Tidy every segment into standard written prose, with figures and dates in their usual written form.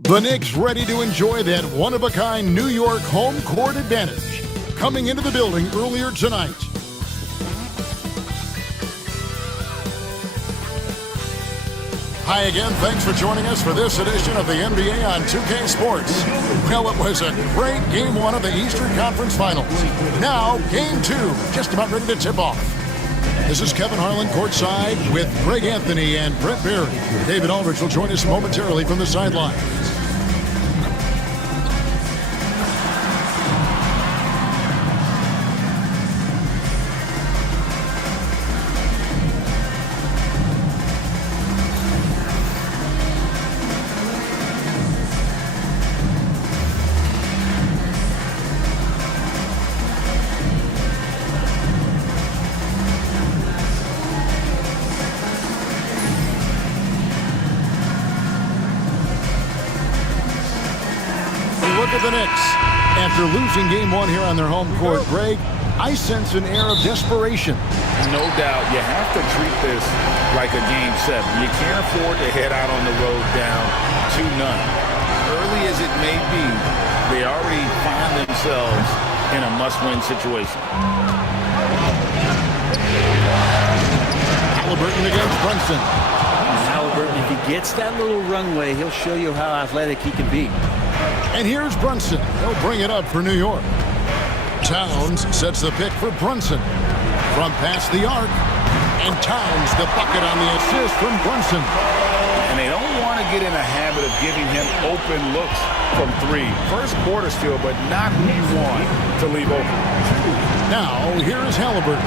The Knicks ready to enjoy that one-of-a-kind New York home court advantage. Coming into the building earlier tonight. Hi again, thanks for joining us for this edition of the NBA on 2K Sports. Well, it was a great Game 1 of the Eastern Conference Finals. Now, Game 2, just about ready to tip off. This is Kevin Harlan courtside with Greg Anthony and Brett Berry. David Aldridge will join us momentarily from the sideline. Look at the Knicks. After losing Game 1 here on their home court, Greg, I sense an air of desperation. No doubt. You have to treat this like a Game 7. You can't afford to head out on the road down 2-0. Early as it may be, they already find themselves in a must-win situation. Halliburton against Brunson. Halliburton, if he gets that little runway, he'll show you how athletic he can be. And here's Brunson. He'll bring it up for New York. Towns sets the pick for Brunson. From past the arc. And Towns the bucket on the assist from Brunson. And they don't want to get in a habit of giving him open looks from three. First quarter still, but not who you want to leave open. Now, here's Halliburton.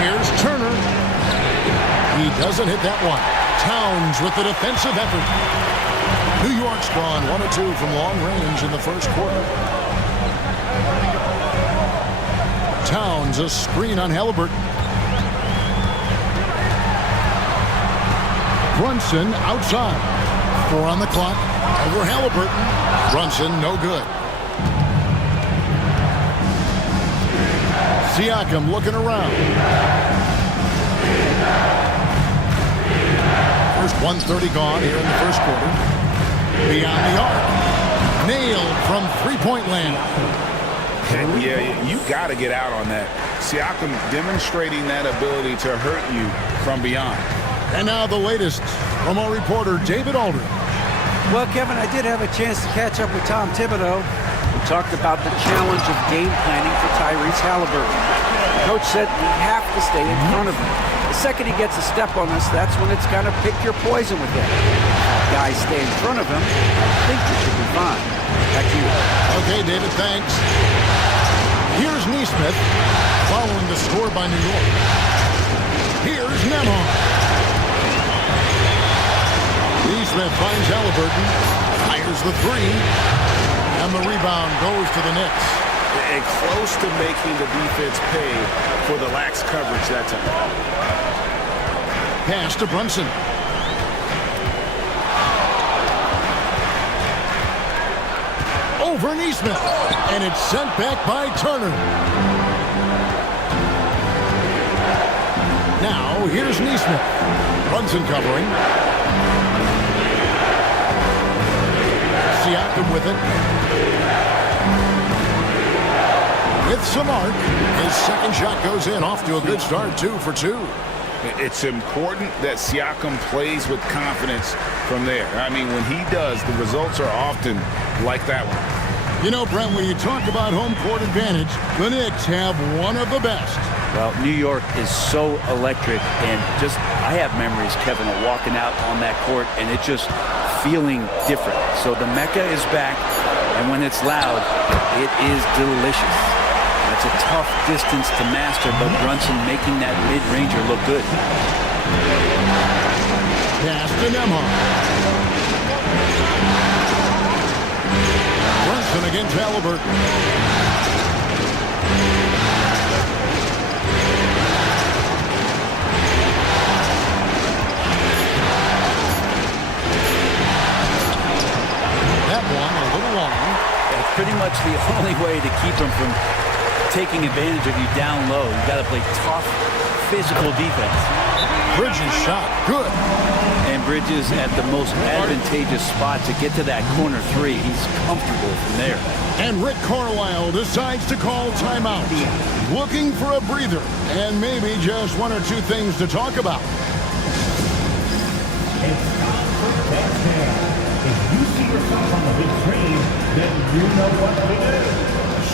Here's Turner. He doesn't hit that one. Towns with the defensive effort. New York's drawn 1 or 2 from long range in the first quarter. Towns a screen on Halliburton. Brunson outside. 4 on the clock. Over Halliburton. Brunson no good. Siakam looking around. First 1:30 gone here in the first quarter. Beyond the arc. Nailed from three-point land. Yeah, you got to get out on that. Siakam demonstrating that ability to hurt you from beyond. And now the latest from our reporter, David Aldridge. Well, Kevin, I did have a chance to catch up with Tom Thibodeau. We talked about the challenge of game planning for Tyrese Halliburton. The coach said we have to stay in front of him. The second he gets a step on us, that's when it's kind of pick your poison with him. Guys stay in front of him. I think we should be fine. Back to you. Okay, David, thanks. Here's Nesmith following the score by New York. Here's Nemhard. Nesmith finds Halliburton, fires the three, and the rebound goes to the Knicks. And close to making the defense pay for the lax coverage that time. Pass to Brunson. Over Nesmith. And it's sent back by Turner. Now, here's Nesmith. Brunson covering. Siakam with it. With some arc, his second shot goes in. Off to a good start, 2 for 2. It's important that Siakam plays with confidence from there. I mean, when he does, the results are often like that one. You know, Brent, when you talk about home court advantage, the Knicks have one of the best. Well, New York is so electric, and just I have memories, Kevin, of walking out on that court and it just feeling different. So the Mecca is back, and when it's loud, it is delicious. It's a tough distance to master, but Brunson making that mid-ranger look good. Pass to Nemhard. Brunson against Halliburton. That one a little long. That's pretty much the only way to keep him from taking advantage of you down low. You got to play tough, physical defense. Bridges shot. Good. And Bridges at the most advantageous spot to get to that corner three. He's comfortable from there. And Rick Carlisle decides to call timeout. Looking for a breather and maybe just one or two things to talk about. It's time for test hand. If you see yourself on the big screen, then you know what to do.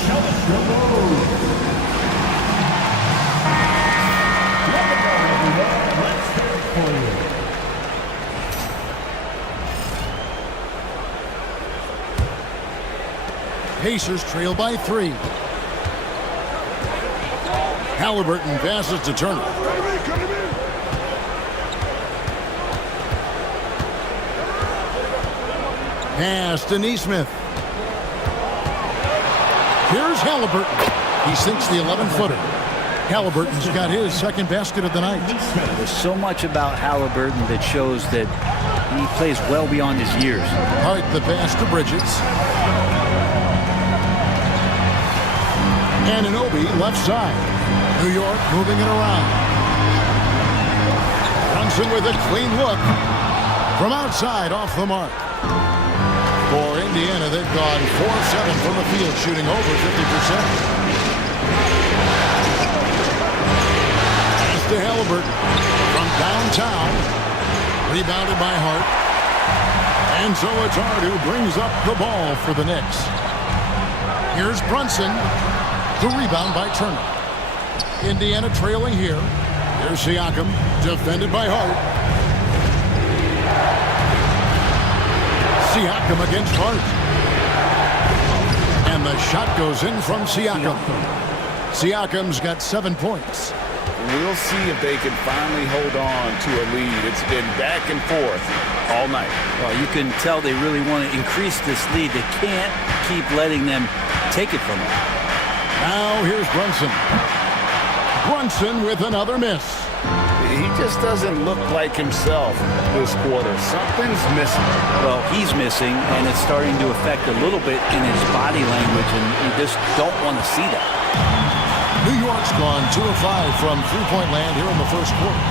Show us your move. Welcome, everyone. Let's hear it for you. Pacers trail by 3. Halliburton passes to Turner. Pass to Neesmith. Here's Halliburton. He sinks the 11-footer. Halliburton's got his second basket of the night. There's so much about Halliburton that shows that he plays well beyond his years. Hart the pass to Bridges. Anunoby left side. New York moving it around. Brunson with a clean look. From outside, off the mark. For Indiana, they've gone 4-7 from the field, shooting over 50%. Pass to Halliburton from downtown. Rebounded by Hart. And so it's Hart who brings up the ball for the Knicks. Here's Brunson. The rebound by Turner. Indiana trailing here. Here's Siakam, defended by Hart. Siakam against Hart. And the shot goes in from Siakam. Siakam's got 7 points. We'll see if they can finally hold on to a lead. It's been back and forth all night. Well, you can tell they really want to increase this lead. They can't keep letting them take it from them. Now here's Brunson. Brunson with another miss. He just doesn't look like himself this quarter. Something's missing. Well, he's missing, and it's starting to affect a little bit in his body language, and you just don't want to see that. New York's gone 2 of 5 from three-point land here in the first quarter.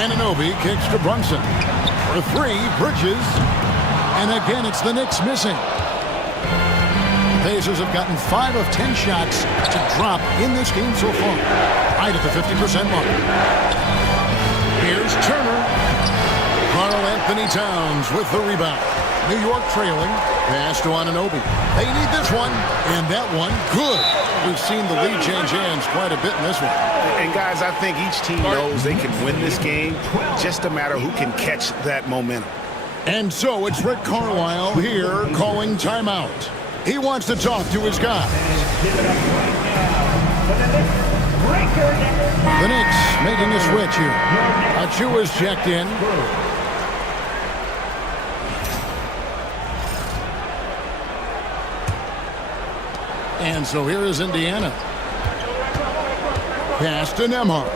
Anunoby kicks to Brunson. For 3, Bridges. And again, it's the Knicks missing. Pacers have gotten 5 of 10 shots to drop in this game so far. Right at the 50% mark. Here's Turner. Karl Anthony Towns with the rebound. New York trailing. Pass to Anunoby. They need this one. And that one, good. We've seen the lead change hands quite a bit in this one. And guys, I think each team knows they can win this game. Just a matter who can catch that momentum. And so it's Rick Carlisle here calling timeout. He wants to talk to his guys. The Knicks making a switch here. Achua's checked in. And so here is Indiana. Pass to Nembhard.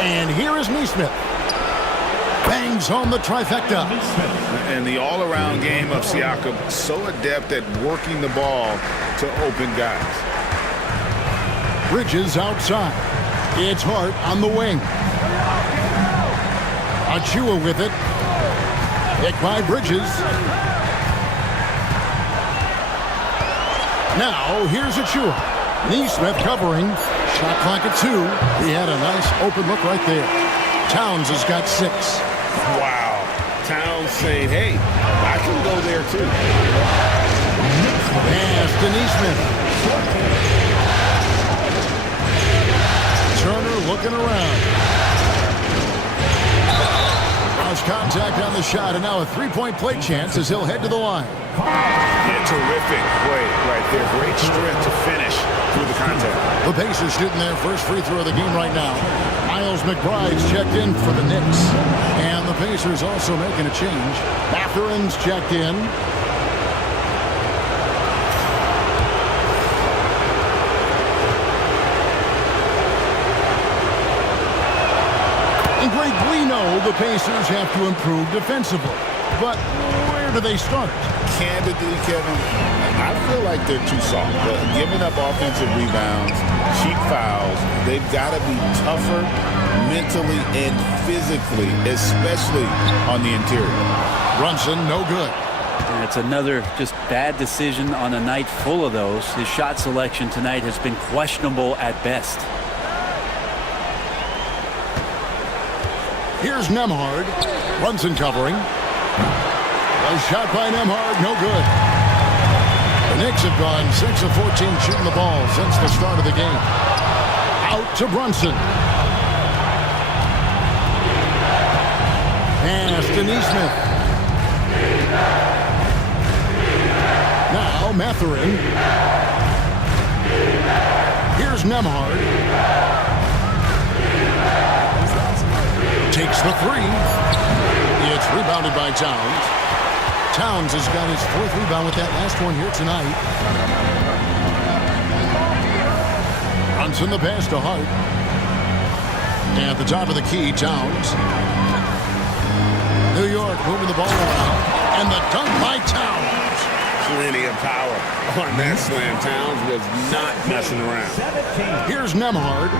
And here is Neesmith. Bangs home the trifecta. And the all-around game of Siakam, so adept at working the ball to open guys. Bridges outside. It's Hart on the wing. Achua with it. Picked by Bridges. Now, here's Achua. Neesmith covering. Shot clock at 2. He had a nice open look right there. Towns has got 6. Wow. Towns saying, hey, I can go there too. Pass to Neesmith. Turner looking around. Cross contact on the shot, and now a three-point play chance as he'll head to the line. Yeah, terrific play right there. Great strength to finish through the contact. The Pacers shooting their first free throw of the game right now. Miles McBride's checked in for the Knicks. And the Pacers also making a change. Matherin's checked in. And Greg, we know the Pacers have to improve defensively. But where do they start? Candidly, Kevin, I feel like they're too soft. Giving up offensive rebounds, cheap fouls. They've got to be tougher mentally and physically, especially on the interior. Brunson, no good. And it's another just bad decision on a night full of those. His shot selection tonight has been questionable at best. Here's Nembhard. Brunson covering. A shot by Nembhard, no good. The Knicks have gone 6 of 14 shooting the ball since the start of the game. Out to Brunson. Pass to Neesmith. Now Mathurin. Here's Nembhard. Takes the three. It's rebounded by Towns. Towns has got his 4th rebound with that last one here tonight. Brunson the pass to Hart. And at the top of the key, Towns. New York moving the ball around. And the dunk by Towns. Plenty of power on that slam. Towns was not messing around. Here's Nembhard.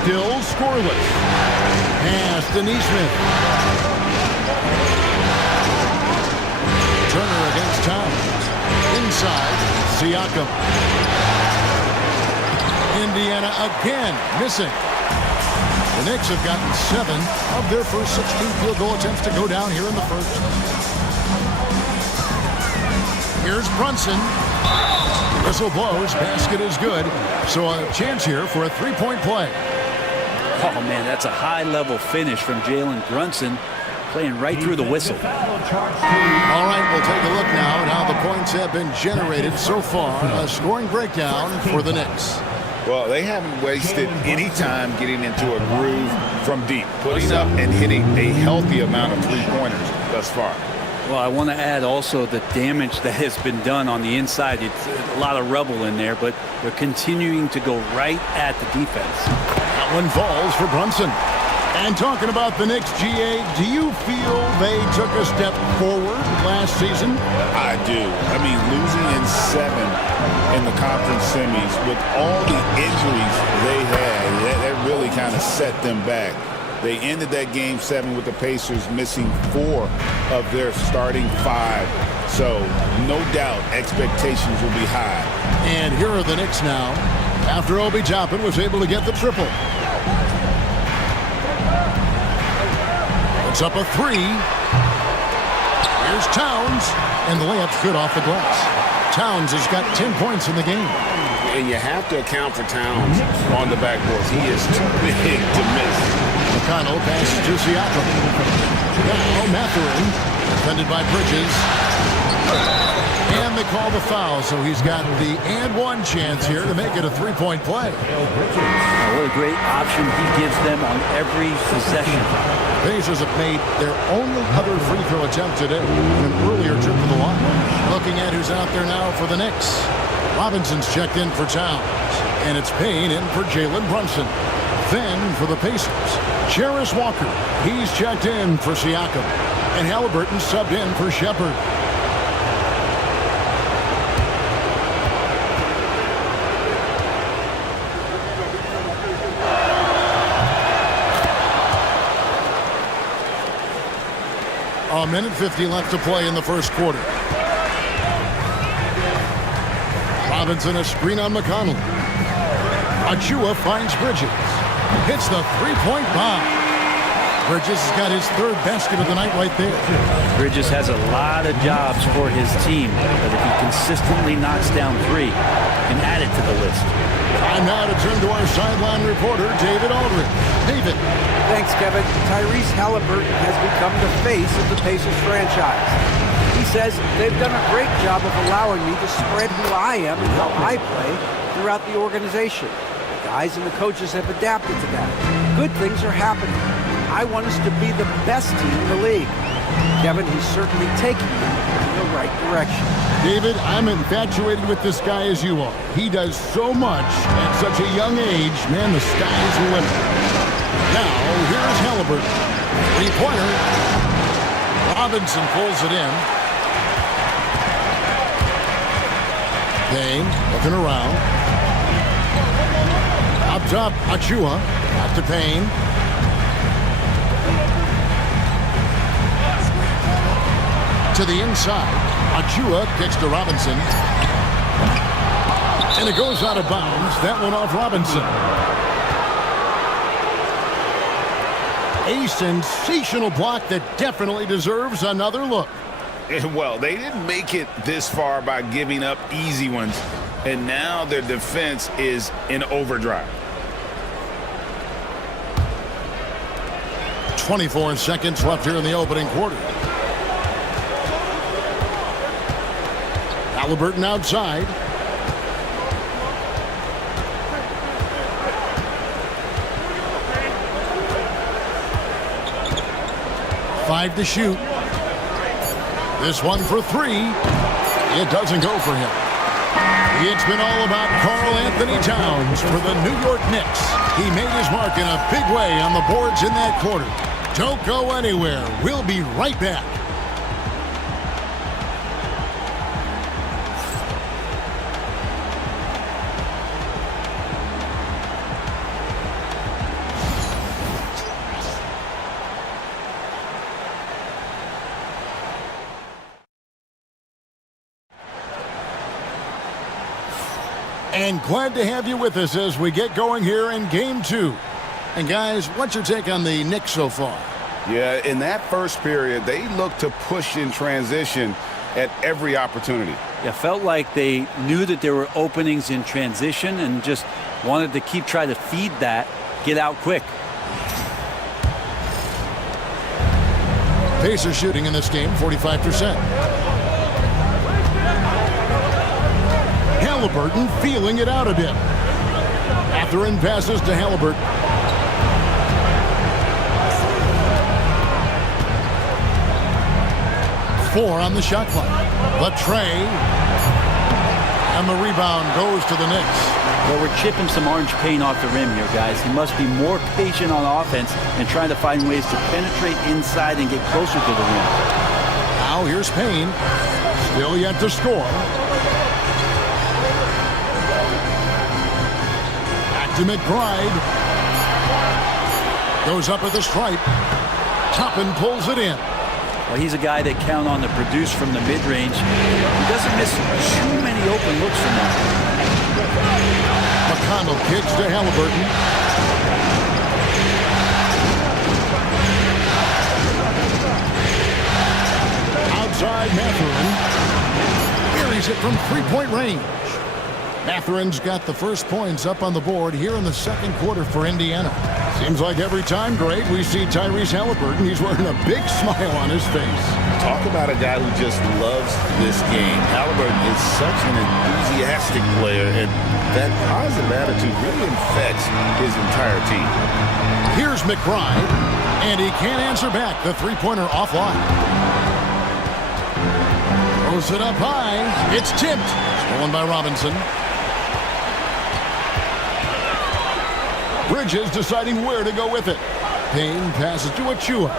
Still scoreless. Pass to Neesmith. Turner against Towns. Inside, Siakam. Indiana again missing. The Knicks have gotten 7 of their first 16 field goal attempts to go down here in the first. Here's Brunson. Whistle blows. Basket is good. So a chance here for a 3-point play. Oh, man, that's a high-level finish from Jalen Brunson, playing right through the whistle. All right, we'll take a look now at how the points have been generated so far. A scoring breakdown for the Knicks. Well, they haven't wasted any time getting into a groove from deep, putting up and hitting a healthy amount of three-pointers thus far. Well, I want to add also the damage that has been done on the inside. It's a lot of rubble in there, but they're continuing to go right at the defense. That one falls for Brunson. And talking about the Knicks, GA, do you feel they took a step forward last season? I do. I mean, losing in 7 in the conference semis with all the injuries they had, that really kind of set them back. They ended that game 7 with the Pacers missing 4 of their starting 5. So, no doubt, expectations will be high. And here are the Knicks now, after Obi Toppin was able to get the triple. It's up a 3. Here's Towns, and the layup's good off the glass. Towns has got 10 points in the game. And you have to account for Towns on the backboards. He is too big to miss. McConnell passes to Siakam. Now Mathurin, defended by Bridges. And they call the foul, so he's got the and one chance here to make it a 3-point play. What a great option he gives them on every possession. Pacers have made their only other free throw attempt today in an earlier trip to the line. Looking at who's out there now for the Knicks. Robinson's checked in for Towns, and it's Payne in for Jalen Brunson. Then for the Pacers, Jarris Walker. He's checked in for Siakam, and Halliburton subbed in for Shepard. A minute 50 left to play in the first quarter. Robinson a screen on McConnell. Achua finds Bridges. Hits the three-point bomb. Bridges has got his 3rd basket of the night right there. Bridges has a lot of jobs for his team, but if he consistently knocks down 3, he can add it to the list. Time now to turn to our sideline reporter, David Aldridge. David. Thanks, Kevin. Tyrese Halliburton has become the face of the Pacers franchise. He says they've done a great job of allowing me to spread who I am and how I play throughout the organization. The guys and the coaches have adapted to that. Good things are happening. I want us to be the best team in the league. Kevin, he's certainly taking them in the right direction. David, I'm infatuated with this guy as you are. He does so much at such a young age. Man, the sky's the limit. Now, here's Halliburton. Three-pointer. Robinson pulls it in. Payne looking around. Up top, Achua. Back to Payne. To the inside. Achua kicks to Robinson. And it goes out of bounds. That one off Robinson. A sensational block that definitely deserves another look. Well, they didn't make it this far by giving up easy ones. And now their defense is in overdrive. 24 seconds left here in the opening quarter. Halliburton outside. Five to shoot. This one for three. It doesn't go for him. It's been all about Karl Anthony Towns for the New York Knicks. He made his mark in a big way on the boards in that quarter. Don't go anywhere. We'll be right back. And glad to have you with us as we get going here in Game 2. And guys, what's your take on the Knicks so far? Yeah, in that first period, they looked to push in transition at every opportunity. It felt like they knew that there were openings in transition and just wanted to keep trying to feed that, get out quick. Pacers shooting in this game, 45%. Halliburton feeling it out a bit. Mathurin passes to Halliburton. Four on the shot clock. Latrey. And the rebound goes to the Knicks. Well, we're chipping some orange paint off the rim here, guys. He must be more patient on offense and trying to find ways to penetrate inside and get closer to the rim. Now here's Payne. Still yet to score. To McBride. Goes up at the stripe. Toppin pulls it in. Well, he's a guy that count on to produce from the mid-range. He doesn't miss too many open looks from that. McConnell kicks to Halliburton. Outside Mathurin. Carries it from three-point range. Mathurin's got the first points up on the board here in the second quarter for Indiana. Seems like every time, Greg, we see Tyrese Halliburton, he's wearing a big smile on his face. Talk about a guy who just loves this game. Halliburton is such an enthusiastic player, and that positive attitude really infects his entire team. Here's McBride, and he can't answer back. The three-pointer offline. Throws it up high. It's tipped. Stolen by Robinson. Bridges deciding where to go with it. Payne passes to Achua.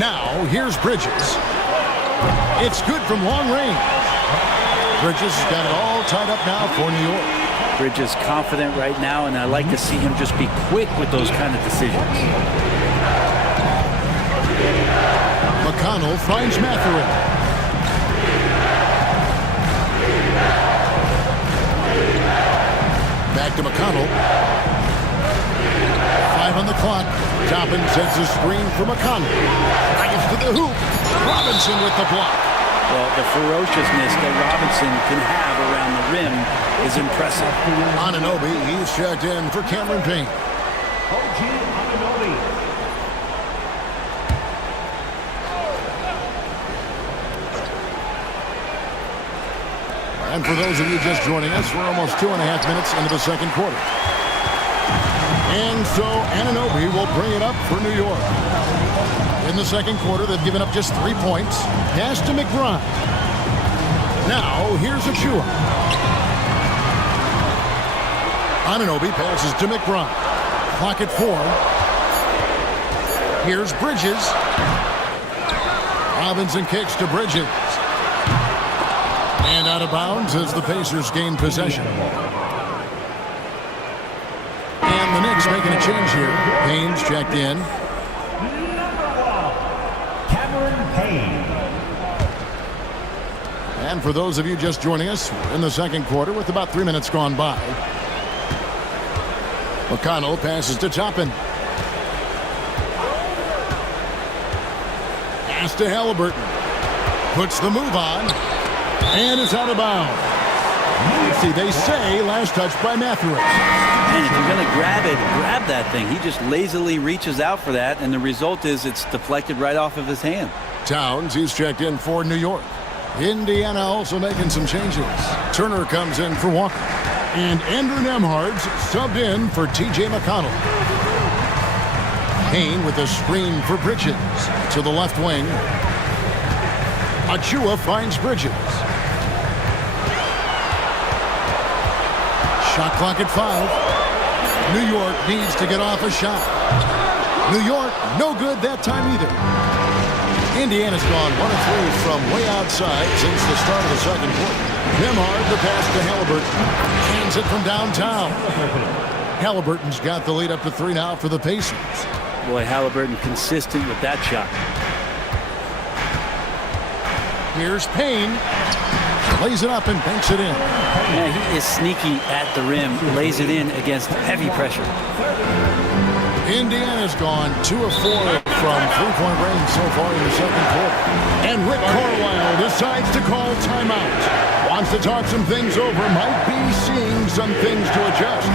Now, here's Bridges. It's good from long range. Bridges has got it all tied up now for New York. Bridges confident right now, and I like to see him just be quick with those kind of decisions. McConnell finds Mathurin. Back to McConnell. 5 on the clock. Toppin sends a screen for McConnell. Drives to the hoop. Robinson with the block. Well, the ferociousness that Robinson can have around the rim is impressive. Anunoby, he's checked in for Cameron Payne. OG Anunoby. And for those of you just joining us, we're almost 2.5 minutes into the second quarter. And so Anunoby will bring it up for New York. In the second quarter, they've given up just 3 points. Pass to McBride. Now, here's Achua. Anunoby passes to McBride. Clock at 4. Here's Bridges. Robinson kicks to Bridges. And out of bounds as the Pacers gain possession. And the Knicks making a change here. Payne's checked in. And for those of you just joining us, we're in the second quarter with about 3 minutes gone by. McConnell passes to Toppin. Pass to Halliburton. Puts the move on. And it's out of bounds. See, they say last touch by Matthews. And if you're going to grab it, grab that thing. He just lazily reaches out for that, and the result is it's deflected right off of his hand. Towns, he's checked in for New York. Indiana also making some changes. Turner comes in for Walker. And Andrew Nembhard's subbed in for T.J. McConnell. Payne with a screen for Bridges to the left wing. Achua finds Bridges. Shot clock at 5. New York needs to get off a shot. New York, no good that time either. Indiana's gone 1 of 3 from way outside since the start of the second quarter. Nembhard the pass to Halliburton. Hands it from downtown. Halliburton's got the lead up to 3 now for the Pacers. Boy, Halliburton consistent with that shot. Here's Payne. Lays it up and banks it in. Yeah, he is sneaky at the rim. Lays it in against heavy pressure. Indiana's gone 2 of 4 from three-point range so far in the second quarter. And Rick Carlisle decides to call timeout. Wants to talk some things over. Might be seeing some things to adjust.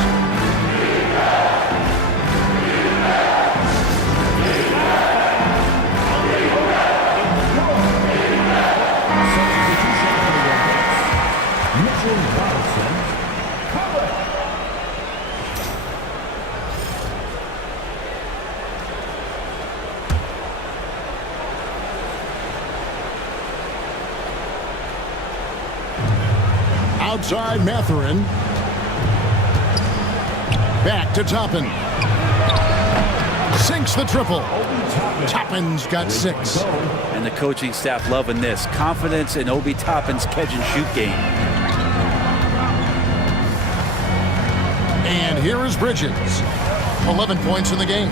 Outside Mathurin. Back to Toppin. Sinks the triple. Toppin's got 6. And the coaching staff loving this. Confidence in Obi Toppin's catch-and-shoot game. And here is Bridges. 11 points in the game.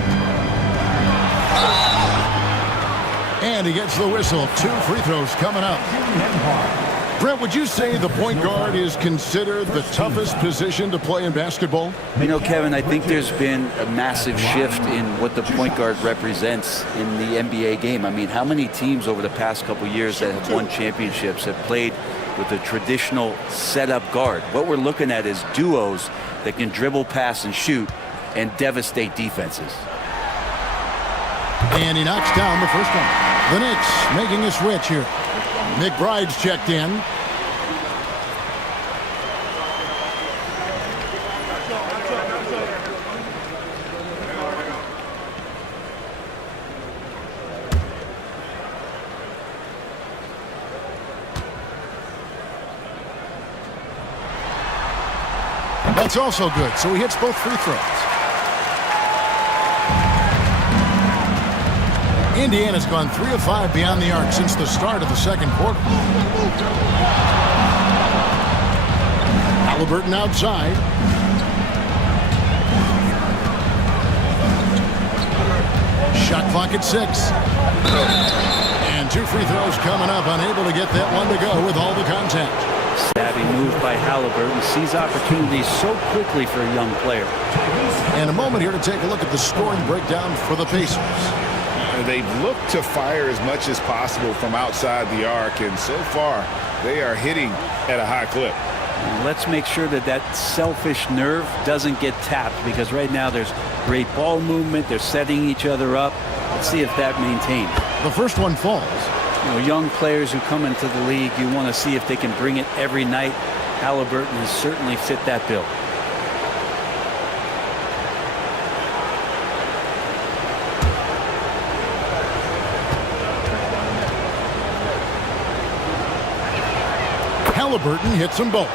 And he gets the whistle. 2 free throws coming up. Brent, would you say the point guard is considered the toughest position to play in basketball? You know, Kevin, I think there's been a massive shift in what the point guard represents in the NBA game. I mean, how many teams over the past couple years that have won championships have played with a traditional setup guard? What we're looking at is duos that can dribble, pass, and shoot and devastate defenses. And he knocks down the first one. The Knicks making a switch here. McBride's checked in. That's also good, so he hits both free throws. Indiana's gone 3 of 5 beyond the arc since the start of the second quarter. Halliburton outside. Shot clock at 6. And 2 free throws coming up, unable to get that one to go with all the contact. Savvy move by Halliburton. Sees opportunities so quickly for a young player. And a moment here to take a look at the scoring breakdown for the Pacers. They've looked to fire as much as possible from outside the arc, and so far they are hitting at a high clip. Let's make sure that that selfish nerve doesn't get tapped, because right now there's great ball movement. They're setting each other up. Let's see if that maintains. The first one falls. You know, young players who come into the league, you want to see if they can bring it every night. Halliburton has certainly fit that bill. Halliburton hits them both.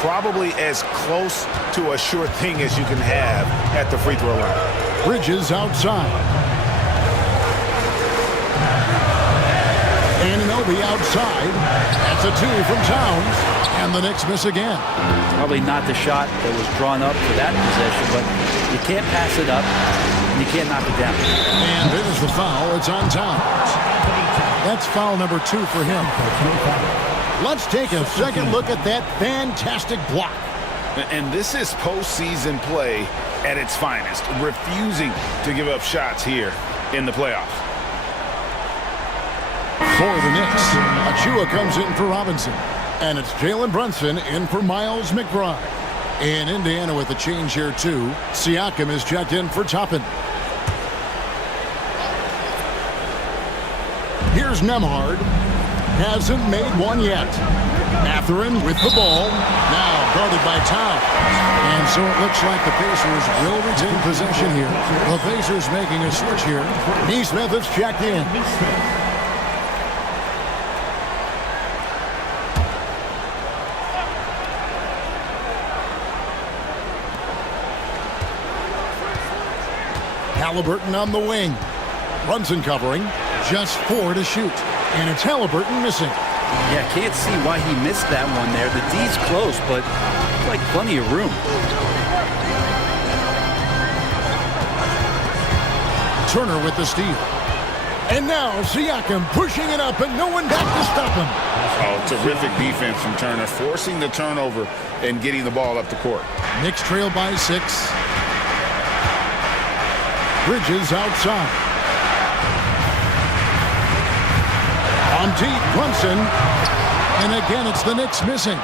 Probably as close to a sure thing as you can have at the free throw line. Bridges outside. And an Anunoby outside. That's a 2 from Towns. And the Knicks miss again. Probably not the shot that was drawn up for that possession, but you can't pass it up, and you can't knock it down. And there's the foul. It's on Towns. That's foul number 2 for him. Let's take a second look at that fantastic block. And this is postseason play at its finest, refusing to give up shots here in the playoffs. For the Knicks, Achua comes in for Robinson. And it's Jalen Brunson in for Miles McBride. In Indiana with a change here, too. Siakam is checked in for Toppin. Here's Nembhard. Hasn't made one yet. Mathurin with the ball. Now guarded by Towns. And so it looks like the Pacers will retain possession here. The Pacers making a switch here. Nesmith is checked in. Halliburton on the wing. Brunson covering. Just 4 to shoot. And it's Halliburton missing. Yeah, can't see why he missed that one there. The D's close, but like plenty of room. Turner with the steal. And now Siakam pushing it up and no one back to stop him. Oh, terrific defense from Turner, forcing the turnover and getting the ball up the court. Knicks trail by 6. Bridges outside. On deep, Brunson. And again, it's the Knicks missing.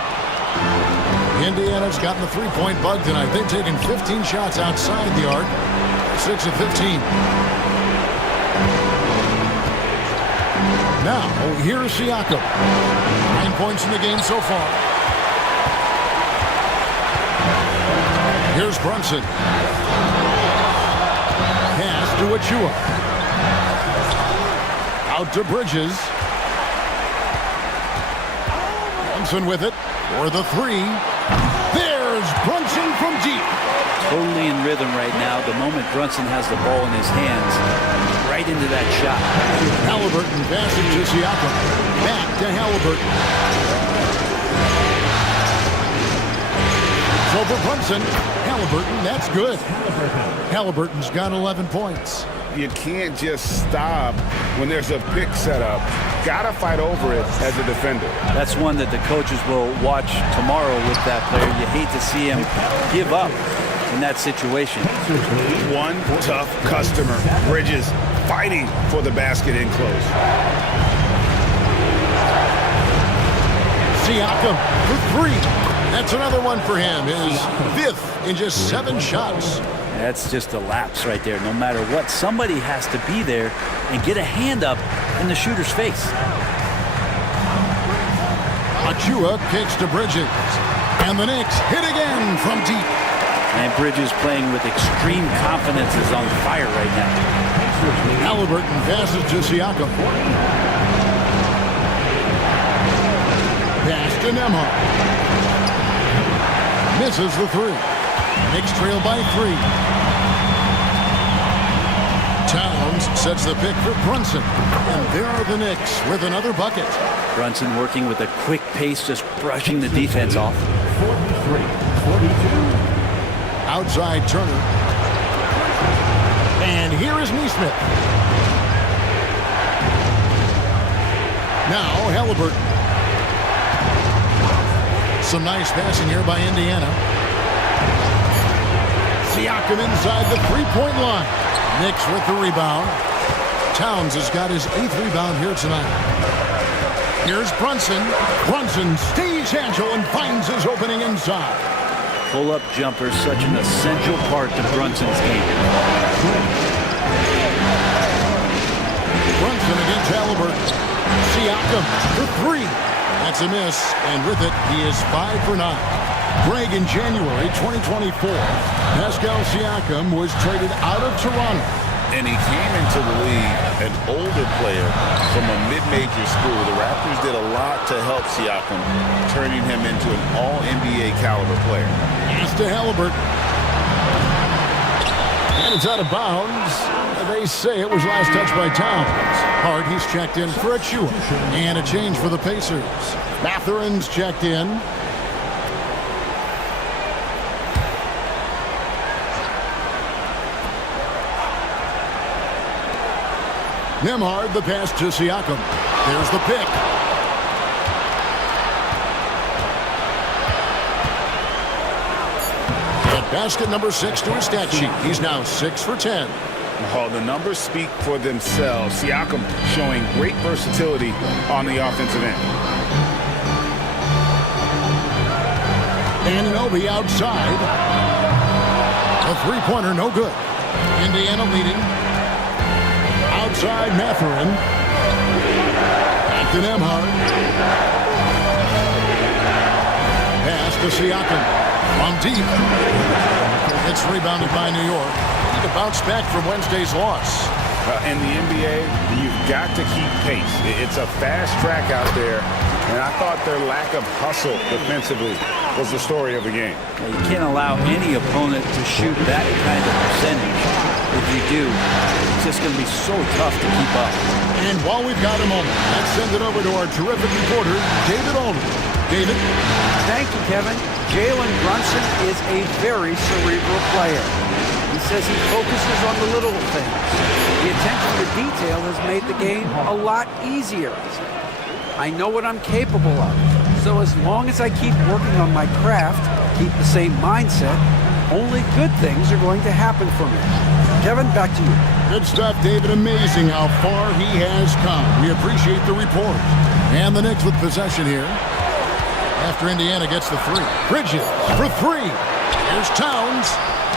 Indiana's gotten the three-point bug tonight. They've taken 15 shots outside the arc. 6 of 15. Now, here's Siakam. 9 points in the game so far. Here's Brunson. Pass to Achua. Out to Bridges. Brunson with it for the 3. There's Brunson from deep. Totally in rhythm right now. The moment Brunson has the ball in his hands, right into that shot. Halliburton passing to Siakam. Back to Halliburton. So for Brunson, Halliburton, that's good. Halliburton's got 11 points. You can't just stop when there's a pick set up. Gotta fight over it as a defender. That's one that the coaches will watch tomorrow with that player. You hate to see him give up in that situation. One tough customer. Bridges fighting for the basket in close. Siakam for 3. That's another one for him. His 5th in just 7 shots. That's just a lapse right there. No matter what, somebody has to be there and get a hand up in the shooter's face. Achua kicks to Bridges. And the Knicks hit again from deep. And Bridges playing with extreme confidence is on fire right now. Halliburton passes to Siakam. Pass to Nembhard. Misses the 3. Knicks trail by 3. Towns sets the pick for Brunson. And there are the Knicks with another bucket. Brunson working with a quick pace, just brushing the defense off. 43-42. Outside Turner. And here is Nesmith. Now Halliburton. Some nice passing here by Indiana. Siakam inside the three-point line. Knicks with the rebound. Towns has got his 8th rebound here tonight. Here's Brunson. Brunson stays agile and finds his opening inside. Pull-up jumper, such an essential part to Brunson's game. Brunson against Halliburton. Siakam for 3. That's a miss, and with it, he is 5 for 9. Greg, in January 2024, Pascal Siakam was traded out of Toronto. And he came into the league an older player from a mid-major school. The Raptors did a lot to help Siakam, turning him into an all-NBA caliber player. Pass to Halliburton. And it's out of bounds. They say it was last touched by Towns. Hart, he's checked in for Achua. And a change for the Pacers. Matherin's checked in. Nembhard, the pass to Siakam. There's the pick. At basket number 6 to his stat sheet. He's now 6 for 10. Well, the numbers speak for themselves. Siakam showing great versatility on the offensive end. Anunoby outside. A three-pointer, no good. Indiana leading. Outside Matherin. Back to Nembhard. Pass to Siakam. From deep. It's rebounded by New York. To bounce back from Wednesday's loss. In the NBA, you've got to keep pace. It's a fast track out there, and I thought their lack of hustle defensively was the story of the game. Well, you can't allow any opponent to shoot that kind of percentage. If you do, it's just going to be so tough to keep up. And while we've got a moment, let's send it over to our terrific reporter, David Olney. David? Thank you, Kevin. Jalen Brunson is a very cerebral player. He says he focuses on the little things. The attention to detail has made the game a lot easier. I know what I'm capable of. So as long as I keep working on my craft, keep the same mindset, only good things are going to happen for me. Kevin, back to you. Good stuff, David. Amazing how far he has come. We appreciate the report. And the Knicks with possession here. After Indiana gets the three. Bridges for three. Here's Towns.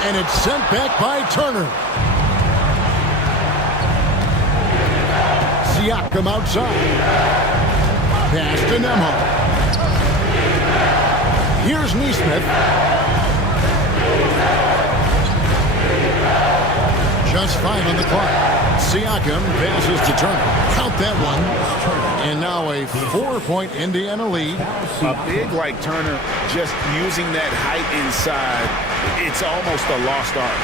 And it's sent back by Turner. Siakam outside. Pass to Nembhard. Here's Nesmith. Just 5 on the clock. Siakam passes to Turner. Count that one. And now a 4-point Indiana lead. A big like Turner, just using that height inside, it's almost a lost art.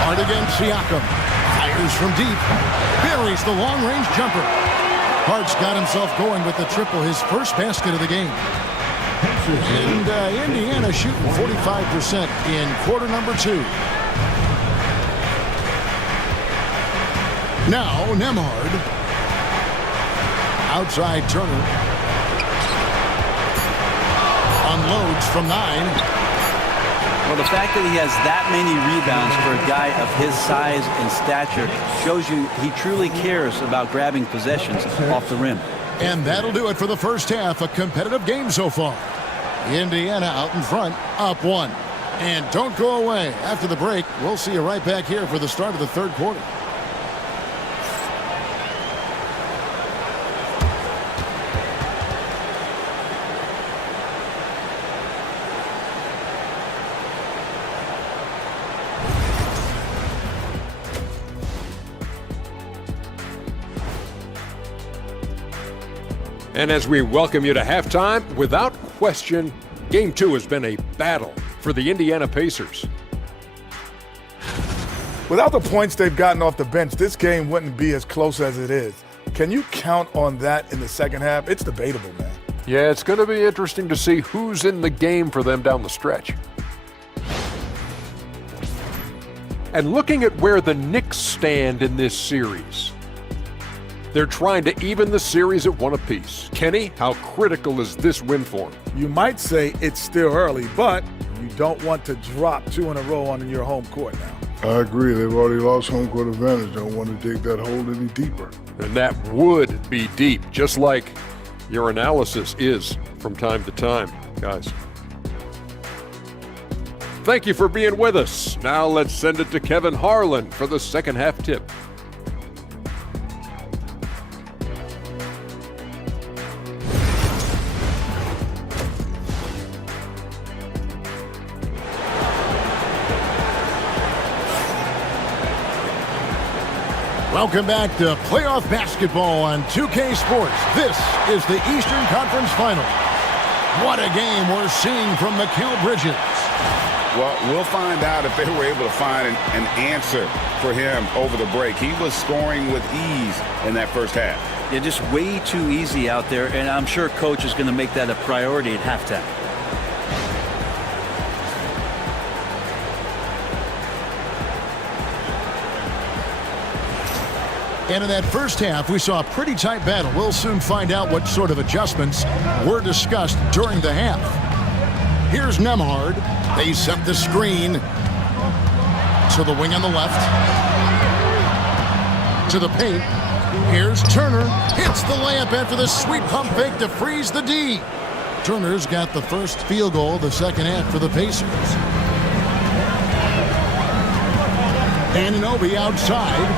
Hard against Siakam. Fires from deep. Buries the long-range jumper. Hart's got himself going with the triple, his first basket of the game. And Indiana shooting 45% in quarter number 2. Now Nembhard. Outside Turner. Unloads from 9. Well, the fact that he has that many rebounds for a guy of his size and stature shows you he truly cares about grabbing possessions off the rim. And that'll do it for the first half. A competitive game so far. Indiana out in front, up 1. And don't go away. After the break, we'll see you right back here for the start of the third quarter. And as we welcome you to halftime, without question, Game 2 has been a battle for the Indiana Pacers. Without the points they've gotten off the bench, this game wouldn't be as close as it is. Can you count on that in the second half? It's debatable, man. Yeah, it's going to be interesting to see who's in the game for them down the stretch. And looking at where the Knicks stand in this series, they're trying to even the series at 1 apiece. Kenny, how critical is this win for them? You might say it's still early, but you don't want to drop 2 in a row on your home court now. I agree. They've already lost home court advantage. Don't want to dig that hole any deeper. And that would be deep, just like your analysis is from time to time, guys. Thank you for being with us. Now let's send it to Kevin Harlan for the second half tip. Welcome back to playoff basketball on 2K Sports. This is the Eastern Conference Final. What a game we're seeing from Mikal Bridges. Well, we'll find out if they were able to find an answer for him over the break. He was scoring with ease in that first half. Yeah, just way too easy out there, and I'm sure coach is going to make that a priority at halftime. And in that first half, we saw a pretty tight battle. We'll soon find out what sort of adjustments were discussed during the half. Here's Nemhard. They set the screen to the wing on the left. To the paint. Here's Turner. Hits the layup after the sweet pump fake to freeze the D. Turner's got the first field goal of the second half for the Pacers. Anunoby outside.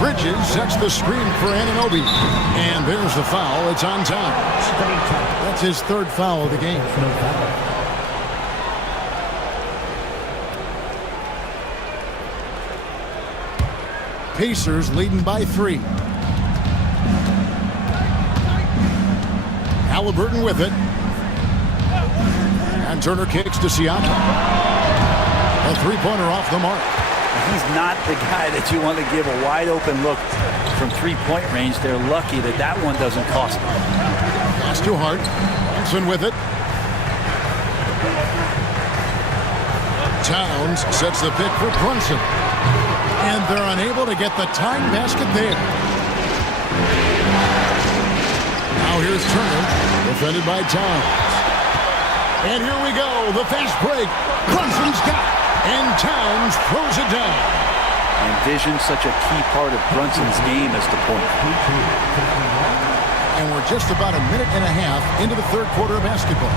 Bridges sets the screen for Anunoby. And there's the foul. It's on Towns. That's his third foul of the game. Pacers leading by 3. Halliburton with it. And Turner kicks to Siakam. A three-pointer off the mark. He's not the guy that you want to give a wide-open look from three-point range. They're lucky that that one doesn't cost them. Pass too hard. Brunson with it. Towns sets the pick for Brunson. And they're unable to get the tying basket there. Now here's Turner, defended by Towns. And here we go, the fast break. Brunson's got it. And Towns throws it down. And vision's such a key part of Brunson's game as the point. And we're just about a minute and a half into the third quarter of basketball.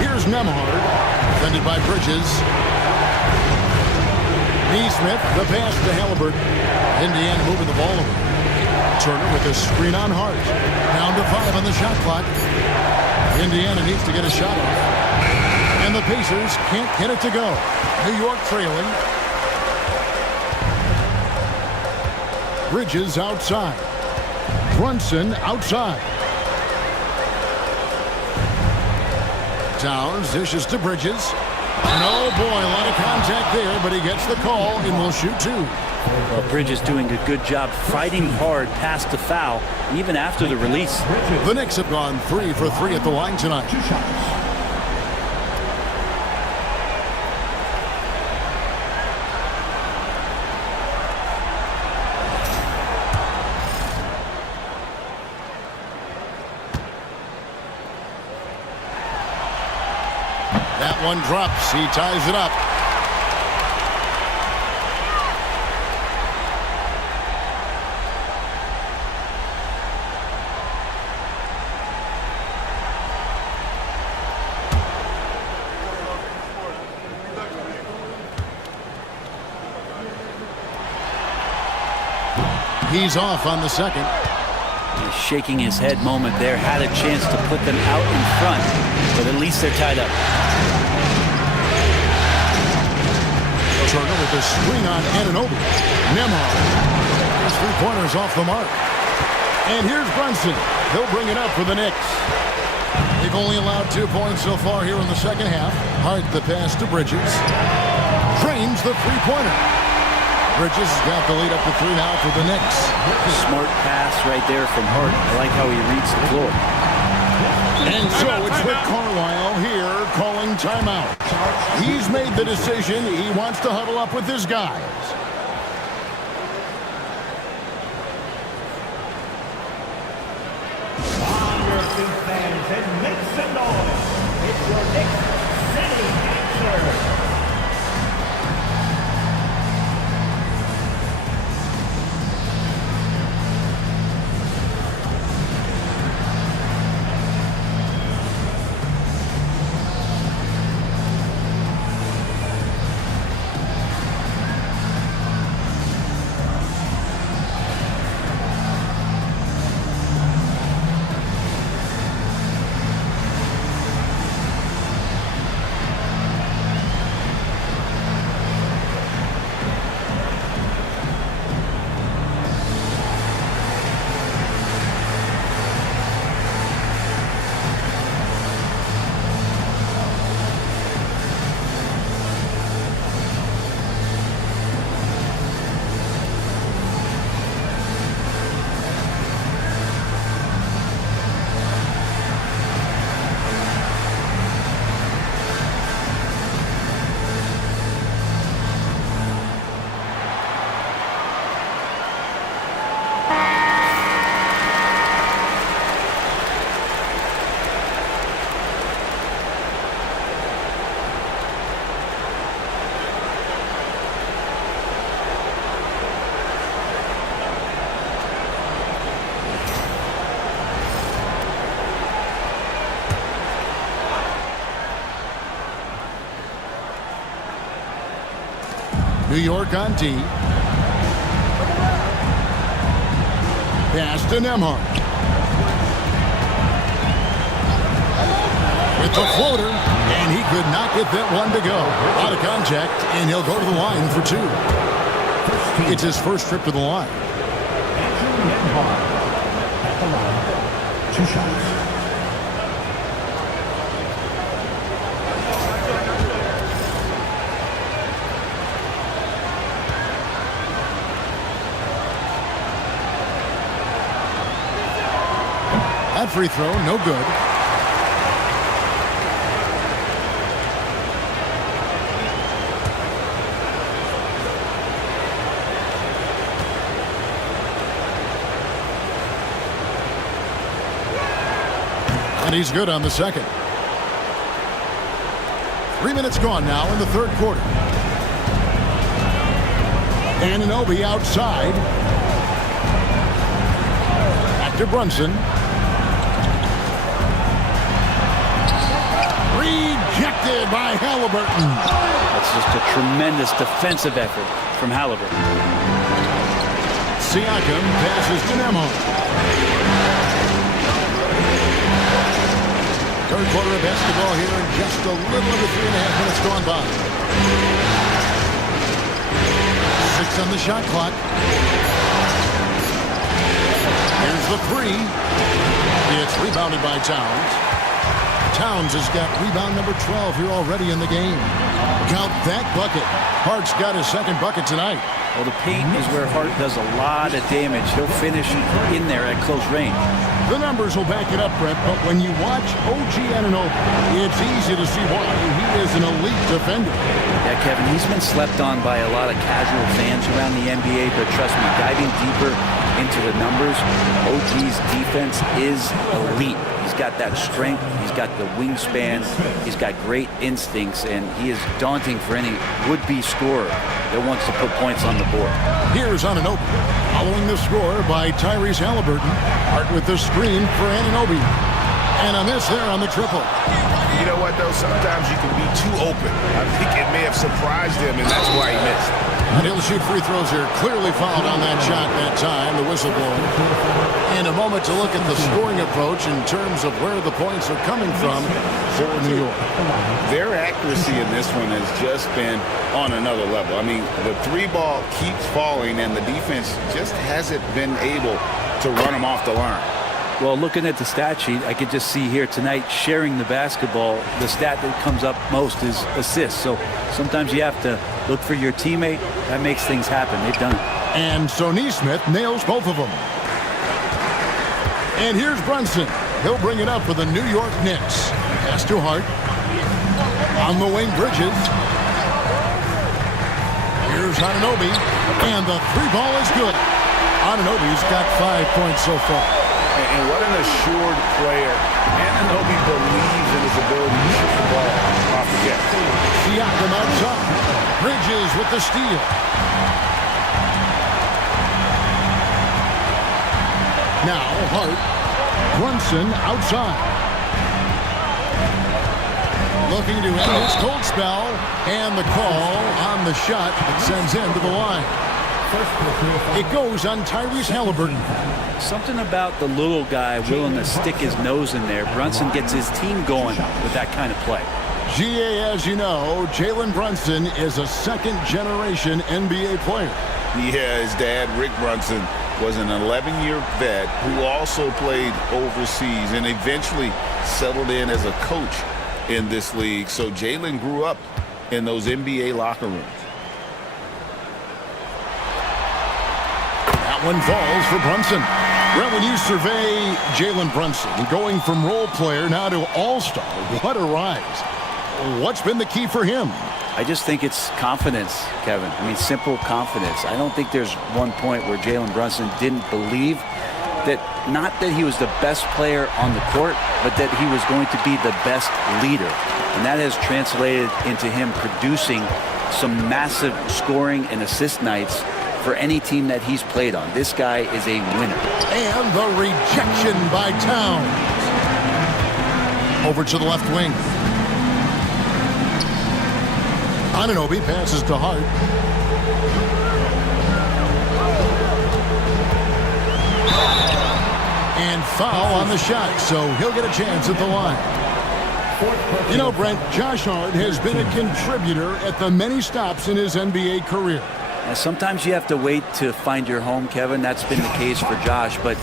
Here's Nemhard, defended by Bridges. Neesmith, the pass to Halliburton. Indiana moving the ball over. Turner with a screen on Hart. Down to 5 on the shot clock. Indiana needs to get a shot off. And the Pacers can't get it to go. New York trailing. Bridges outside. Brunson outside. Towns dishes to Bridges. And oh boy, a lot of contact there, but he gets the call and will shoot 2. Well, Bridges doing a good job fighting hard past the foul, even after the release. The Knicks have gone 3 for 3 at the line tonight. That one drops. He ties it up. He's off on the second. He's shaking his head moment there. Had a chance to put them out in front, but at least they're tied up. Turner with the swing on Anunoby. Nemhard. His three-pointers off the mark. And here's Brunson. He'll bring it up for the Knicks. They've only allowed 2 points so far here in the second half. Hart the pass to Bridges. Drains the three-pointer. Bridges has got the lead up to 3 now for the Knicks. Smart pass right there from Hart. I like how he reads the floor. And so it's Rick Carlisle here calling timeout. He's made the decision. He wants to huddle up with his guys. On your feet, fans, and make some noise. It's your Knicks City answer. New York on D. Pass to Nembhard. With the floater, and he could not get that one to go. Out of contact, and he'll go to the line for 2. It's his first trip to the line. Andrew Nembhard at the line. 2 shots. That free throw, no good. And he's good on the second. 3 minutes gone now in the third quarter. Anunoby outside. Back to Brunson. Rejected by Halliburton. That's just a tremendous defensive effort from Halliburton. Siakam passes to Nembhard. Third quarter of basketball here in just a little over 3.5 minutes gone by. 6 on the shot clock. Here's the 3. It's rebounded by Towns. Towns has got rebound number 12 here already in the game. Count that bucket. Hart's got his second bucket tonight. Well, the paint is where Hart does a lot of damage. He'll finish in there at close range. The numbers will back it up, Brett, but when you watch OG Anunoby, it's easy to see why he is an elite defender. Yeah, Kevin, he's been slept on by a lot of casual fans around the NBA, but trust me, diving deeper into the numbers, OG's defense is elite. He's got that strength, he's got the wingspan, he's got great instincts, and he is daunting for any would-be scorer that wants to put points on the board. Here's Anunoby, following the score by Tyrese Halliburton. Hart with the screen for Anunoby. And a miss there on the triple. You know what, though? Sometimes you can be too open. I think it may have surprised him, and that's why he missed. And he'll shoot free throws here. Clearly fouled on that shot that time, the whistle blowing. In a moment to look at the scoring approach in terms of where the points are coming from for New York. Their accuracy in this one has just been on another level. I mean, the 3 ball keeps falling, and the defense just hasn't been able to run them off the line. Well, looking at the stat sheet, I could just see here tonight sharing the basketball. The stat that comes up most is assists. So sometimes you have to look for your teammate. That makes things happen. They've done it. And so Nesmith nails both of them. And here's Brunson. He'll bring it up for the New York Knicks. Pass to Hart. On the wing, Bridges. Here's Anunoby. And the 3 ball is good. Anunoby's got 5 points so far. And what an assured player. Anunoby believes in his ability to shoot the ball off the catch. Siakam outside. Bridges with the steal. Now Hart. Brunson outside. Looking to end his cold spell. And the call on the shot that sends him to the line. It goes on Tyrese Halliburton. Something about the little guy willing to stick his nose in there. Brunson gets his team going with that kind of play. GA, as you know, Jalen Brunson is a second-generation NBA player. Yeah, his dad, Rick Brunson, was an 11-year vet who also played overseas and eventually settled in as a coach in this league. So Jalen grew up in those NBA locker rooms. That one falls for Brunson. Well, when you survey Jalen Brunson going from role player now to all-star, what a rise. What's been the key for him? I just think it's confidence, Kevin. I mean, simple confidence. I don't think there's one point where Jalen Brunson didn't believe that, not that he was the best player on the court, but that he was going to be the best leader. And that has translated into him producing some massive scoring and assist nights for any team that he's played on. This guy is a winner. And the rejection by Towns. Over to the left wing. Anunoby passes to Hart. foul on the shot, so he'll get a chance at the line. You know, Brent, Josh Hart has been a contributor at the many stops in his NBA career. And sometimes you have to wait to find your home, Kevin. That's been the case for Josh, but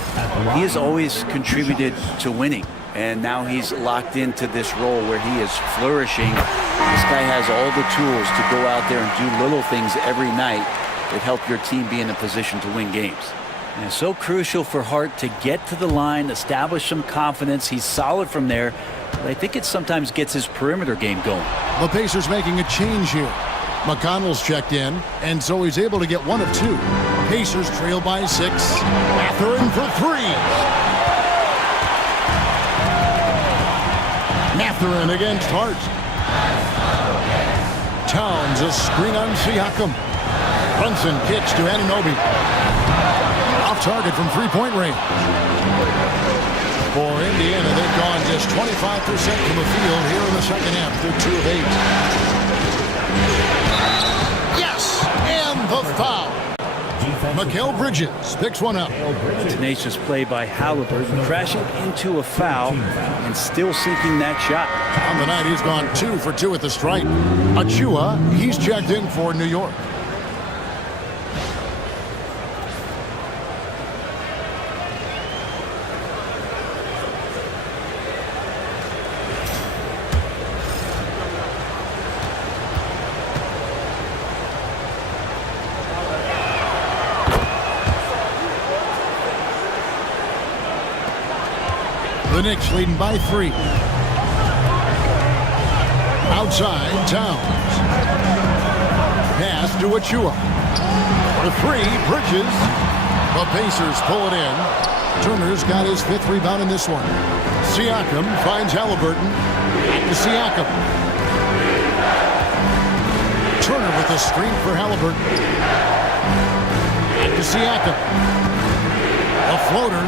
he has always contributed to winning. And now he's locked into this role where he is flourishing. This guy has all the tools to go out there and do little things every night that help your team be in a position to win games. And it's so crucial for Hart to get to the line, establish some confidence. He's solid from there. But I think it sometimes gets his perimeter game going. The Pacers making a change here. McConnell's checked in, and so he's able to get one of two. Pacers trail by 6. Mathurin for 3. Mathurin against Hart. Towns a screen on Siakam. Brunson kicks to Anunoby. Off target from three-point range. For Indiana, they've gone just 25% from the field here in the second half. They're 2 of 8. Yes, and the foul. Mikal Bridges picks one up. Tenacious play by Halliburton, crashing into a foul and still sinking that shot. On the night, he's gone 2 for 2 at the stripe. Achua, he's checked in for New York. The Knicks leading by 3. Outside, Towns. Pass to Achua. For 3, Bridges. The Pacers pull it in. Turner's got his 5th rebound in this one. Siakam finds Halliburton. To Siakam. Turner with the screen for Halliburton. To Siakam. A floater.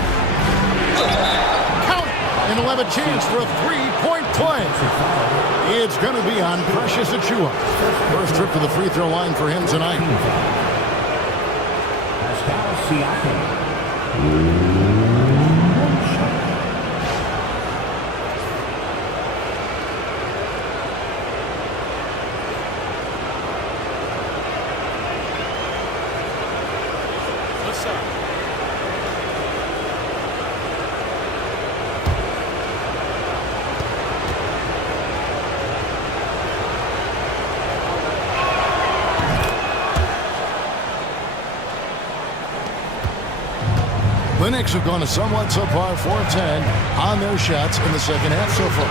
And he'll have a chance for a 3-point play. It's going to be on Precious Achua. First trip to the free throw line for him tonight. The Knicks have gone a somewhat subpar 4 of 10 on their shots in the second half so far.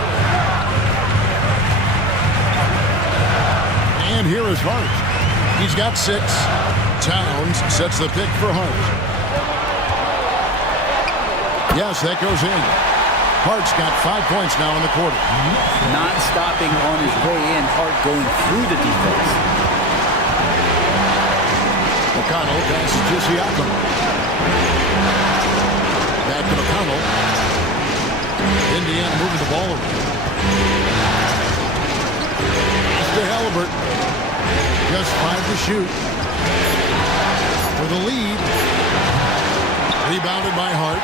And here is Hart. He's got 6. Towns sets the pick for Hart. Yes, that goes in. Hart's got 5 points now in the quarter. Not stopping on his way in. Hart going through the defense. McConnell passes to Siakam. Back to McConnell. Indiana moving the ball around. Pass to Halliburton. Just 5 to shoot. For the lead. Rebounded by Hart.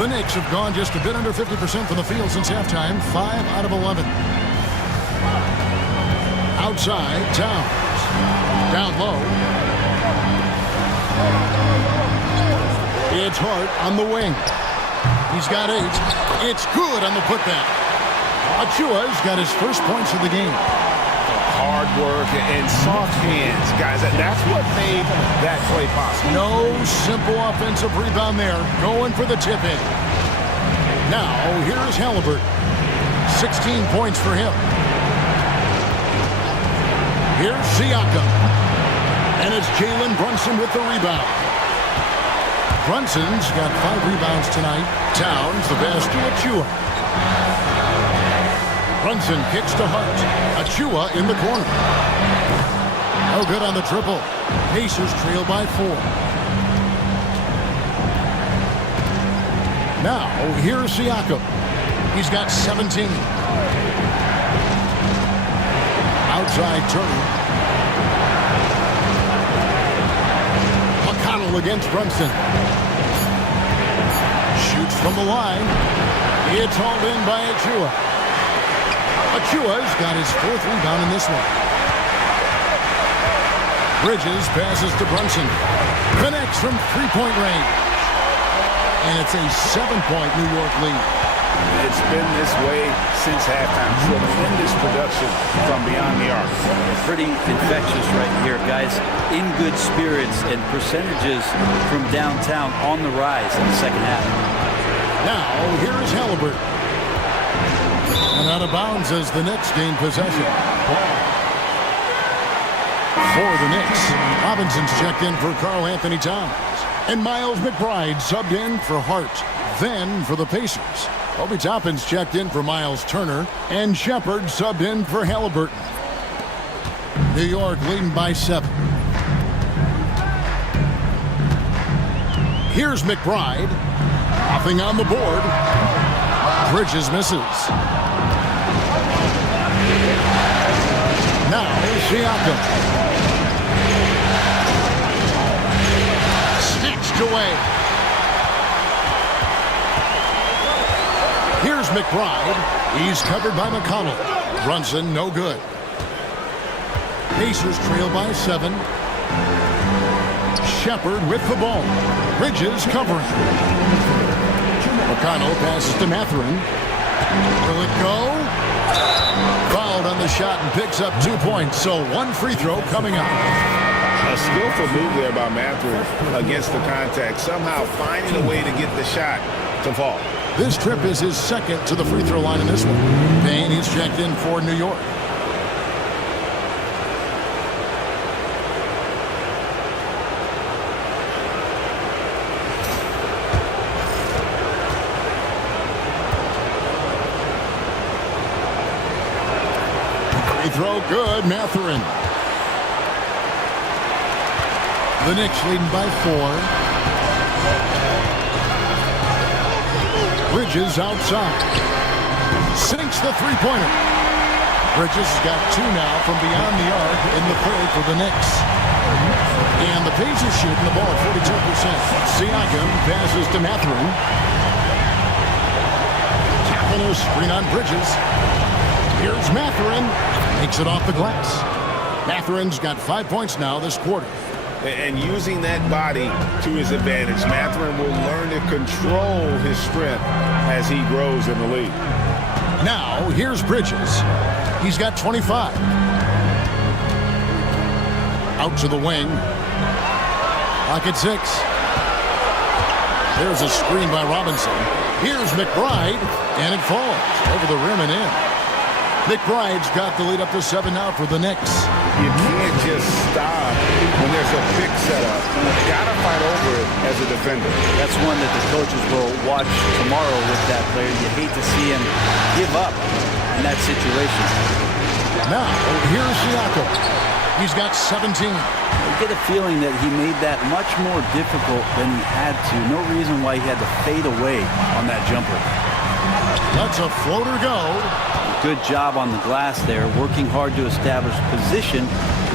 The Knicks have gone just a bit under 50% from the field since halftime. 5 out of 11. Outside, Towns. Down low. It's Hart on the wing. He's got 8. It's good on the putback. Achua's got his first points of the game. Hard work and soft hands, guys. That's what made that play possible. No simple offensive rebound there. Going for the tip-in. Now, here's Halliburton. 16 points for him. Here's Siakam. And it's Jalen Brunson with the rebound. Brunson's got 5 rebounds tonight. Towns, the pass to Achua. Brunson kicks to Hart. Achua in the corner. No good on the triple. Pacers trail by 4. Now, here's Siakam. He's got 17. Outside Turner. McConnell against Brunson. shoots from the line. It's hauled in by Achua. Achua's got his 4th rebound in this one. Bridges passes to Brunson. Connects from three-point range. And it's a 7-point New York lead. It's been this way since halftime. Tremendous production from beyond the arc. Pretty infectious right here, guys. In good spirits and percentages from downtown on the rise in the second half. Now, here is Halliburton. And out of bounds as the Knicks gain possession. For the Knicks, Robinson's checked in for Karl Anthony Towns. And Miles McBride subbed in for Hart. Then for the Pacers, Obi Toppin's checked in for Miles Turner. And Shepard subbed in for Halliburton. New York leading by 7. Here's McBride. Nothing on the board. Bridges misses. Now Siakam. Snatched away. Here's McBride. He's covered by McConnell. Brunson, no good. Pacers trail by 7. Shepard with the ball. Bridges covering. McConnell passes to Mathurin. Will it go? Fouled on the shot and picks up 2 points. So 1 free throw coming up. A skillful move there by Mathurin against the contact. Somehow finding a way to get the shot to fall. This trip is his 2nd to the free throw line in this one. Payne, he's checked in for New York. Free throw good, Mathurin. The Knicks leading by 4. Bridges outside. Sinks the three-pointer. Bridges has got 2 now from beyond the arc in the 3rd for the Knicks. And the Pacers shooting the ball at 42%. Siakam passes to Mathurin. Tapping a screen on Bridges. Here's Mathurin. Makes it off the glass. Mathurin's got 5 points now this quarter. And using that body to his advantage, Mathurin will learn to control his strength as he grows in the league. Now, here's Bridges. He's got 25. Out to the wing. Pocket 6. There's a screen by Robinson. Here's McBride, and it falls over the rim and in. McBride's got the lead up to 7 now for the Knicks. You can't just stop when there's a pick set up. You've got to fight over it as a defender. That's one that the coaches will watch tomorrow with that player. You hate to see him give up in that situation. Now, here's Siakam. He's got 17. You get a feeling that he made that much more difficult than he had to. No reason why he had to fade away on that jumper. That's a floater go. Good job on the glass there, working hard to establish position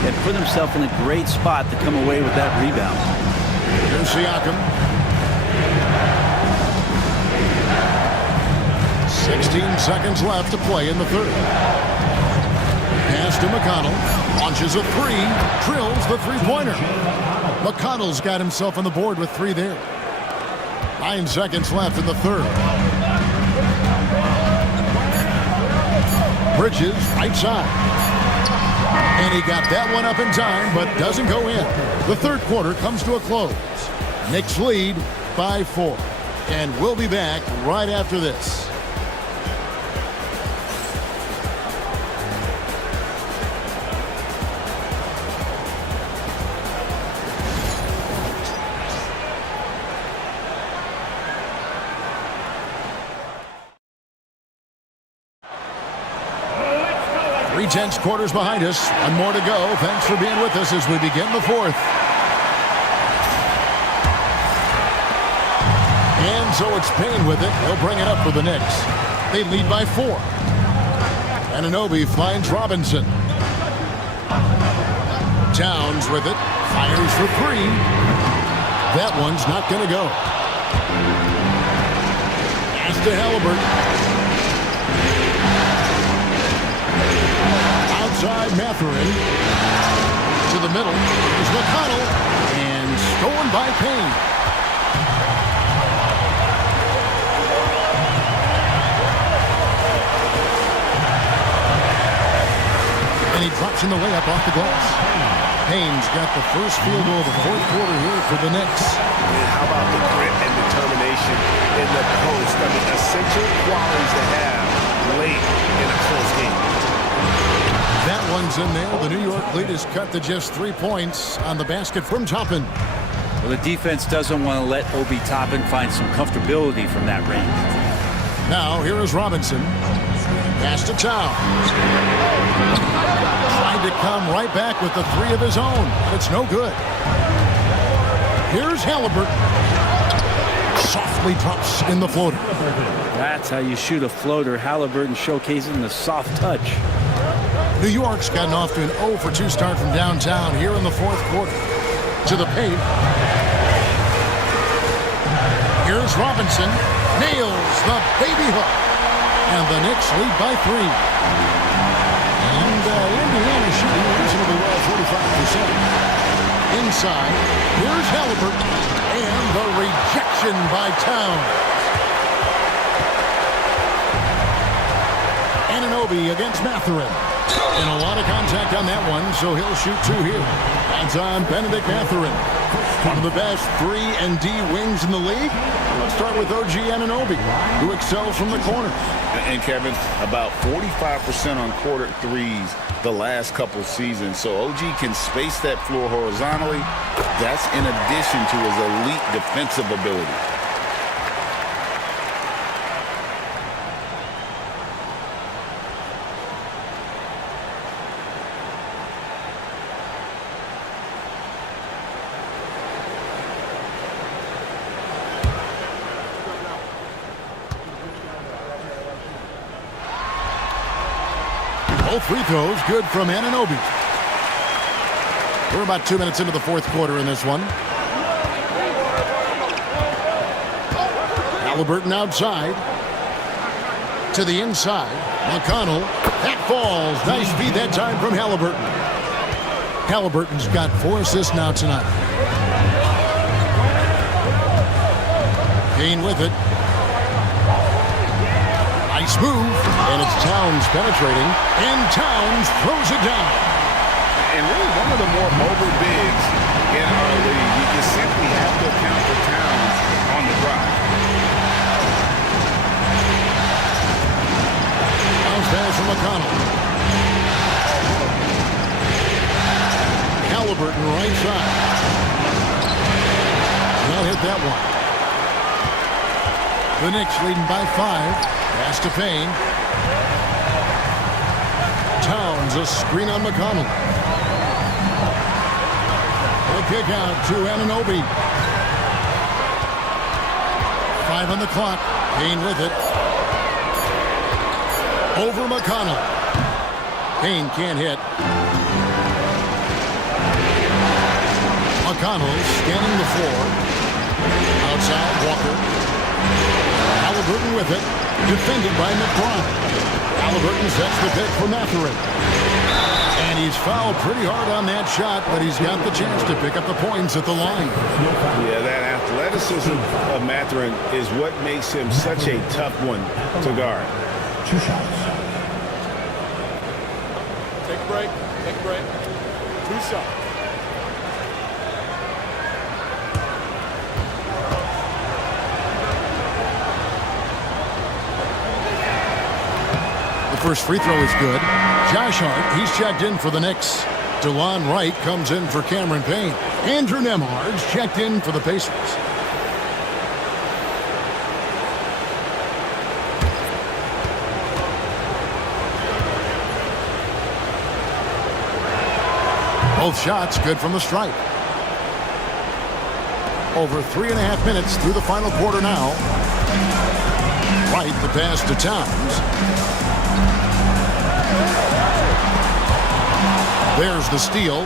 and put himself in a great spot to come away with that rebound. Here's Siakam. 16 seconds left to play in the 3rd. Pass to McConnell. Launches a 3. Drills the three-pointer. McConnell's got himself on the board with 3 there. 9 seconds left in the 3rd. Bridges, right side. And he got that one up in time, but doesn't go in. The 3rd quarter comes to a close. Knicks lead by 4. And we'll be back right after this. Tense quarters behind us. 1 more to go. Thanks for being with us as we begin the 4th. And so it's Payne with it. He'll bring it up for the Knicks. They lead by 4. Anunoby finds Robinson. Towns with it. Fires for 3. That one's not going to go. Pass to Halliburton. Outside Mathurin. To the middle. Here's McConnell. And stolen by Payne. And he drops in the layup off the glass. Payne's got the first field goal of the fourth quarter here for the Knicks. And how about the grit and determination in the post? I mean, essential qualities to have late in a close game. That one's in there. The New York lead is cut to just 3 points on the basket from Toppin. Well, the defense doesn't want to let Obi Toppin find some comfortability from that range. Now, here is Robinson. Pass to Towns. Trying to come right back with the three of his own, but it's no good. Here's Halliburton. Softly drops in the floater. That's how you shoot a floater. Halliburton showcasing the soft touch. New York's gotten off to an 0 for 2 start from downtown here in the fourth quarter. To the paint. Here's Robinson. Nails the baby hook. And the Knicks lead by 3. And Indiana shooting reasonably well, 45%. Inside, here's Halliburton. And the rejection by Towns. Anunoby against Mathurin. And a lot of contact on that one, so he'll shoot 2 here. That's on Benedict Mathurin. One of the best 3-and-D wings in the league. Let's start with OG Anunoby, who excels from the corner. And Kevin, about 45% on quarter threes the last couple seasons. So OG can space that floor horizontally. That's in addition to his elite defensive ability. Both free throws good from Anunoby. We're about 2 minutes into the fourth quarter in this one. Halliburton outside. To the inside. McConnell. That falls. Nice feed that time from Halliburton. Halliburton's got 4 assists now tonight. Payne with it. Nice move, and it's Towns penetrating, and Towns throws it down. And really one of the more mobile bigs in our league. You simply have to account for Towns on the drive. Bounce pass from McConnell. Halliburton right side. Not hit that one. The Knicks leading by 5. Pass to Payne. Towns, a screen on McConnell. The kick out to Anunoby. 5 on the clock. Payne with it. Over McConnell. Payne can't hit. McConnell scanning the floor. Outside, Walker. Halliburton with it. Defended by McBride. Halliburton sets the pick for Mathurin. And he's fouled pretty hard on that shot, but he's got the chance to pick up the points at the line. Yeah, that athleticism of Mathurin is what makes him such a tough one to guard. 2 shots. Take a break. Take a break. 2 shots. First free throw is good. Josh Hart, he's checked in for the Knicks. DeLon Wright comes in for Cameron Payne. Andrew Nembhard's checked in for the Pacers. Both shots good from the stripe. Over 3.5 minutes through the final quarter now. Wright, the pass to Towns. There's the steal.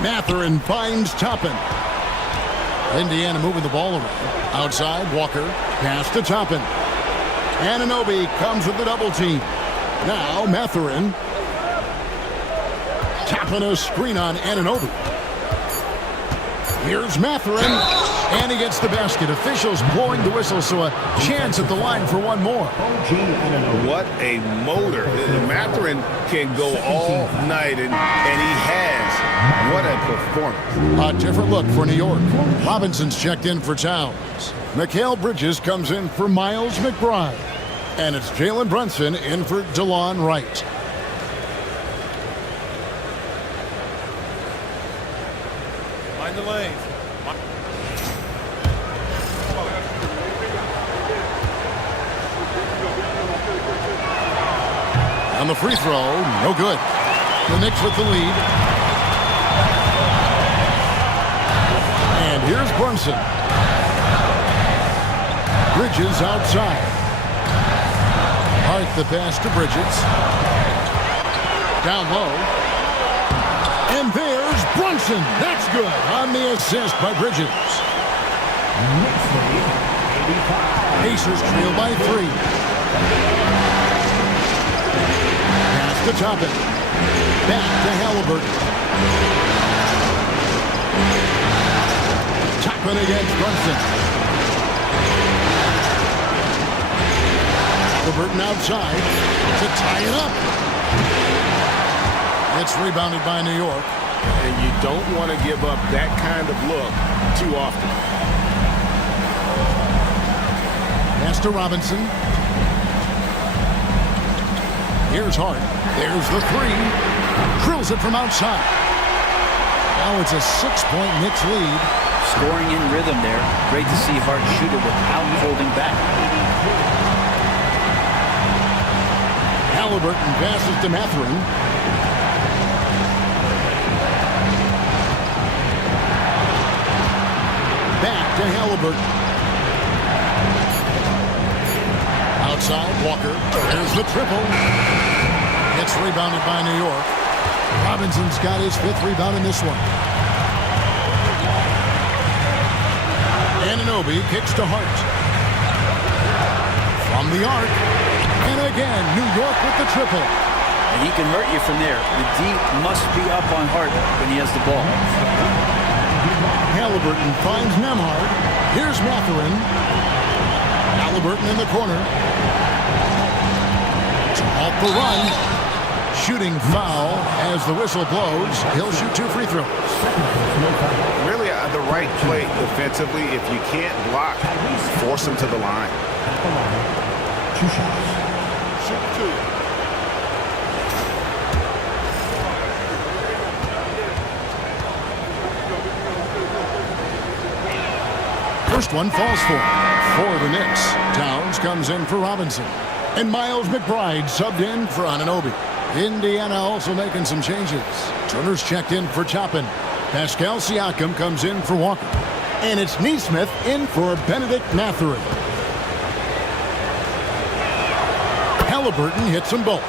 Mathurin finds Toppin. Indiana moving the ball around. Outside, Walker. Pass to Toppin. Anunoby comes with the double team. Now, Mathurin. Toppin a screen on Anunoby. Here's Mathurin. And he gets the basket. Officials blowing the whistle, so a chance at the line for one more. What a motor. Mathurin can go all night, and he has. What a performance. A different look for New York. Robinson's checked in for Towns. Mikal Bridges comes in for Miles McBride. And it's Jalen Brunson in for DeLon Wright. Find the lane. On the free throw, no good. The Knicks with the lead. And here's Brunson. Bridges outside. Hart the pass to Bridges. Down low. And there's Brunson. That's good on the assist by Bridges. Pacers trail by 3. To Toppin. Back to Halliburton. Toppin against Brunson. Halliburton outside to tie it up. It's rebounded by New York. And you don't want to give up that kind of look too often. Pass to Robinson. Here's Hart. There's the 3. Drills it from outside. Now it's a 6-point Knicks lead. Scoring in rhythm there. Great to see Hart shoot it without holding back. Halliburton passes to Mathurin. Back to Halliburton. Outside, Walker. There's the triple. It's rebounded by New York. Robinson's got his 5th rebound in this one. Anunoby kicks to Hart. From the arc. And again, New York with the triple. And he can hurt you from there. The D must be up on Hart when he has the ball. Halliburton finds Nembhard. Here's Mathurin. Halliburton in the corner. To halt the run. Shooting foul as the whistle blows. He'll shoot 2 free throws. Really the right play defensively. If you can't block, force him to the line. 2 shots. Shoot 2. First one falls for the Knicks. Towns comes in for Robinson. And Miles McBride subbed in for Anunoby. Indiana also making some changes. Turner's checked in for Toppin. Pascal Siakam comes in for Walker. And it's Nesmith in for Benedict Mathurin. Halliburton hits them both.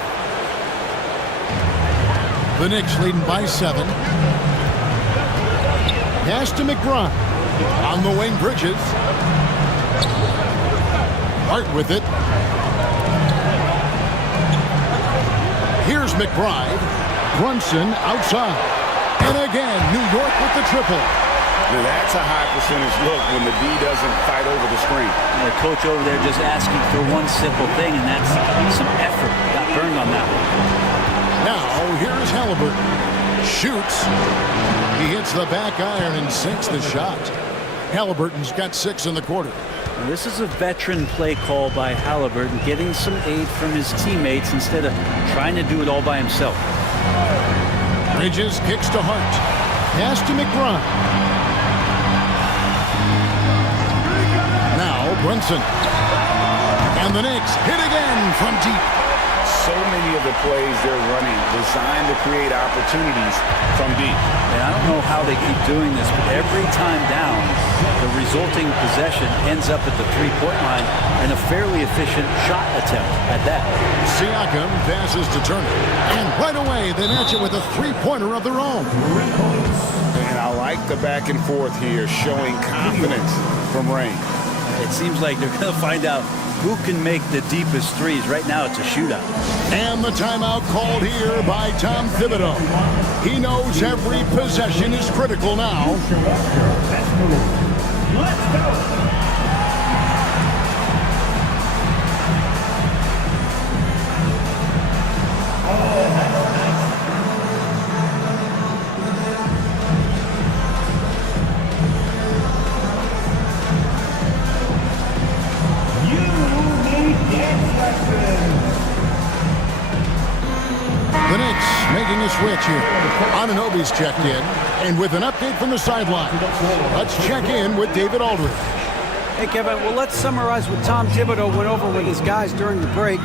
The Knicks leading by 7. Pass to McBride. On the wing, Bridges. Hart with it. Here's McBride. Brunson outside. And again, New York with the triple. Now that's a high percentage look when the D doesn't fight over the screen. And the coach over there just asking for one simple thing, and that's some effort. Got burned on that one. Now, here's Halliburton. Shoots. He hits the back iron and sinks the shot. Halliburton's got 6 in the quarter. Now, this is a veteran play call by Halliburton, getting some aid from his teammates instead of trying to do it all by himself. Bridges kicks to Hart. Pass to McBride. Now Brunson. And the Knicks hit again from deep. So many of the plays they're running designed to create opportunities from deep. And I don't know how they keep doing this, but every time down, the resulting possession ends up at the three-point line and a fairly efficient shot attempt at that. Siakam passes to Turner. And right away, they match it with a three-pointer of their own. And I like like the back and forth here, showing confidence from Rain. It seems like they're going to find out who can make the deepest threes. Right now, it's a shootout. And the timeout called here by Tom Thibodeau. He knows every possession is critical now. Let's move. Let's go. The Knicks making a switch here. Anunoby's checked in, and with an update from the sideline, let's check in with David Aldridge. Hey, Kevin, well, let's summarize what Tom Thibodeau went over with his guys during the break.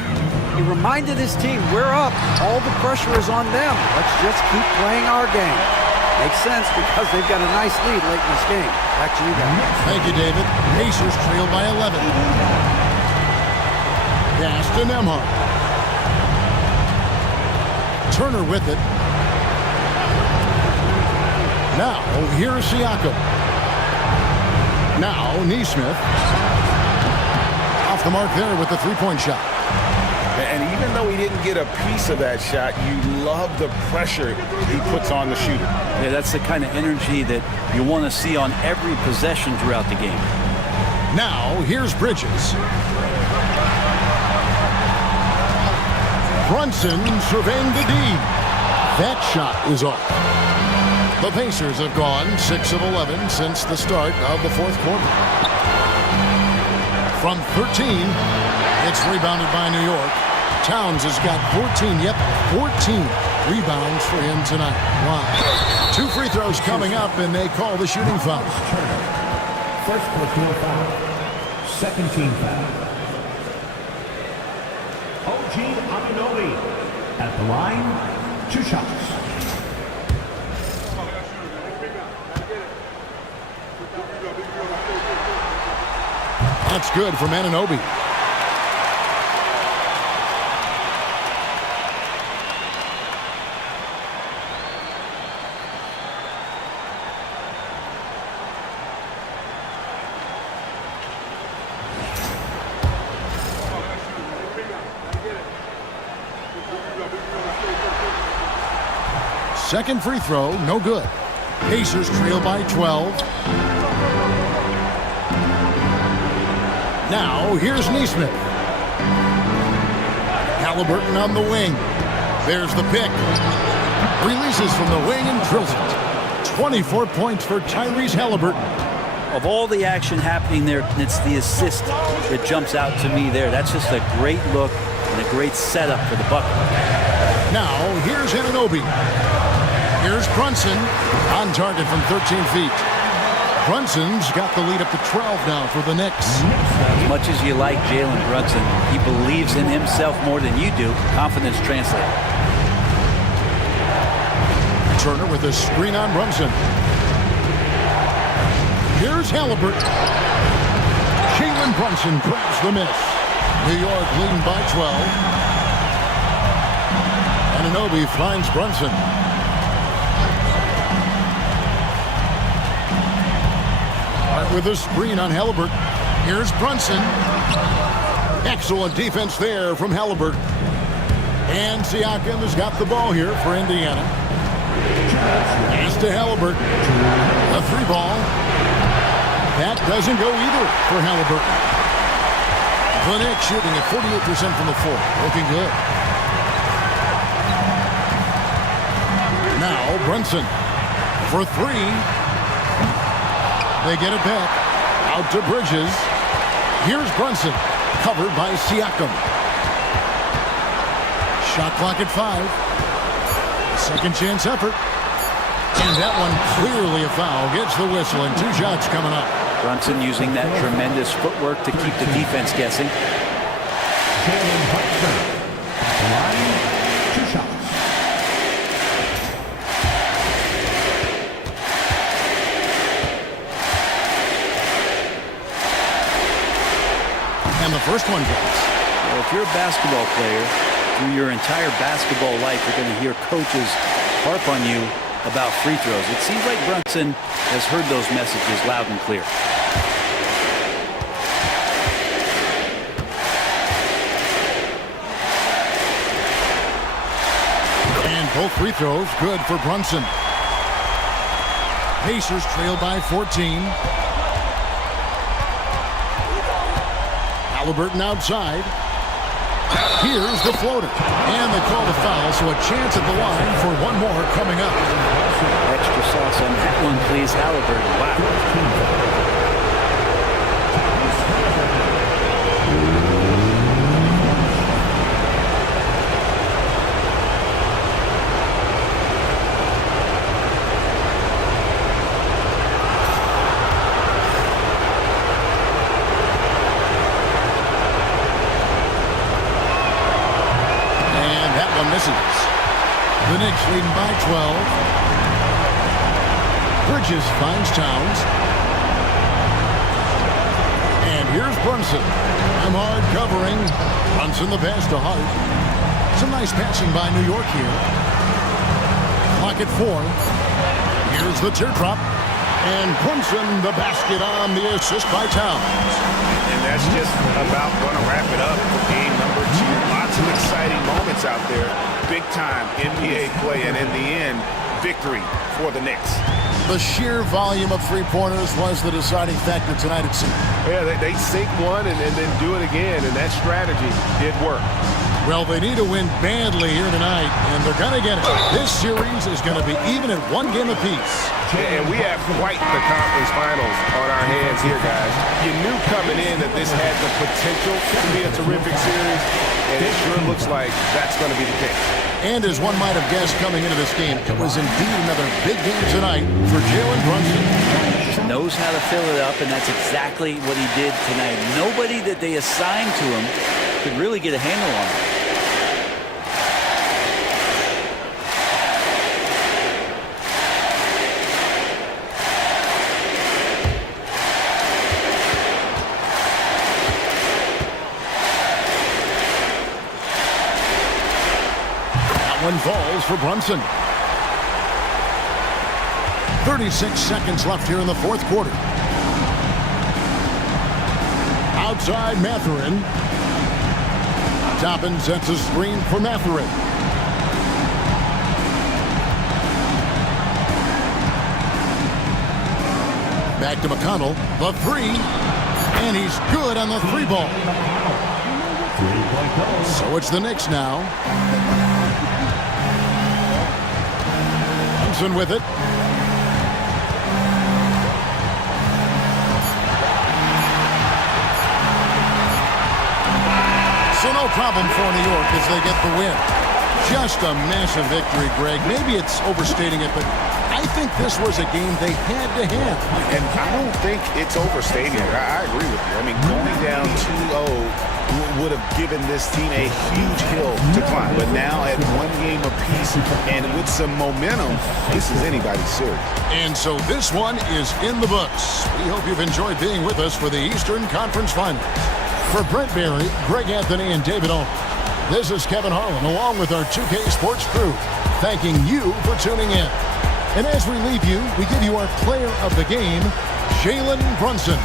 He reminded his team, we're up. All the pressure is on them. Let's just keep playing our game. Makes sense because they've got a nice lead late in this game. Back to you guys. Thank you, David. Pacers trail by 11. Pass to Nembhard. Turner with it. Now, here's Siakam. Now, Nesmith. Off the mark there with the three-point shot. And even though he didn't get a piece of that shot, you love the pressure he puts on the shooter. Yeah, that's the kind of energy that you want to see on every possession throughout the game. Now, here's Bridges. Brunson surveying the D. That shot is off. The Pacers have gone 6 of 11 since the start of the fourth quarter. From 13, it's rebounded by New York. Towns has got 14, 14 rebounds for him tonight. Wow. 2 free throws coming up, and they call the shooting foul. First personal foul. Second team foul. OG Anunoby at the line, 2 shots. That's good from Anunoby. Second free throw, no good. Pacers trail by 12. Now, here's Nesmith. Halliburton on the wing. There's the pick. Releases from the wing and drills it. 24 points for Tyrese Halliburton. Of all the action happening there, it's the assist that jumps out to me there. That's just a great look and a great setup for the bucket. Now, here's Anunoby. Here's Brunson on target from 13 feet. Brunson's got the lead up to 12 now for the Knicks. As much as you like Jalen Brunson, he believes in himself more than you do. Confidence translates. Turner with a screen on Brunson. Here's Halliburton. Jalen Brunson grabs the miss. New York leading by 12. Anunoby finds Brunson. With a screen on Halliburton. Here's Brunson. Excellent defense there from Halliburton. And Siakam has got the ball here for Indiana. Pass to Halliburton. A 3-ball. That doesn't go either for Halliburton. The Knicks shooting at 48% from the floor. Looking good. Now Brunson for 3. They get it back. Out to Bridges. Here's Brunson. Covered by Siakam. Shot clock at 5. Second chance effort. And that one clearly a foul. Gets the whistle and 2 shots coming up. Brunson using that tremendous footwork to keep the defense guessing. Jalen Brunson at the line, 2 shots. And the first one goes. Well, if you're a basketball player, through your entire basketball life, you're going to hear coaches harp on you about free throws. It seems like Brunson has heard those messages loud and clear. And both free throws good for Brunson. Pacers trail by 14. Halliburton outside. Here's the floater. And they call the foul, so a chance at the line for one more coming up. Extra sauce on that one, please, Halliburton. Wow. Misses. The Knicks leading by 12. Bridges finds Towns. And here's Brunson. Hard covering. Brunson the pass to Hart. Some nice passing by New York here. Clock at 4. Here's the teardrop. And Brunson the basket on the assist by Towns. And that's just about going to wrap it up for game number 2. Lots of exciting moments out there. Big time NBA play, and in the end, victory for the Knicks. The sheer volume of three-pointers was the deciding factor tonight, it seemed. Yeah, they sink one and then do it again, and that strategy did work. Well, they need to win badly here tonight, and they're going to get it. This series is going to be even at one game apiece. And we have quite the conference finals on our hands here, guys. You knew coming in that this had the potential to be a terrific series, and it sure looks like that's going to be the case. And as one might have guessed coming into this game, it was indeed another big game tonight for Jalen Brunson. Just knows how to fill it up, and that's exactly what he did tonight. Nobody that they assigned to him could really get a handle on it. One falls for Brunson. 36 seconds left here in the fourth quarter. Outside Mathurin. Toppin sets a screen for Mathurin. Back to McConnell. The three. And he's good on the three ball. So it's the Knicks now. With it. So no problem for New York as they get the win. Just a massive victory, Greg. Maybe it's overstating it, but I think this was a game they had to have. And I don't think it's overstating it. I agree with you. I mean, going down 2-0 would have given this team a huge hill to climb. But now at one game apiece and with some momentum, this is anybody's series. And so this one is in the books. We hope you've enjoyed being with us for the Eastern Conference Finals. For Brent Barry, Greg Anthony, and David Owen, this is Kevin Harlan along with our 2K Sports crew, thanking you for tuning in. And as we leave you, we give you our player of the game, Jalen Brunson.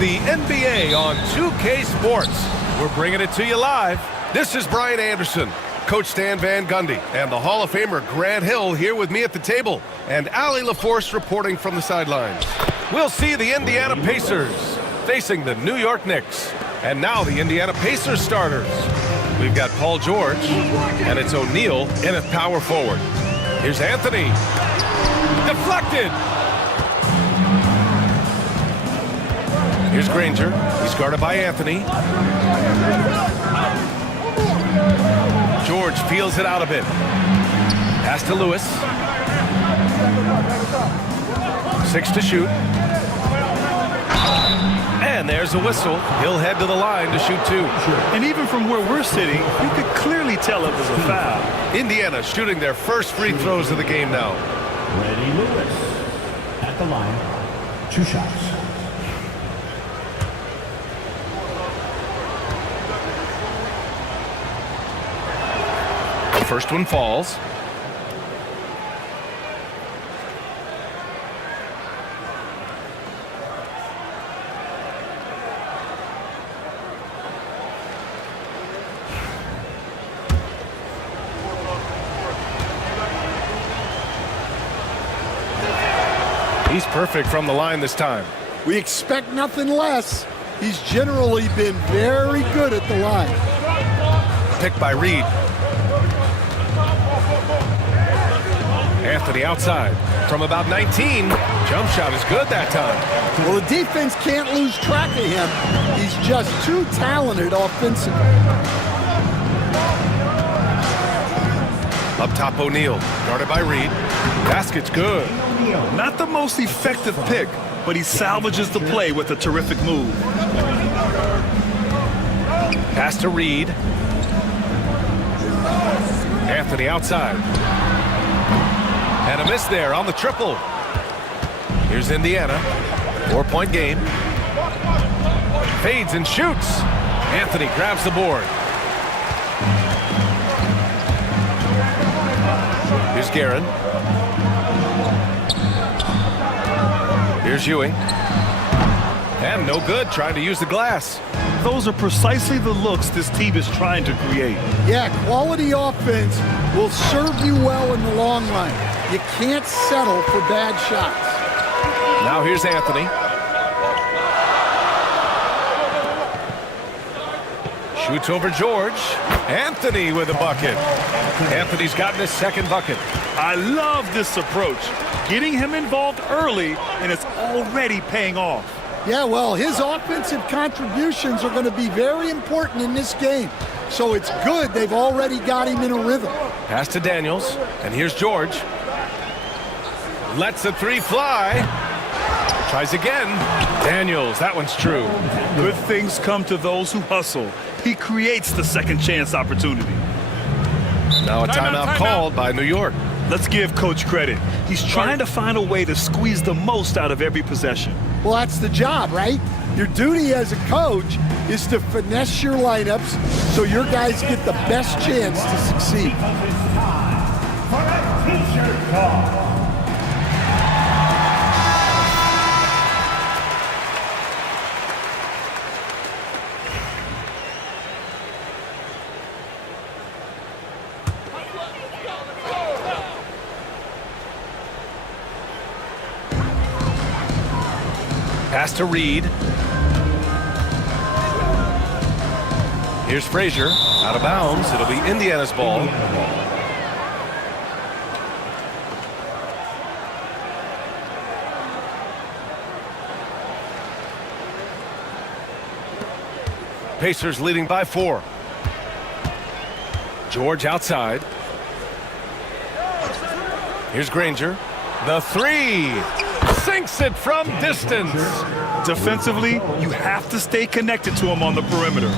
the NBA on 2K Sports. We're bringing it to you live. This is Brian Anderson, Coach Stan Van Gundy, and the Hall of Famer Grant Hill here with me at the table, and Allie LaForce reporting from the sidelines. We'll see the Indiana Pacers facing the New York Knicks. And now the Indiana Pacers starters. We've got Paul George, and it's O'Neal in at power forward. Here's Anthony. Deflected. Here's Granger. He's guarded by Anthony. George feels it out a bit. Pass to Lewis. 6 to shoot. And there's a whistle. He'll head to the line to shoot 2. And even from where we're sitting, you could clearly tell it was a foul. Indiana shooting their first free throws of the game now. Ready, Lewis. At the line. 2 shots. The first one falls. He's perfect from the line this time. We expect nothing less. He's generally been very good at the line. Picked by Reed. Anthony outside from about 19. Jump shot is good that time. Well, the defense can't lose track of him. He's just too talented offensively. Up top, O'Neal, guarded by Reed. Basket's good. Not the most effective pick, but he salvages the play with a terrific move. Pass to Reed. Anthony outside. And a miss there on the triple. Here's Indiana. 4-point game. Fades and shoots. Anthony grabs the board. Here's Guerin. Here's Ewing. And no good, trying to use the glass. Those are precisely the looks this team is trying to create. Yeah, quality offense will serve you well in the long run. You can't settle for bad shots. Now here's Anthony. Shoots over George. Anthony with a bucket. Anthony's gotten his second bucket. I love this approach. Getting him involved early, and it's already paying off. Yeah, well, his offensive contributions are going to be very important in this game. So it's good they've already got him in a rhythm. Pass to Daniels, and here's George. Lets the 3 fly. Tries again. Daniels, that one's true. Good things come to those who hustle. He creates the second chance opportunity. Now a timeout called by New York. Let's give Coach credit. He's trying to find a way to squeeze the most out of every possession. Well, that's the job, right? Your duty as a coach is to finesse your lineups so your guys get the best chance to succeed. For a t-shirt call. Pass to Reed. Here's Frazier, out of bounds. It'll be Indiana's ball. Pacers leading by 4. George outside. Here's Granger. The 3. Sinks it from distance. Defensively, you have to stay connected to him on the perimeter.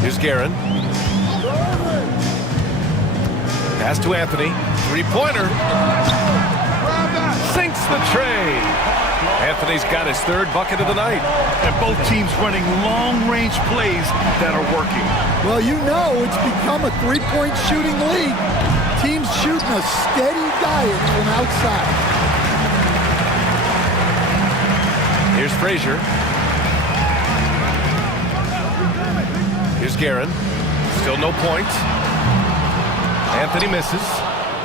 Here's Guerin. Pass to Anthony. 3-pointer. Sinks the tray. Anthony's got his 3rd bucket of the night. And both teams running long-range plays that are working. Well, you know it's become a 3-point shooting league. Teams shooting a steady diet from outside. Here's Frazier. Here's Guerin. Still no points. Anthony misses.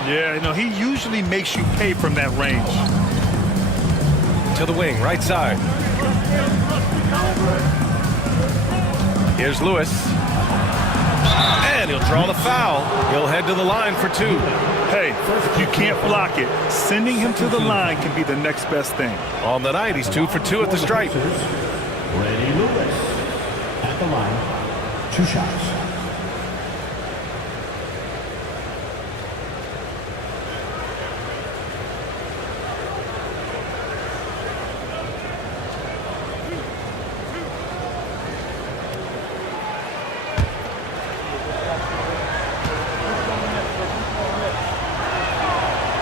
Yeah, you know, he usually makes you pay from that range. To the wing, right side. Here's Lewis. And he'll draw the foul. He'll head to the line for 2. Hey, if you can't block it, sending him to the line can be the next best thing. On the night, he's 2 for 2 at the stripe. Freddie Lewis at the line. 2 shots.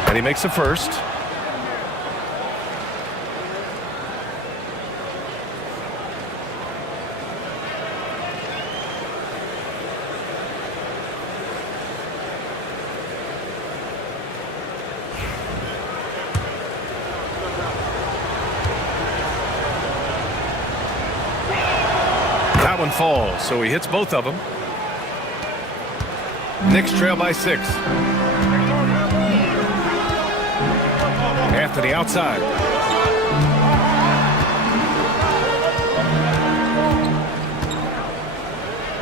And he makes the first. That one falls, so he hits both of them. Knicks trail by 6. Anthony outside.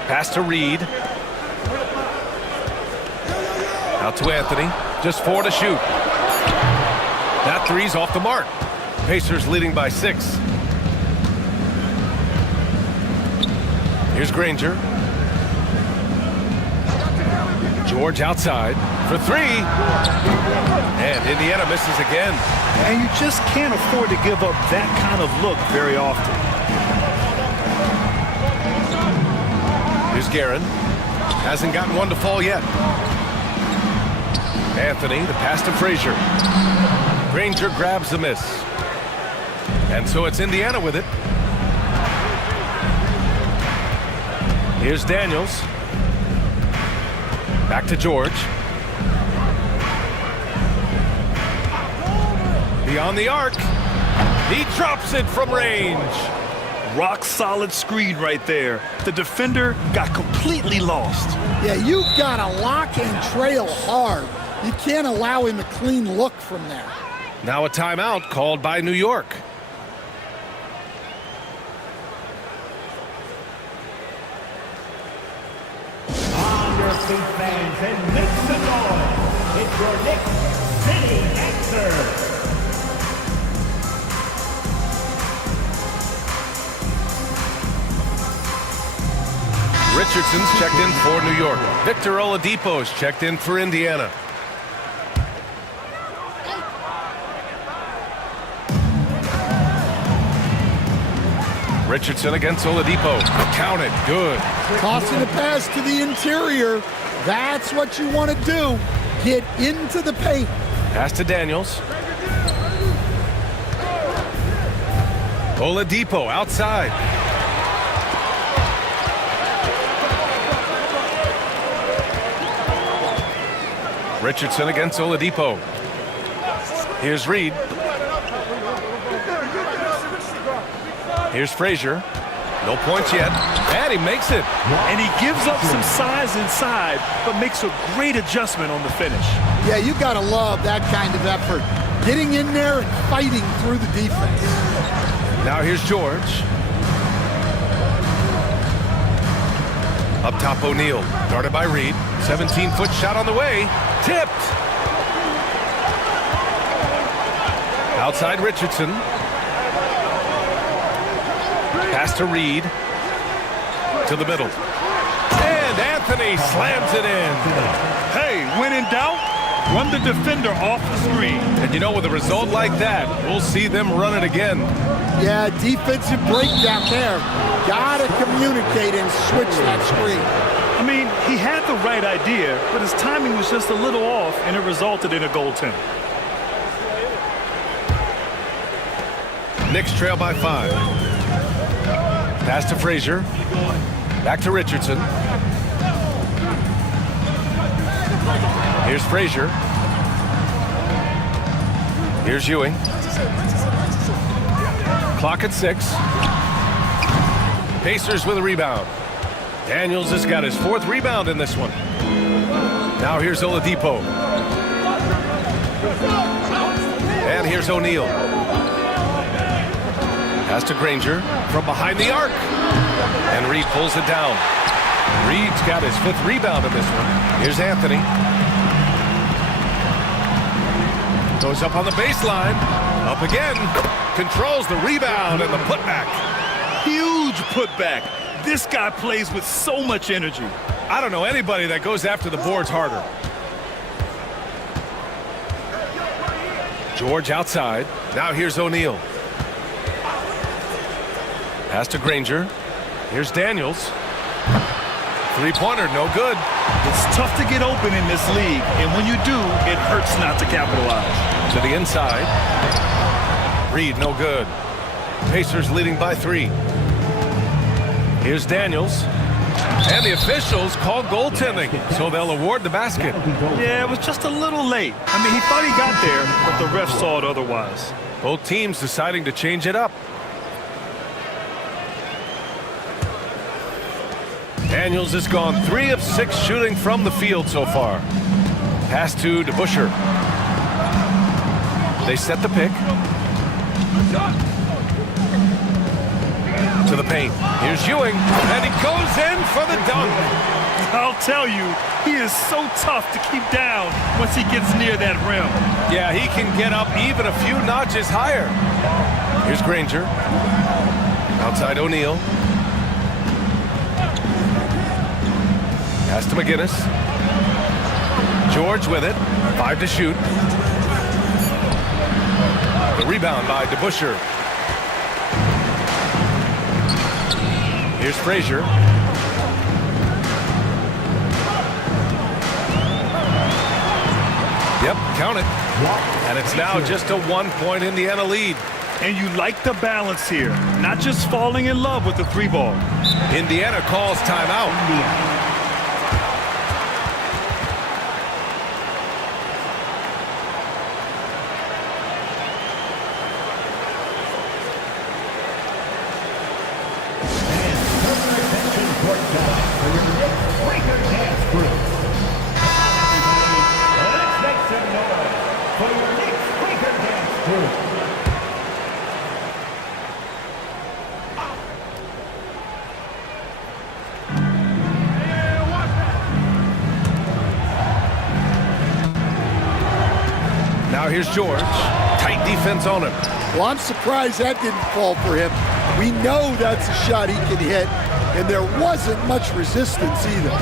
Pass to Reed. Out to Anthony. Just 4 to shoot. That three's off the mark. Pacers leading by 6. Here's Granger. George outside for 3. And Indiana misses again. And you just can't afford to give up that kind of look very often. Here's Guerin. Hasn't gotten one to fall yet. Anthony, the pass to Frazier. Granger grabs the miss. And so it's Indiana with it. Here's Daniels. Back to George. Beyond the arc. He drops it from range. Rock solid screen right there. The defender got completely lost. Yeah, you've got to lock and trail hard. You can't allow him a clean look from there. Now a timeout called by New York. On your feet, fans, and make some noise. It's your Knicks City answer. Richardson's checked in for New York. Victor Oladipo's checked in for Indiana. Richardson against Oladipo. Counted. Good. Tossing a pass to the interior. That's what you want to do. Get into the paint. Pass to Daniels. Oladipo outside. Richardson against Oladipo. Here's Reed. Here's Frazier. No points yet. And he makes it. And he gives up some size inside, but makes a great adjustment on the finish. Yeah, you got to love that kind of effort. Getting in there and fighting through the defense. Now here's George. Up top, O'Neal. Guarded by Reed. 17-foot shot on the way. Tipped. Outside Richardson. Pass to Reed. To the middle. And Anthony slams it in. Hey, when in doubt, run the defender off the screen. And you know, with a result like that, we'll see them run it again. Yeah, defensive breakdown there. Gotta communicate and switch that screen. I mean, he had the right idea, but his timing was just a little off, and it resulted in a goaltender. Knicks trail by 5. Pass to Frazier. Back to Richardson. Here's Frazier. Here's Ewing. Clock at 6. Pacers with a rebound. Daniels has got his 4th rebound in this one. Now here's Oladipo. And here's O'Neal. Pass to Granger from behind the arc. And Reed pulls it down. Reed's got his 5th rebound in this one. Here's Anthony. Goes up on the baseline. Up again. Controls the rebound and the putback. Huge putback. This guy plays with so much energy. I don't know anybody that goes after the boards harder. George outside. Now here's O'Neal. Pass to Granger. Here's Daniels. Three-pointer, no good. It's tough to get open in this league, and when you do, it hurts not to capitalize. To the inside. Reed, no good. Pacers leading by 3. Here's Daniels. And the officials call goaltending, so they'll award the basket. Yeah, it was just a little late. I mean, he thought he got there, but the ref saw it otherwise. Both teams deciding to change it up. Daniels has gone 3 of 6 shooting from the field so far. Pass to DeBusschere. They set the pick. To the paint. Here's Ewing, and he goes in for the dunk. I'll tell you, he is so tough to keep down once he gets near that rim. Yeah, he can get up even a few notches higher. Here's Granger. Outside O'Neal. Pass to McGinnis. George with it. 5 to shoot. The rebound by DeBusschere. Here's Frazier. Yep, count it. And it's now just a 1-point Indiana lead. And you like the balance here, not just falling in love with the 3-ball. Indiana calls timeout. Now here's George. Tight defense on him. Well, I'm surprised that didn't fall for him. We know that's a shot he can hit, and there wasn't much resistance either.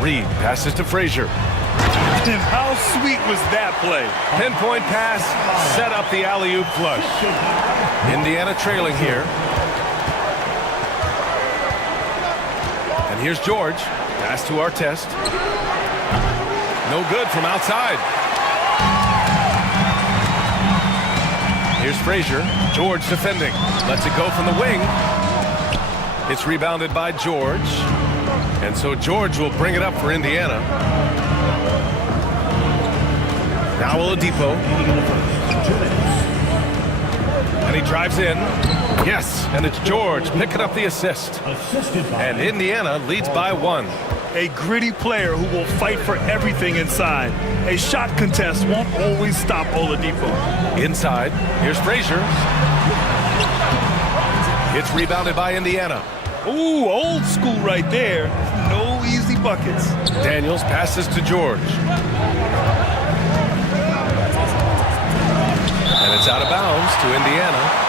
Reed passes to Frazier. And how sweet was that play? Pinpoint pass, set up the alley-oop flush. Indiana trailing here. And here's George. Pass to Artest. No good from outside. Here's Frazier. George defending. Lets it go from the wing. It's rebounded by George. And so George will bring it up for Indiana. Now Oladipo. And he drives in. Yes, and it's George picking up the assist. And Indiana leads by 1. A gritty player who will fight for everything inside. A shot contest won't always stop Oladipo. Inside, here's Frazier. It's rebounded by Indiana. Ooh, old school right there. No easy buckets. Daniels passes to George. And it's out of bounds to Indiana.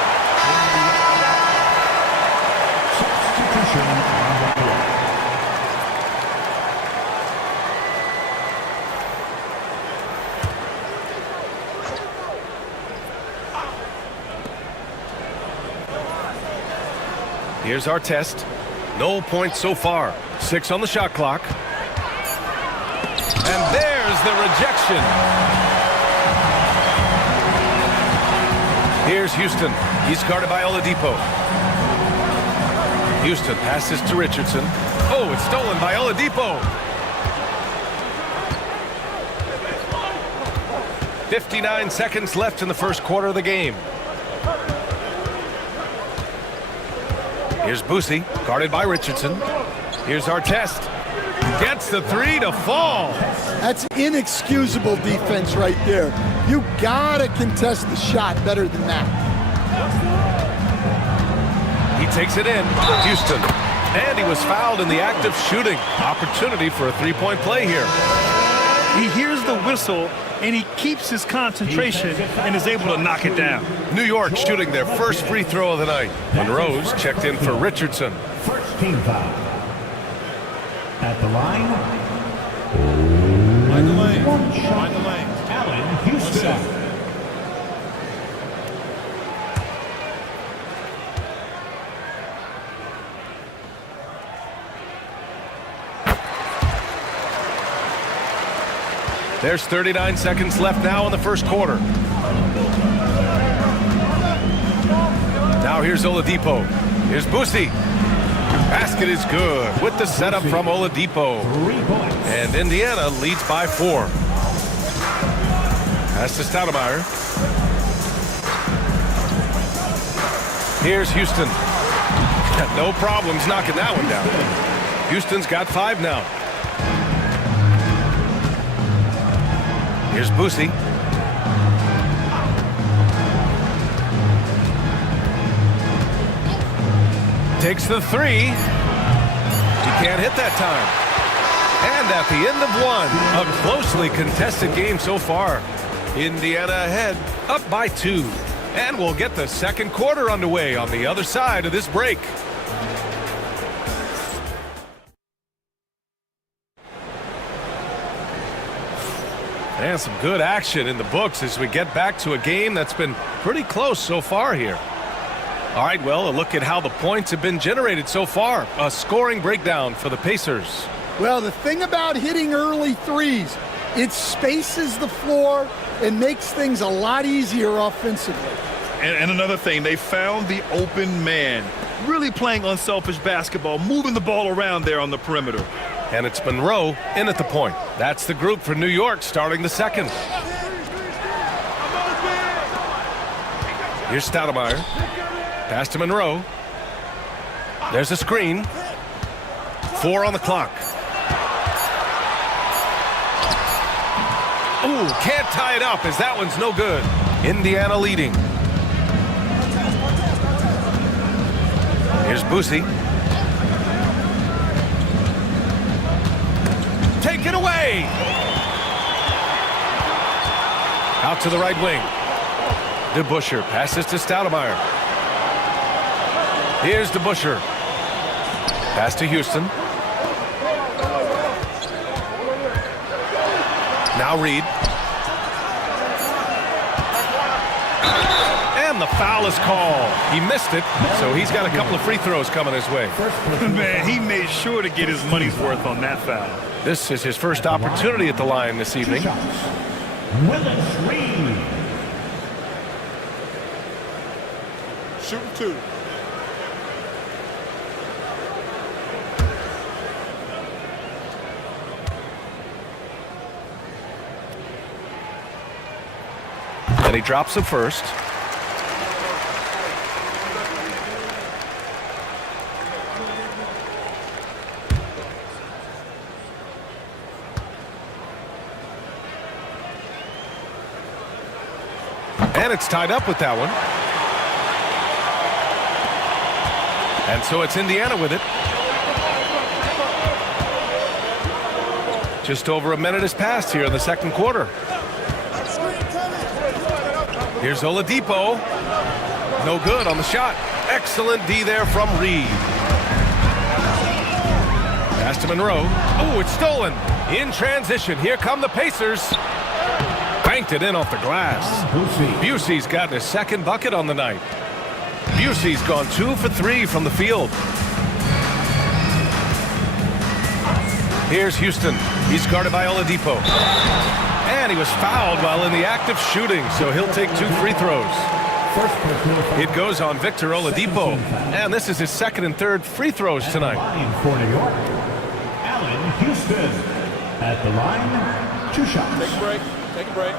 Here's our test. No points so far. 6 on the shot clock. And there's the rejection. Here's Houston. He's guarded by Oladipo. Houston passes to Richardson. Oh, it's stolen by Oladipo. 59 seconds left in the first quarter of the game. Here's Boosie, guarded by Richardson. Here's Artest. Gets the three to fall. That's inexcusable defense right there. You gotta contest the shot better than that. He takes it in. Houston. And he was fouled in the act of shooting. Opportunity for a three-point play here. He hears the whistle, and he keeps his concentration and is able to knock it down. New York shooting their first free throw of the night. Monroe's checked in for Richardson. First team foul. At the line. By the lane. One shot. By the lane. Allen Houston. There's 39 seconds left now in the first quarter. Now here's Oladipo. Here's Boosie. Basket is good with the setup from Oladipo. And Indiana leads by 4. Pass to Stoudemire. Here's Houston. No problems knocking that one down. Houston's got 5 now. Here's Boosie. Takes the three. He can't hit that time. And at the end of one, a closely contested game so far. Indiana ahead, up by 2. And we'll get the second quarter underway on the other side of this break. And some good action in the books as we get back to a game that's been pretty close so far here. All right, well, a look at how the points have been generated so far. A scoring breakdown for the Pacers. Well, the thing about hitting early threes, it spaces the floor and makes things a lot easier offensively. And another thing, they found the open man. Really playing unselfish basketball, moving the ball around there on the perimeter. And it's Monroe in at the point. That's the group for New York starting the second. Here's Stoudemire. Pass to Monroe. There's a screen. 4 on the clock. Ooh, can't tie it up as that one's no good. Indiana leading. Here's Boosie. Take it away. Out to the right wing. DeBusschere passes to Stoudemire. Here's DeBusschere. Pass to Houston. Now Reed. And the foul is called. He missed it, so he's got a couple of free throws coming his way. Man, he made sure to get his money's worth on that foul. This is his first opportunity at the line this evening. Willis Reed. Shooting 2. And he drops the first. And it's tied up with that one. And so it's Indiana with it. Just over a minute has passed here in the second quarter. Here's Oladipo. No good on the shot. Excellent D there from Reed. Pass to Monroe. Oh, it's stolen. In transition. Here come the Pacers. Banked it in off the glass. Busey's gotten his second bucket on the night. Busey's gone 2 for 3 from the field. Here's Houston. He's guarded by Oladipo. And he was fouled while in the act of shooting, so he'll take 2 free throws. It goes on Victor Oladipo. And this is his second and third free throws tonight. For New York, Allen Houston. At the line, 2 shots. Take a break. Take a break.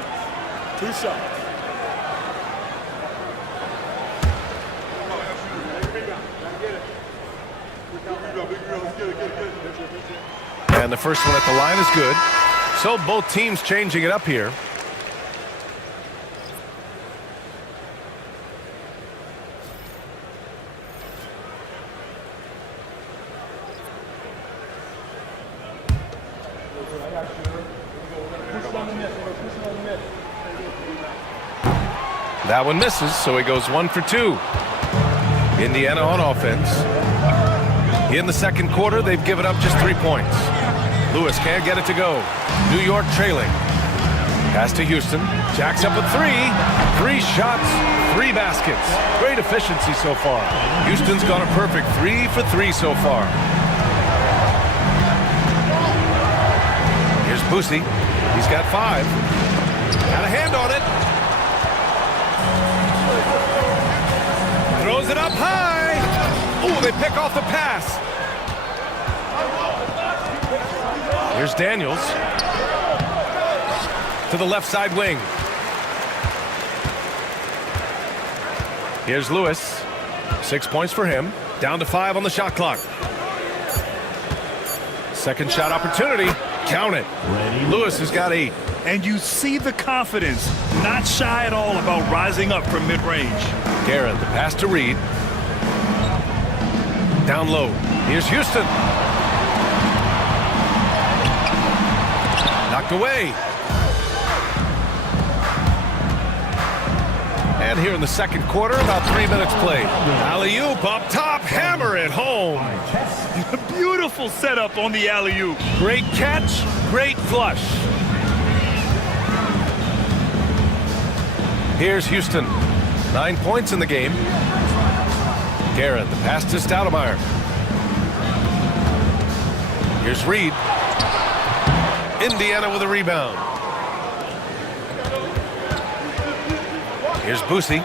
2 shots. And the first one at the line is good. So both teams changing it up here. That one misses, so he goes 1 for 2. Indiana on offense. In the second quarter, they've given up just 3 points. Lewis can't get it to go. New York trailing. Pass to Houston. Jacks up with 3. 3 shots, 3 baskets. Great efficiency so far. Houston's gone a perfect 3 for 3 so far. Here's Boosie. He's got 5. Got a hand on it. Throws it up high. Ooh, they pick off the pass. Here's Daniels. To the left side wing. Here's Lewis. 6 points for him. Down to 5 on the shot clock. Second shot opportunity. Count it. Lewis has got 8. And you see the confidence. Not shy at all about rising up from mid-range. Garrett, the pass to Reed. Down low. Here's Houston. Knocked away. And here in the second quarter, about 3 minutes played. Alley-oop up top, hammer it home. Beautiful setup on the alley-oop. Great catch, great flush. Here's Houston. 9 points in the game. Garrett, the pass to Stoudemire. Here's Reed. Indiana with a rebound. Here's Boosie.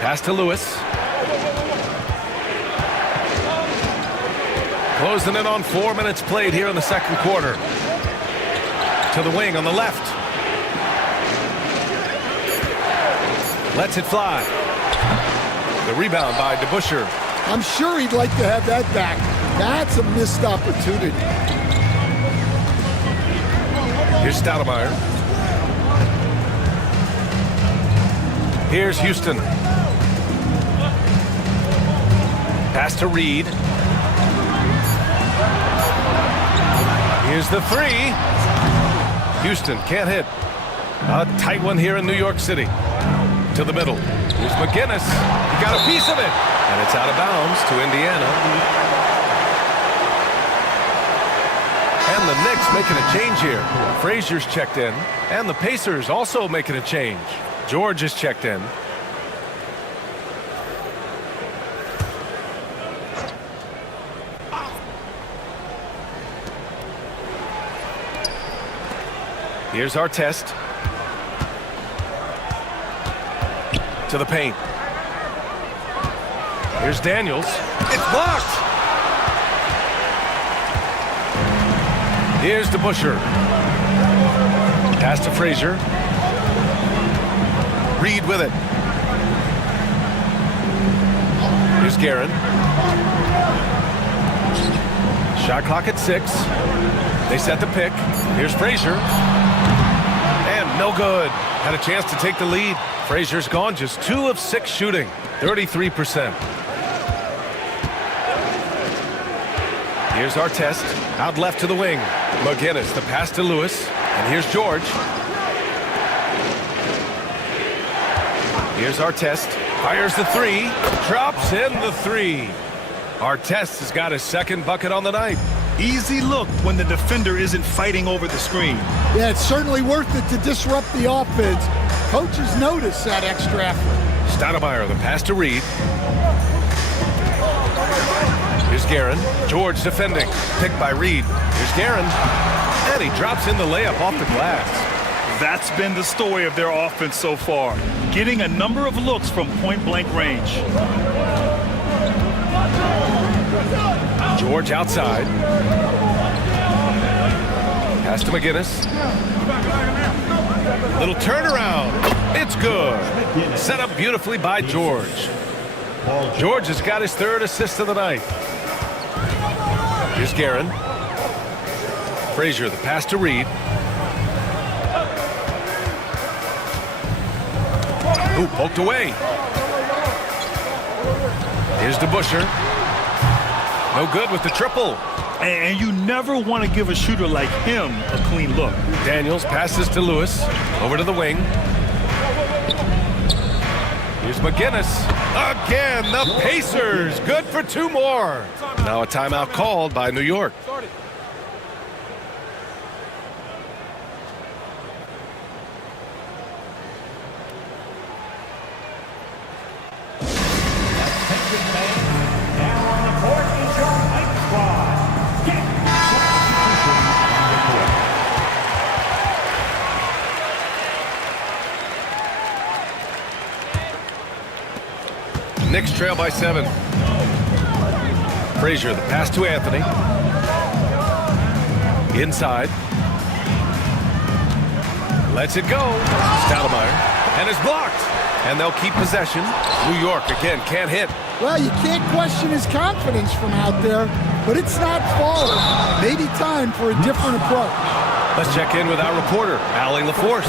Pass to Lewis. Closing in on 4 minutes played here in the second quarter. To the wing on the left. Lets it fly. The rebound by DeBusschere. I'm sure he'd like to have that back. That's a missed opportunity. Here's Stoudemire. Here's Houston. Pass to Reed. Here's the 3. Houston can't hit. A tight one here in New York City. To the middle. Here's McGinnis. He got a piece of it. And it's out of bounds to Indiana. And the Knicks making a change here. Frazier's checked in. And the Pacers also making a change. George is checked in. Here's our test. To the paint. Here's Daniels. It's blocked. Here's DeBusschere. Pass to Frazier. Reed with it. Here's Guerin. Shot clock at 6. They set the pick. Here's Frazier. And no good. Had a chance to take the lead. Frazier's gone just 2 of 6 shooting. 33%. Here's our test. Out left to the wing. McGinnis, the pass to Lewis. And here's George. Here's our test. Fires the 3. Drops in the 3. Artest has got his second bucket on the night. Easy look when the defender isn't fighting over the screen. Yeah, it's certainly worth it to disrupt the offense. Coaches notice that extra effort. Stoudemire, the pass to Reed. Here's Guerin. George defending. Picked by Reed. Here's Guerin. And he drops in the layup off the glass. That's been the story of their offense so far. Getting a number of looks from point-blank range. George outside. Pass to McGinnis. Little turnaround. It's good. Set up beautifully by George. George has got his 3rd assist of the night. Here's Guerin. Frazier, the pass to Reed. Ooh, poked away. Here's DeBusschere. No good with the triple. And you never want to give a shooter like him a clean look. Daniels passes to Lewis. Over to the wing. Here's McGinnis. Again, the Pacers. Good for 2 more. Now a timeout called by New York. Knicks trail by 7. Frazier, the pass to Anthony. Inside. Lets it go. Stoudemire. And is blocked. And they'll keep possession. New York, again, can't hit. Well, you can't question his confidence from out there, but it's not falling. Maybe time for a different approach. Let's check in with our reporter, Allie LaForce.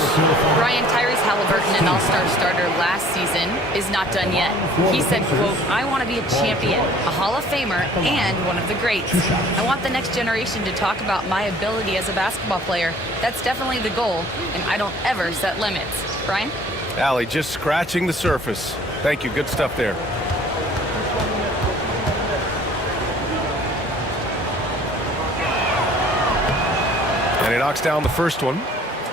Ryan, Tyrese Halliburton, an all-star starter last season, is not done yet. He said, quote, "I want to be a champion, a Hall of Famer, and one of the greats. I want the next generation to talk about my ability as a basketball player. That's definitely the goal, and I don't ever set limits." Brian? Allie, just scratching the surface. Thank you. Good stuff there. And he knocks down the first one.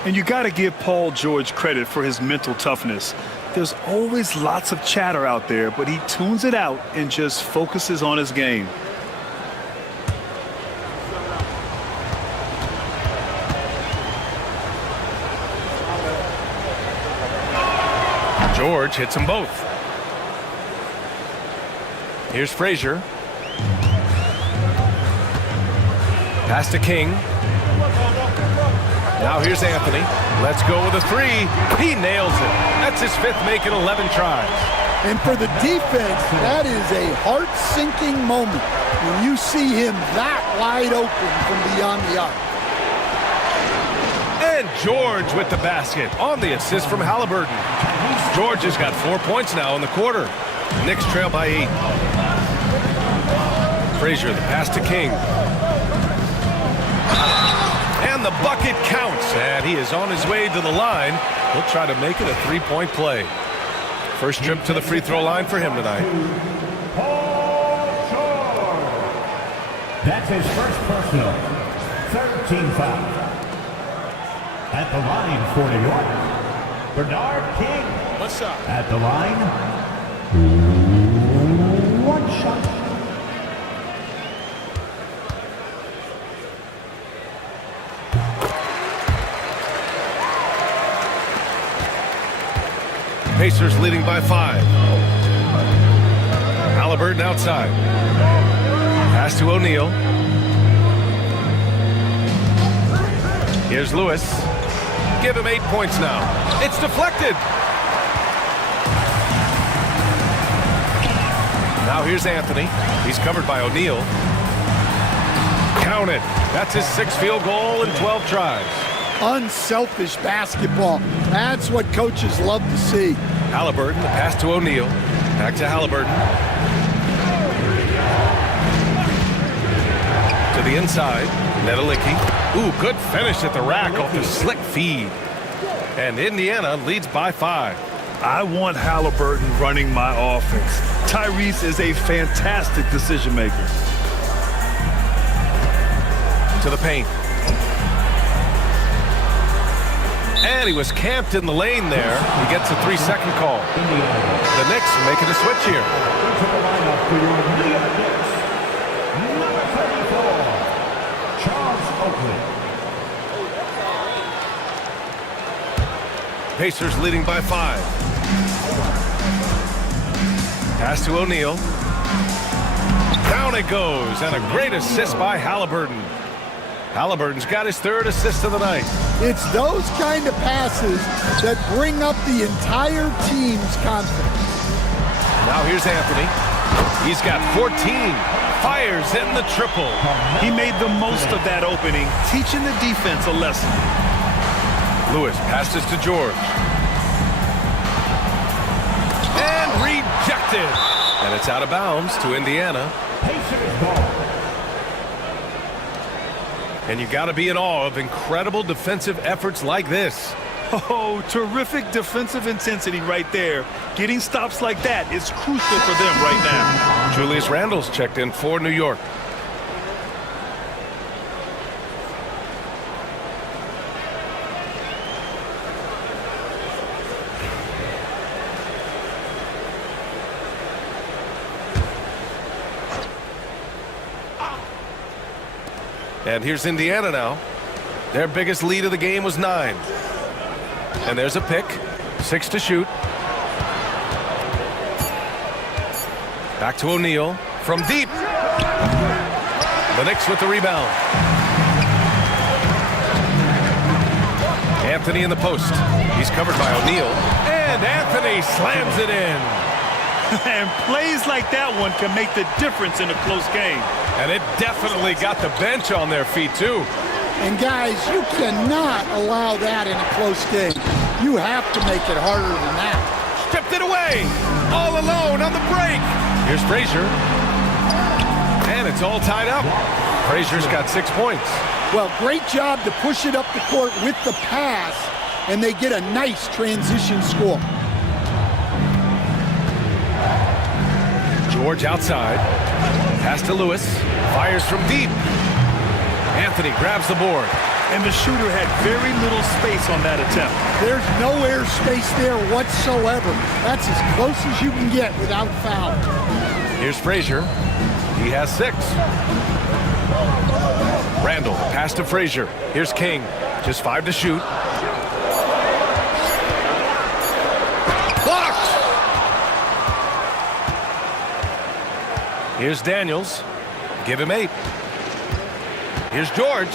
And you got to give Paul George credit for his mental toughness. There's always lots of chatter out there, but he tunes it out and just focuses on his game. George hits them both. Here's Frazier. Pass to King. Now here's Anthony. Let's go with a 3. He nails it. That's his 5th make in 11 tries. And for the defense, that is a heart-sinking moment when you see him that wide open from beyond the arc. And George with the basket on the assist from Halliburton. George has got 4 points now in the quarter. Knicks trail by 8. Frazier, the pass to King. And the bucket counts, and he is on his way to the line. He'll try to make it a 3-point play. First trip to the free throw line for him tonight. That's his first personal. 13 fouls. At the line for New York, Bernard King. One shot. At the line, 1 shot. Pacers leading by 5. Halliburton outside. Pass to O'Neal. Here's Lewis. Give him 8 points now. It's deflected. Now here's Anthony. He's covered by O'Neal. Count it. That's his 6th field goal in 12 tries. Unselfish basketball. That's what coaches love to see. Halliburton, the pass to O'Neal. Back to Halliburton. To the inside. Nedelicki. Ooh, good finish at the rack off the slick feed. And Indiana leads by 5. I want Halliburton running my offense. Tyrese is a fantastic decision maker. To the paint. And he was camped in the lane there. He gets a 3-second call. The Knicks making a switch here. Into the lineup for your New York Knicks, number 34, Charles Oakley. Pacers leading by 5. Pass to O'Neal. Down it goes, and a great assist by Halliburton. Halliburton's got his 3rd assist of the night. It's those kind of passes that bring up the entire team's confidence. Now here's Anthony. He's got 14. fires in the triple. He made the most of that opening, teaching the defense a lesson. Lewis passes to George. And rejected. And it's out of bounds to Indiana. And you got to be in awe of incredible defensive efforts like this. Oh, terrific defensive intensity right there. Getting stops like that is crucial for them right now. Julius Randle's checked in for New York. And here's Indiana now. Their biggest lead of the game was 9. And there's a pick. 6 to shoot. Back to O'Neal. From deep. The Knicks with the rebound. Anthony in the post. He's covered by O'Neal. And Anthony slams it in. And plays like that one can make the difference in a close game. And it definitely got the bench on their feet, too. And, guys, you cannot allow that in a close game. You have to make it harder than that. Stripped it away. All alone on the break. Here's Frazier. And it's all tied up. Frazier's got 6 points. Well, great job to push it up the court with the pass, and they get a nice transition score. George outside. Pass to Lewis. Fires from deep. Anthony grabs the board. And the shooter had very little space on that attempt. There's no air space there whatsoever. That's as close as you can get without foul. Here's Frazier. He has 6. Randle, pass to Frazier. Here's King. Just 5 to shoot. Blocked! Here's Daniels. Give him 8. Here's George.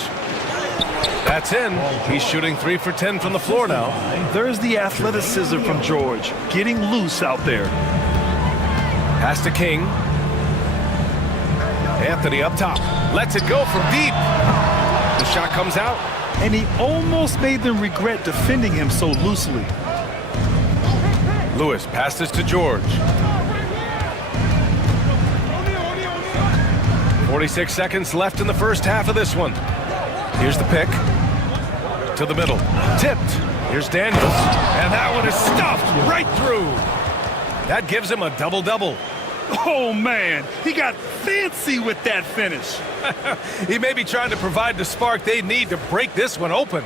That's in. He's shooting 3 for 10 from the floor now. There's the athleticism from George, getting loose out there. Pass to King. Anthony up top. Lets it go from deep. The shot comes out. And he almost made them regret defending him so loosely. Lewis passes to George. 46 seconds left in the first half of this one. Here's the pick. To the middle. Tipped. Here's Daniels. And that one is stuffed right through. That gives him a double-double. Oh, man. He got fancy with that finish. He may be trying to provide the spark they need to break this one open.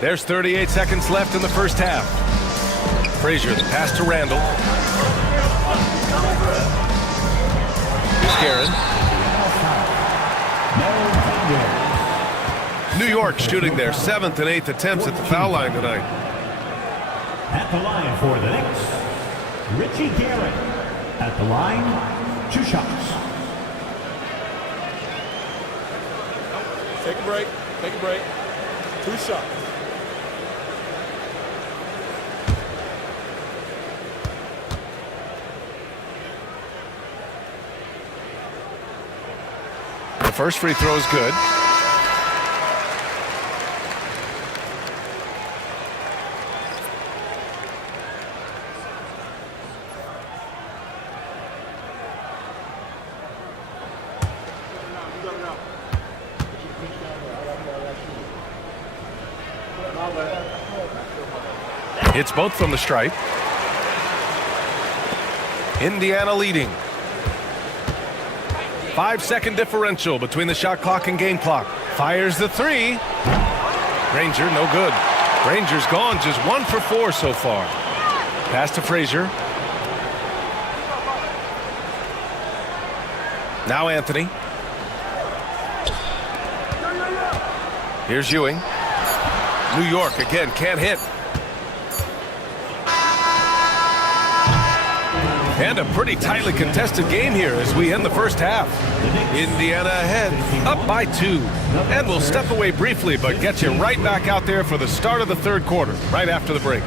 There's 38 seconds left in the first half. Frazier, the pass to Randle. Here's Guerin. New York shooting their 7th and 8th attempts at the foul line tonight. At the line for the Knicks, Richie Guerin. At the line, 2 shots. Take a break. Take a break. 2 shots. The first free throw is good. It's both from the stripe. Indiana leading. 5-second differential between the shot clock and game clock. Fires the 3. Granger, no good. Granger's gone, just 1 for 4 so far. Pass to Frazier. Now Anthony. Here's Ewing. New York again, can't hit. And a pretty tightly contested game here as we end the first half. Indiana ahead, up by 2. And we'll step away briefly, but get you right back out there for the start of the third quarter, right after the break.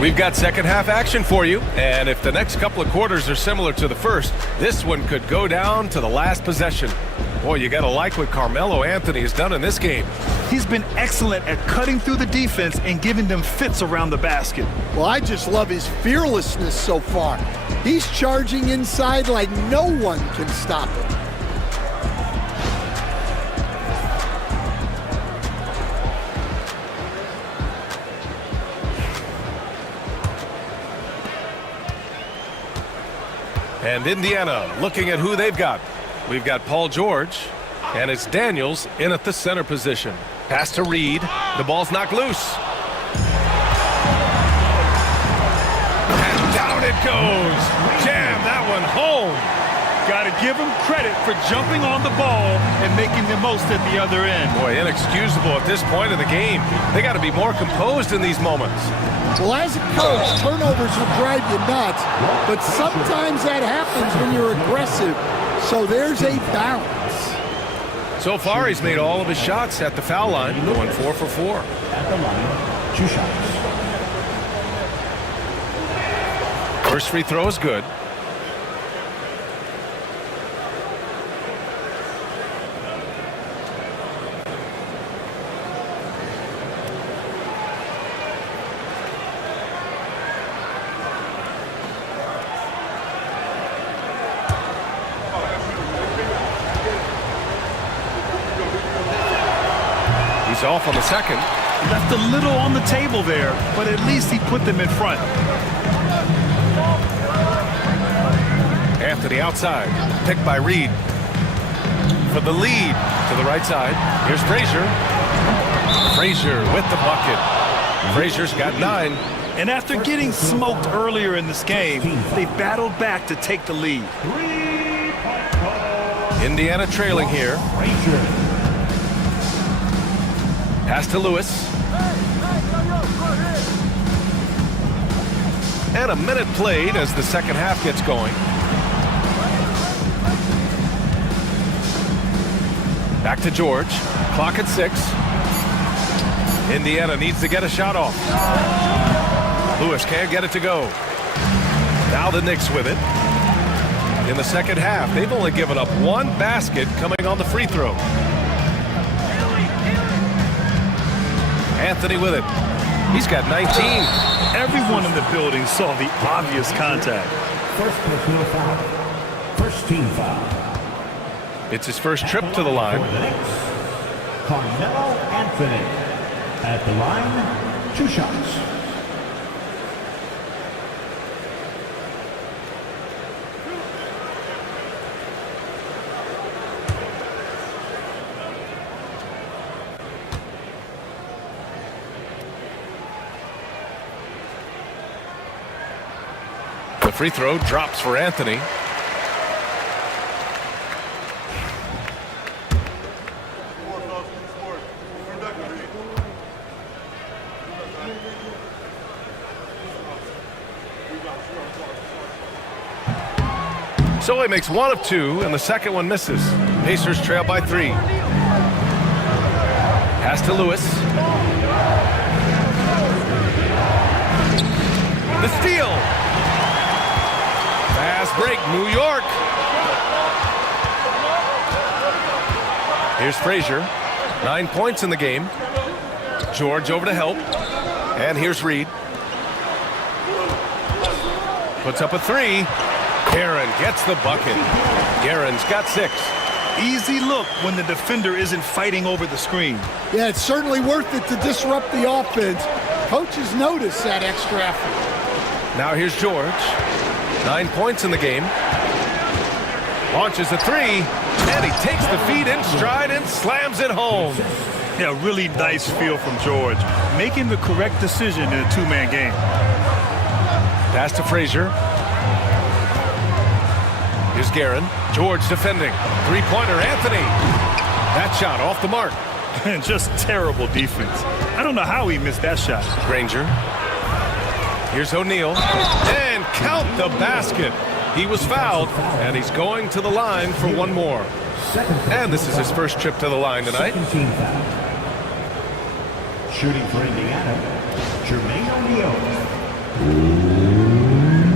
We've got second half action for you, and if the next couple of quarters are similar to the first, this one could go down to the last possession. Boy, you got to like what Carmelo Anthony has done in this game. He's been excellent at cutting through the defense and giving them fits around the basket. Well, I just love his fearlessness so far. He's charging inside like no one can stop him. And Indiana looking at who they've got. We've got Paul George, and it's Daniels in at the center position. Pass to Reed. The ball's knocked loose. And down it goes. Jam that one home. Got to give him credit for jumping on the ball and making the most at the other end. Boy, inexcusable at this point of the game. They got to be more composed in these moments. Well, as a coach, turnovers will drive you nuts, but sometimes that happens when you're aggressive. So there's a balance. So far, he's made all of his shots at the foul line, going 4 for 4. At the line, 2 shots. First free throw is good. He's off on the second. Left a little on the table there, but at least he put them in front. Anthony outside, picked by Reed. For the lead to the right side. Here's Frazier. Frazier with the bucket. Frazier's got 9. And after getting smoked earlier in this game, they battled back to take the lead. Indiana trailing here. Pass to Lewis. And a minute played as the second half gets going. Back to George. Clock at 6. Indiana needs to get a shot off. Lewis can't get it to go. Now the Knicks with it. In the second half, they've only given up 1 basket coming on the free throw. Anthony with it. He's got 19. Everyone in the building saw the obvious contact. First personal foul. First team foul. It's his first trip to the line. For the Knicks, Carmelo Anthony. At the line, 2 shots. The free throw drops for Anthony. So he makes 1 of 2, and the second one misses. Pacers trail by 3. Pass to Lewis. The steal. Fast break, New York. Here's Frazier. 9 points in the game. George over to help. And here's Reed. Puts up a 3. Guerin gets the bucket. Guerin's got 6. Easy look when the defender isn't fighting over the screen. Yeah, it's certainly worth it to disrupt the offense. Coaches notice that extra effort. Now here's George. 9 points in the game. Launches a 3. And he takes the feed in stride and slams it home. Yeah, really nice feel from George. Making the correct decision in a 2-man game. Pass to Frazier. Here's Guerin. George defending. 3-pointer, Anthony. That shot off the mark. Just terrible defense. I don't know how he missed that shot. Granger. Here's O'Neal. And count the basket. He was fouled, and he's going to the line for 1 more. And this is his first trip to the line tonight. Team foul. Shooting for Indiana, Jermaine O'Neal.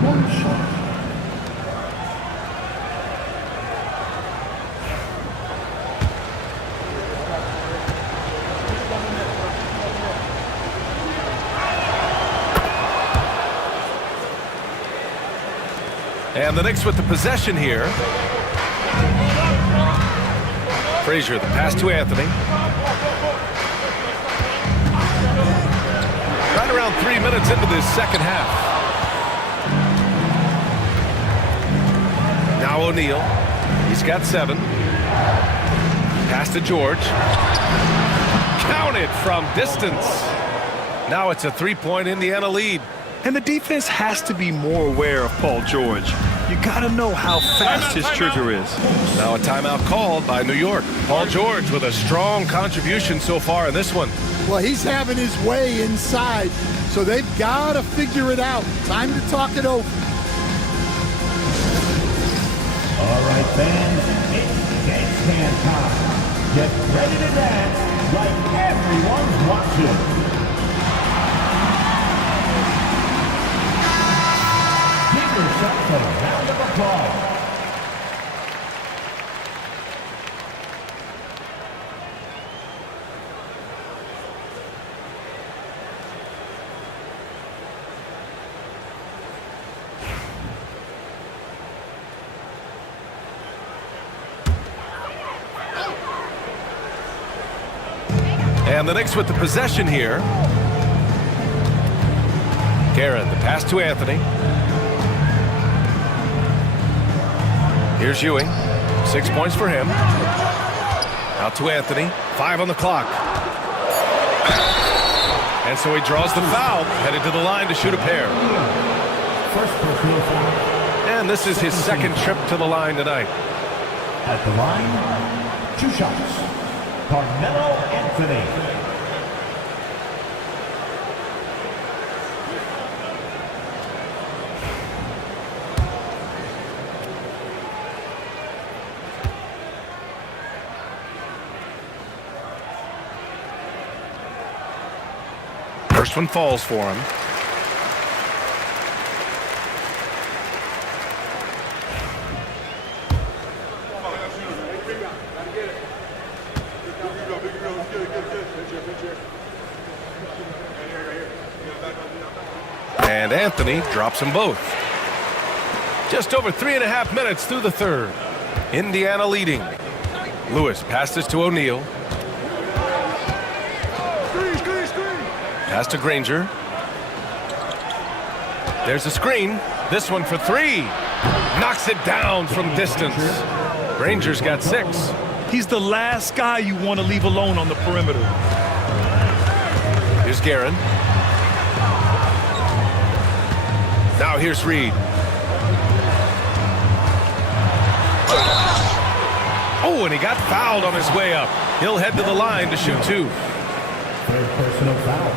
One shot. And the Knicks with the possession here. Frazier, the pass to Anthony. Right around 3 minutes into this second half. Now O'Neal. He's got 7. Pass to George. Counted from distance. Now it's a 3-point Indiana lead. And the defense has to be more aware of Paul George. You got to know how fast his trigger is. Now a timeout called by New York. Paul George with a strong contribution so far in this one. Well, he's having his way inside, so they've got to figure it out. Time to talk it over. All right, fans, it's dance stand time. Get ready to dance like everyone's watching. Give yourself a round of applause. And the Knicks with the possession here. Garrett, the pass to Anthony. Here's Ewing. 6 points for him. Out to Anthony. 5 on the clock. And so he draws the foul, headed to the line to shoot a pair. First personal foul. And this is his second trip to the line tonight. At the line, 2 shots. Carmelo Anthony. First one falls for him. And Anthony drops them both. Just over 3.5 minutes through the third. Indiana leading. Lewis passes to O'Neal. Pass to Granger. There's a screen. This one for 3. Knocks it down from distance. Granger's got 6. He's the last guy you want to leave alone on the perimeter. Here's Guerin. Now here's Reed. Oh, and he got fouled on his way up. He'll head to the line to shoot 2. Third personal foul.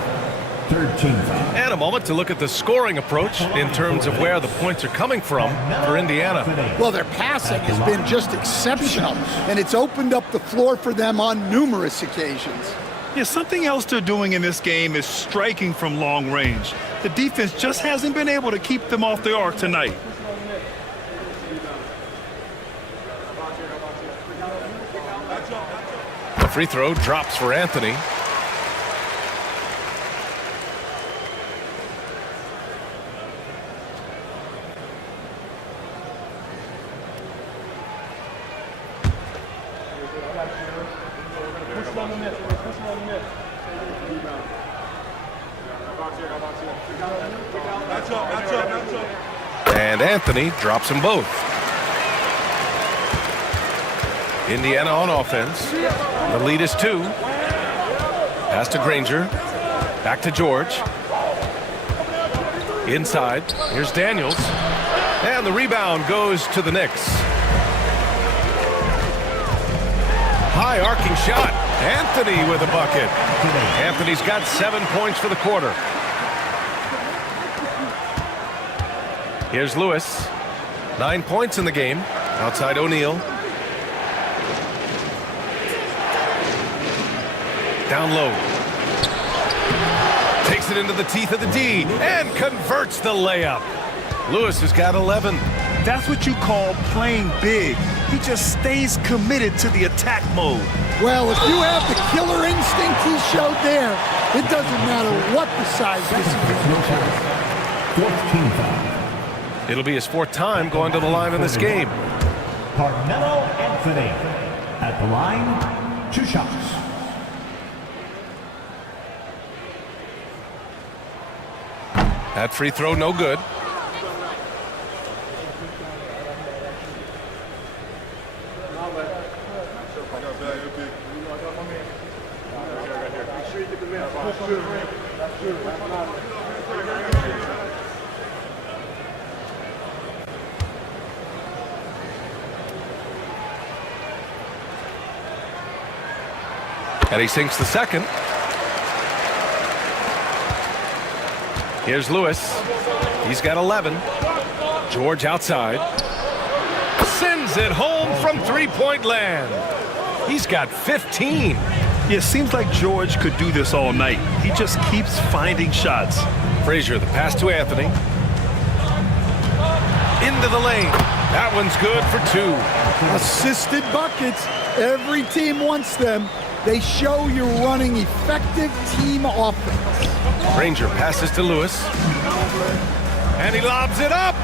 Third team foul. And a moment to look at the scoring approach in terms of where the points are coming from for Indiana. Well, their passing has been just exceptional, and it's opened up the floor for them on numerous occasions. Yeah, something else they're doing in this game is striking from long range. The defense just hasn't been able to keep them off the arc tonight. The free throw drops for Anthony. And Anthony drops them both. Indiana on offense. The lead is 2. Pass to Granger. Back to George. Inside. Here's Daniels. And the rebound goes to the Knicks. High arcing shot. Anthony with a bucket. Anthony's got 7 points for the quarter. Here's Lewis. 9 points in the game. Outside O'Neal. Down low. Takes it into the teeth of the D and converts the layup. Lewis has got 11. That's what you call playing big. He just stays committed to the attack mode. Well, if you have the killer instinct he showed there, it doesn't matter what the size is. It'll be his 4th time going to the line in this game. Carmelo Anthony at the line, 2 shots. That free throw no good. And he sinks the second. Here's Lewis. He's got 11. George outside. Sends it home from three-point land. He's got 15. Yeah, it seems like George could do this all night. He just keeps finding shots. Frazier, the pass to Anthony. Into the lane. That one's good for 2. Assisted buckets. Every team wants them. They show you're running effective team offense. Ranger passes to Lewis. And he lobs it up.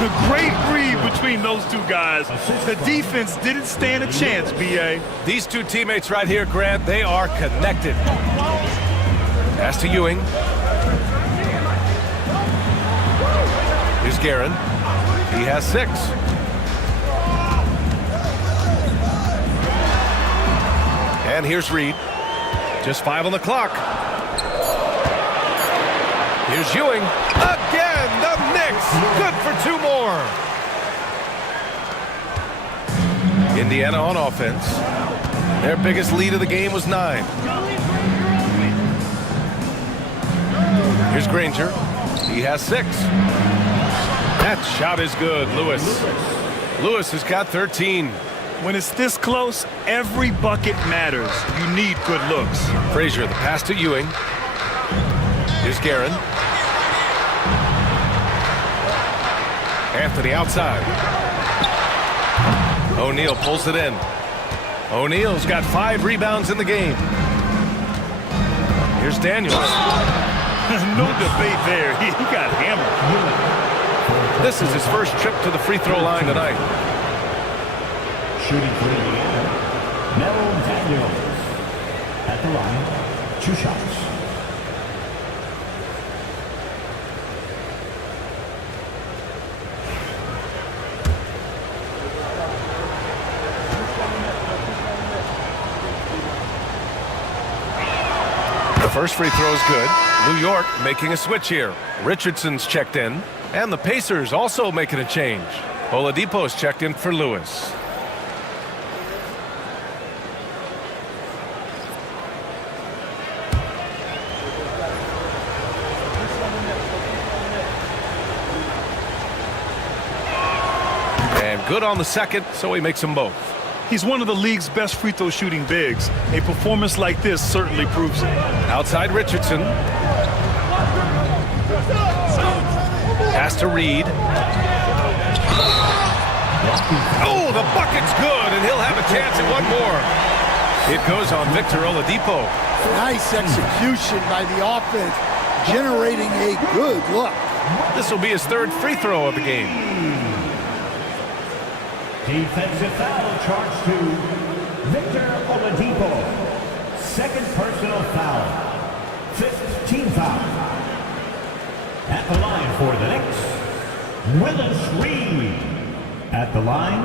The great read between those two guys. The defense didn't stand a chance, B.A. These two teammates right here, Grant, they are connected. Pass to Ewing. Here's Guerin. He has 6. And here's Reed. Just 5 on the clock. Here's Ewing. Again, the Knicks. Good for 2 more. Indiana on offense. Their biggest lead of the game was 9. Here's Granger. He has 6. That shot is good, Lewis. Lewis has got 13. When it's this close, every bucket matters. You need good looks. Frazier, the pass to Ewing. Here's Guerin. Anthony outside. O'Neal pulls it in. O'Neal's got 5 rebounds in the game. Here's Daniels. No debate there. He got hammered. This is his first trip to the free throw line tonight. Shooting for Indiana, Mel Daniels at the line, 2 shots. The first free throw is good. New York making a switch here. Richardson's checked in, and the Pacers also making a change. Oladipo's checked in for Lewis. Good on the second, so he makes them both. He's one of the league's best free throw shooting bigs. A performance like this certainly proves it. Outside Richardson. Pass to Reed. Oh, the bucket's good, and he'll have a chance at one more. It goes on Victor Oladipo. Nice execution by the offense, generating a good look. This will be his 3rd free throw of the game. Defensive foul charged to Victor Oladipo. 2nd personal foul. 5th team foul. At the line for the Knicks, Willis Reed. At the line,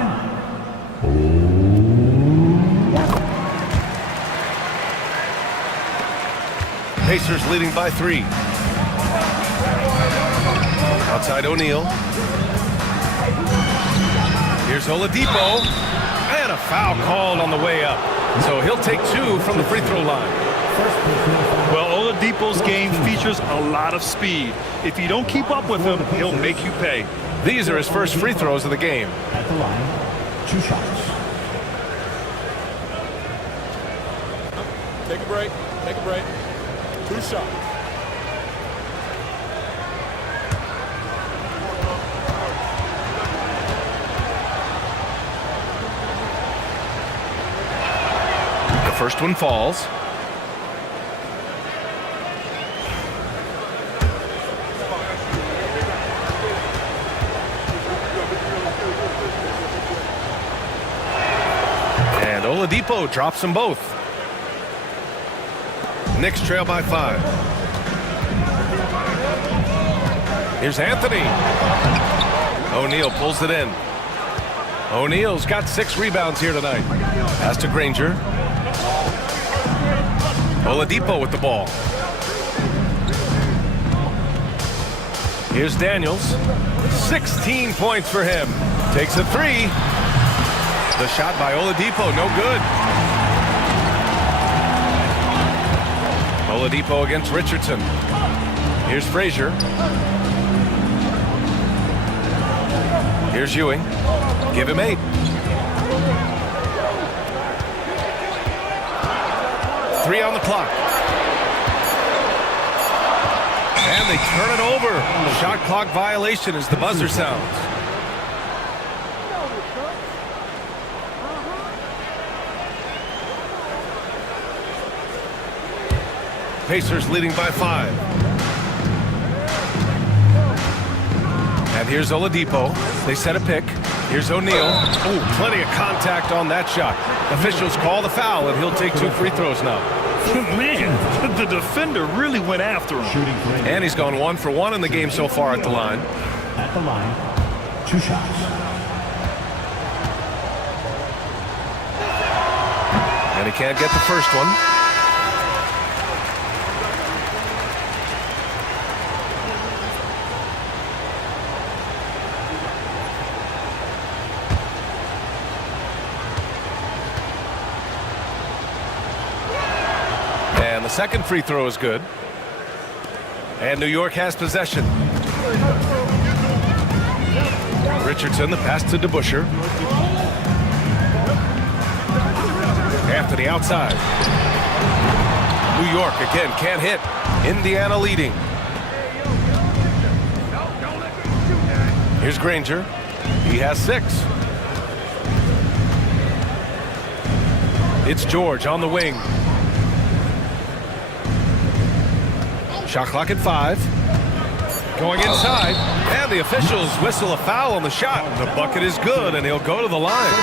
Pacers leading by 3. Outside O'Neal. Here's Oladipo, and a foul called on the way up. So he'll take 2 from the free throw line. Well, Oladipo's game features a lot of speed. If you don't keep up with him, he'll make you pay. These are his first free throws of the game. At the line, 2 shots. Take a break. Take a break. 2 shots. First one falls. And Oladipo drops them both. Knicks trail by 5. Here's Anthony. O'Neal pulls it in. O'Neal's got 6 rebounds here tonight. Pass to Granger. Oladipo with the ball. Here's Daniels. 16 points for him. Takes a 3. The shot by Oladipo, no good. Oladipo against Richardson. Here's Frazier. Here's Ewing. Give him 8. 3 on the clock. And they turn it over. Shot clock violation as the buzzer sounds. Pacers leading by 5. And here's Oladipo. They set a pick. Here's O'Neal. Oh, plenty of contact on that shot. Officials call the foul, and he'll take 2 free throws now. Man, the defender really went after him. And he's gone 1 for 1 in the game so far at the line. At the line, 2 shots. And he can't get the first one. And the second free throw is good. And New York has possession. Richardson, the pass to DeBusschere. Anthony outside. New York again can't hit. Indiana leading. Here's Granger. He has 6. It's George on the wing. Shot clock at 5. Going inside. And the officials whistle a foul on the shot. The bucket is good, and he'll go to the line.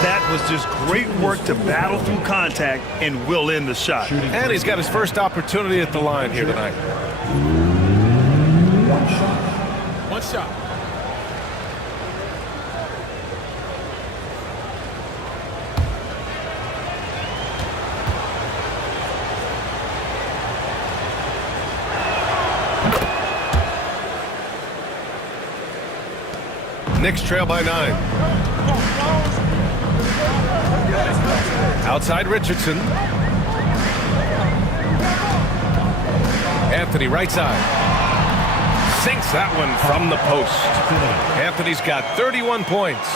That was just great work to battle through contact and will end the shot. And he's got his first opportunity at the line here tonight. 1 shot. 1 shot. Knicks trail by 9. Outside Richardson. Anthony right side. Sinks that one from the post. Anthony's got 31 points.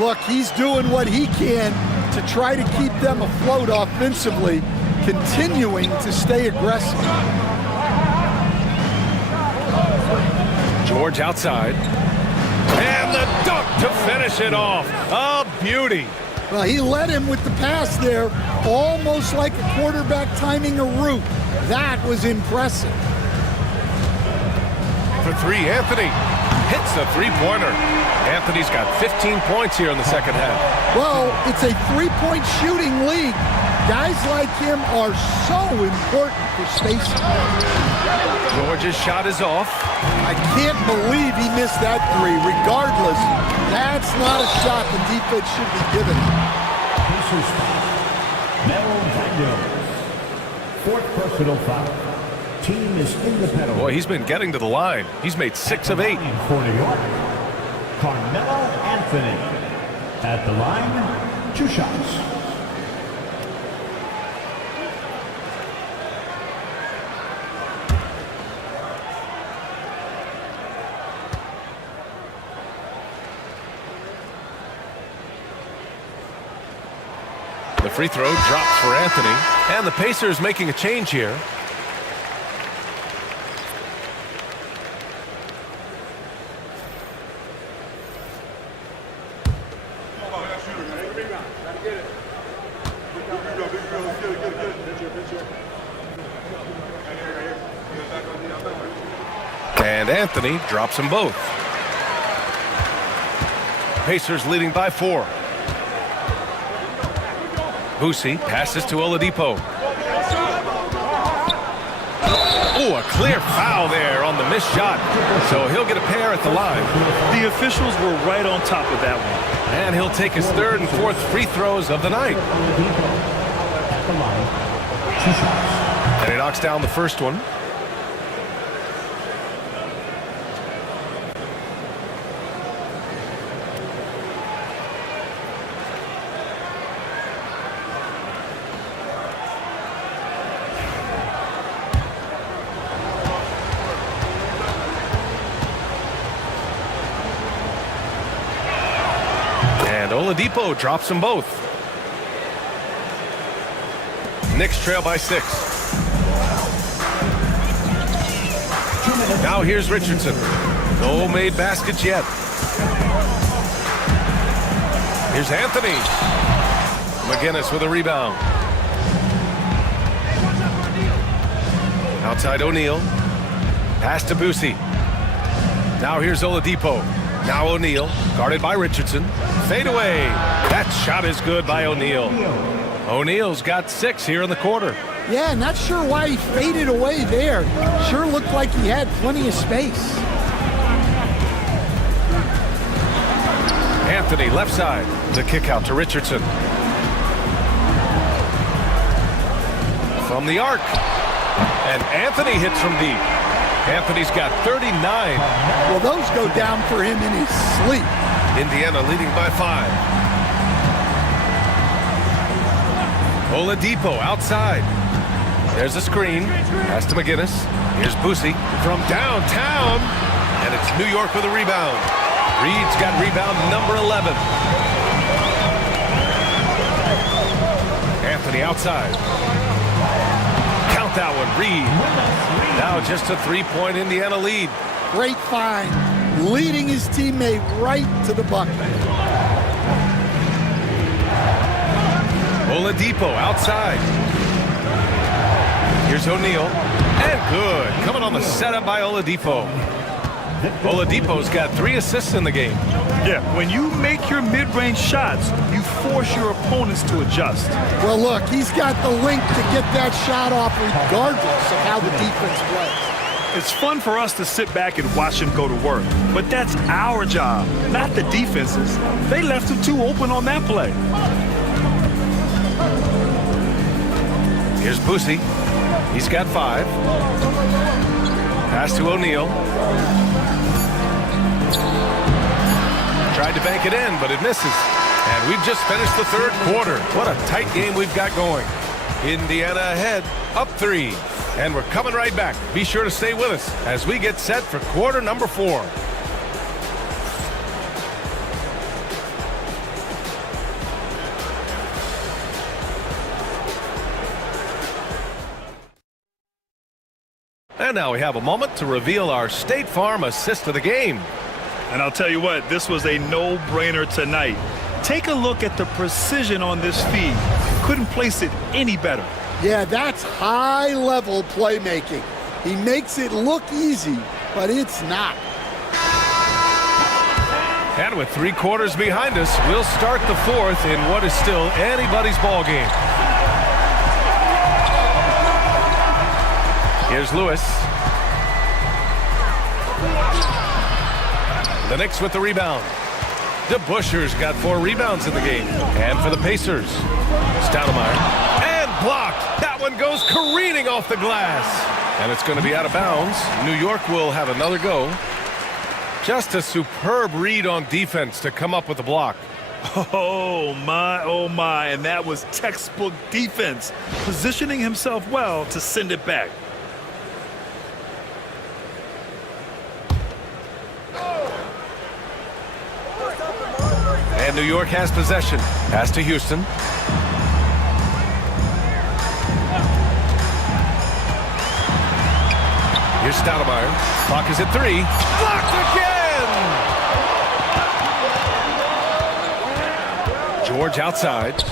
Look, he's doing what he can to try to keep them afloat offensively, continuing to stay aggressive. George outside. And the dunk to finish it off. A beauty. Well, he led him with the pass there, almost like a quarterback timing a route. That was impressive. For 3, Anthony hits the 3-pointer. Anthony's got 15 points here in the second half. Well, it's a 3-point shooting league. Guys like him are so important for spacing. George's shot is off. I can't believe he missed that 3. Regardless, that's not a shot the defense should be given. Pacers foul. Mel Daniels. 4th personal foul. Team is in the penalty. Boy, he's been getting to the line. He's made 6 of 8. For New York, Carmelo Anthony. At the line, 2 shots. The free throw drops for Anthony. And the Pacers making a change here. And Anthony drops them both. Pacers leading by 4. Boosie passes to Oladipo. Oh, a clear foul there on the missed shot. So he'll get a pair at the line. The officials were right on top of that one. And he'll take his 3rd and 4th free throws of the night. And he knocks down the first one. Oladipo drops them both. Knicks trail by 6. Now here's Richardson. No made baskets yet. Here's Anthony. McGinnis with a rebound. Outside O'Neal. Pass to Boosie. Now here's Oladipo. Now O'Neal, guarded by Richardson. Fade away. That shot is good by O'Neal. O'Neal's got 6 here in the quarter. Yeah, not sure why he faded away there. Sure looked like he had plenty of space. Anthony, left side. The kick out to Richardson. From the arc. And Anthony hits from deep. Anthony's got 39. Well, those go down for him in his sleep. Indiana leading by 5. Oladipo outside. There's a screen. Pass to McGinnis. Here's Boosie from downtown. And it's New York with a rebound. Reed's got rebound number 11. Anthony outside. Count that one, Reed. Now just a 3-point Indiana lead. Great find. Leading his teammate right to the bucket. Oladipo outside. Here's O'Neal. And good. Coming on the setup by Oladipo. Oladipo's got 3 assists in the game. Yeah, when you make your mid-range shots, you force your opponents to adjust. Well, look, he's got the link to get that shot off regardless of how the defense plays. It's fun for us to sit back and watch him go to work, but that's our job, not the defense's. They left him too open on that play. Here's Boosie. He's got 5. Pass to O'Neal. Tried to bank it in, but it misses. And we've just finished the 3rd quarter. What a tight game we've got going. Indiana ahead, up 3. And we're coming right back. Be sure to stay with us as we get set for quarter number 4. And now we have a moment to reveal our State Farm assist of the game. And I'll tell you what, this was a no-brainer tonight. Take a look at the precision on this feed. Couldn't place it any better. Yeah, that's high-level playmaking. He makes it look easy, but it's not. And with 3 quarters behind us, we'll start the 4th in what is still anybody's ball game. Here's Lewis. The Knicks with the rebound. DeBuscher's got 4 rebounds in the game. And for the Pacers, Stoudemire. And blocked. That one goes careening off the glass. And it's going to be out of bounds. New York will have another go. Just a superb read on defense to come up with the block. Oh my, and that was textbook defense, positioning himself well to send it back. And New York has possession. Pass to Houston. Here's Stoudemire. Clock is at 3. Blocked again! George outside.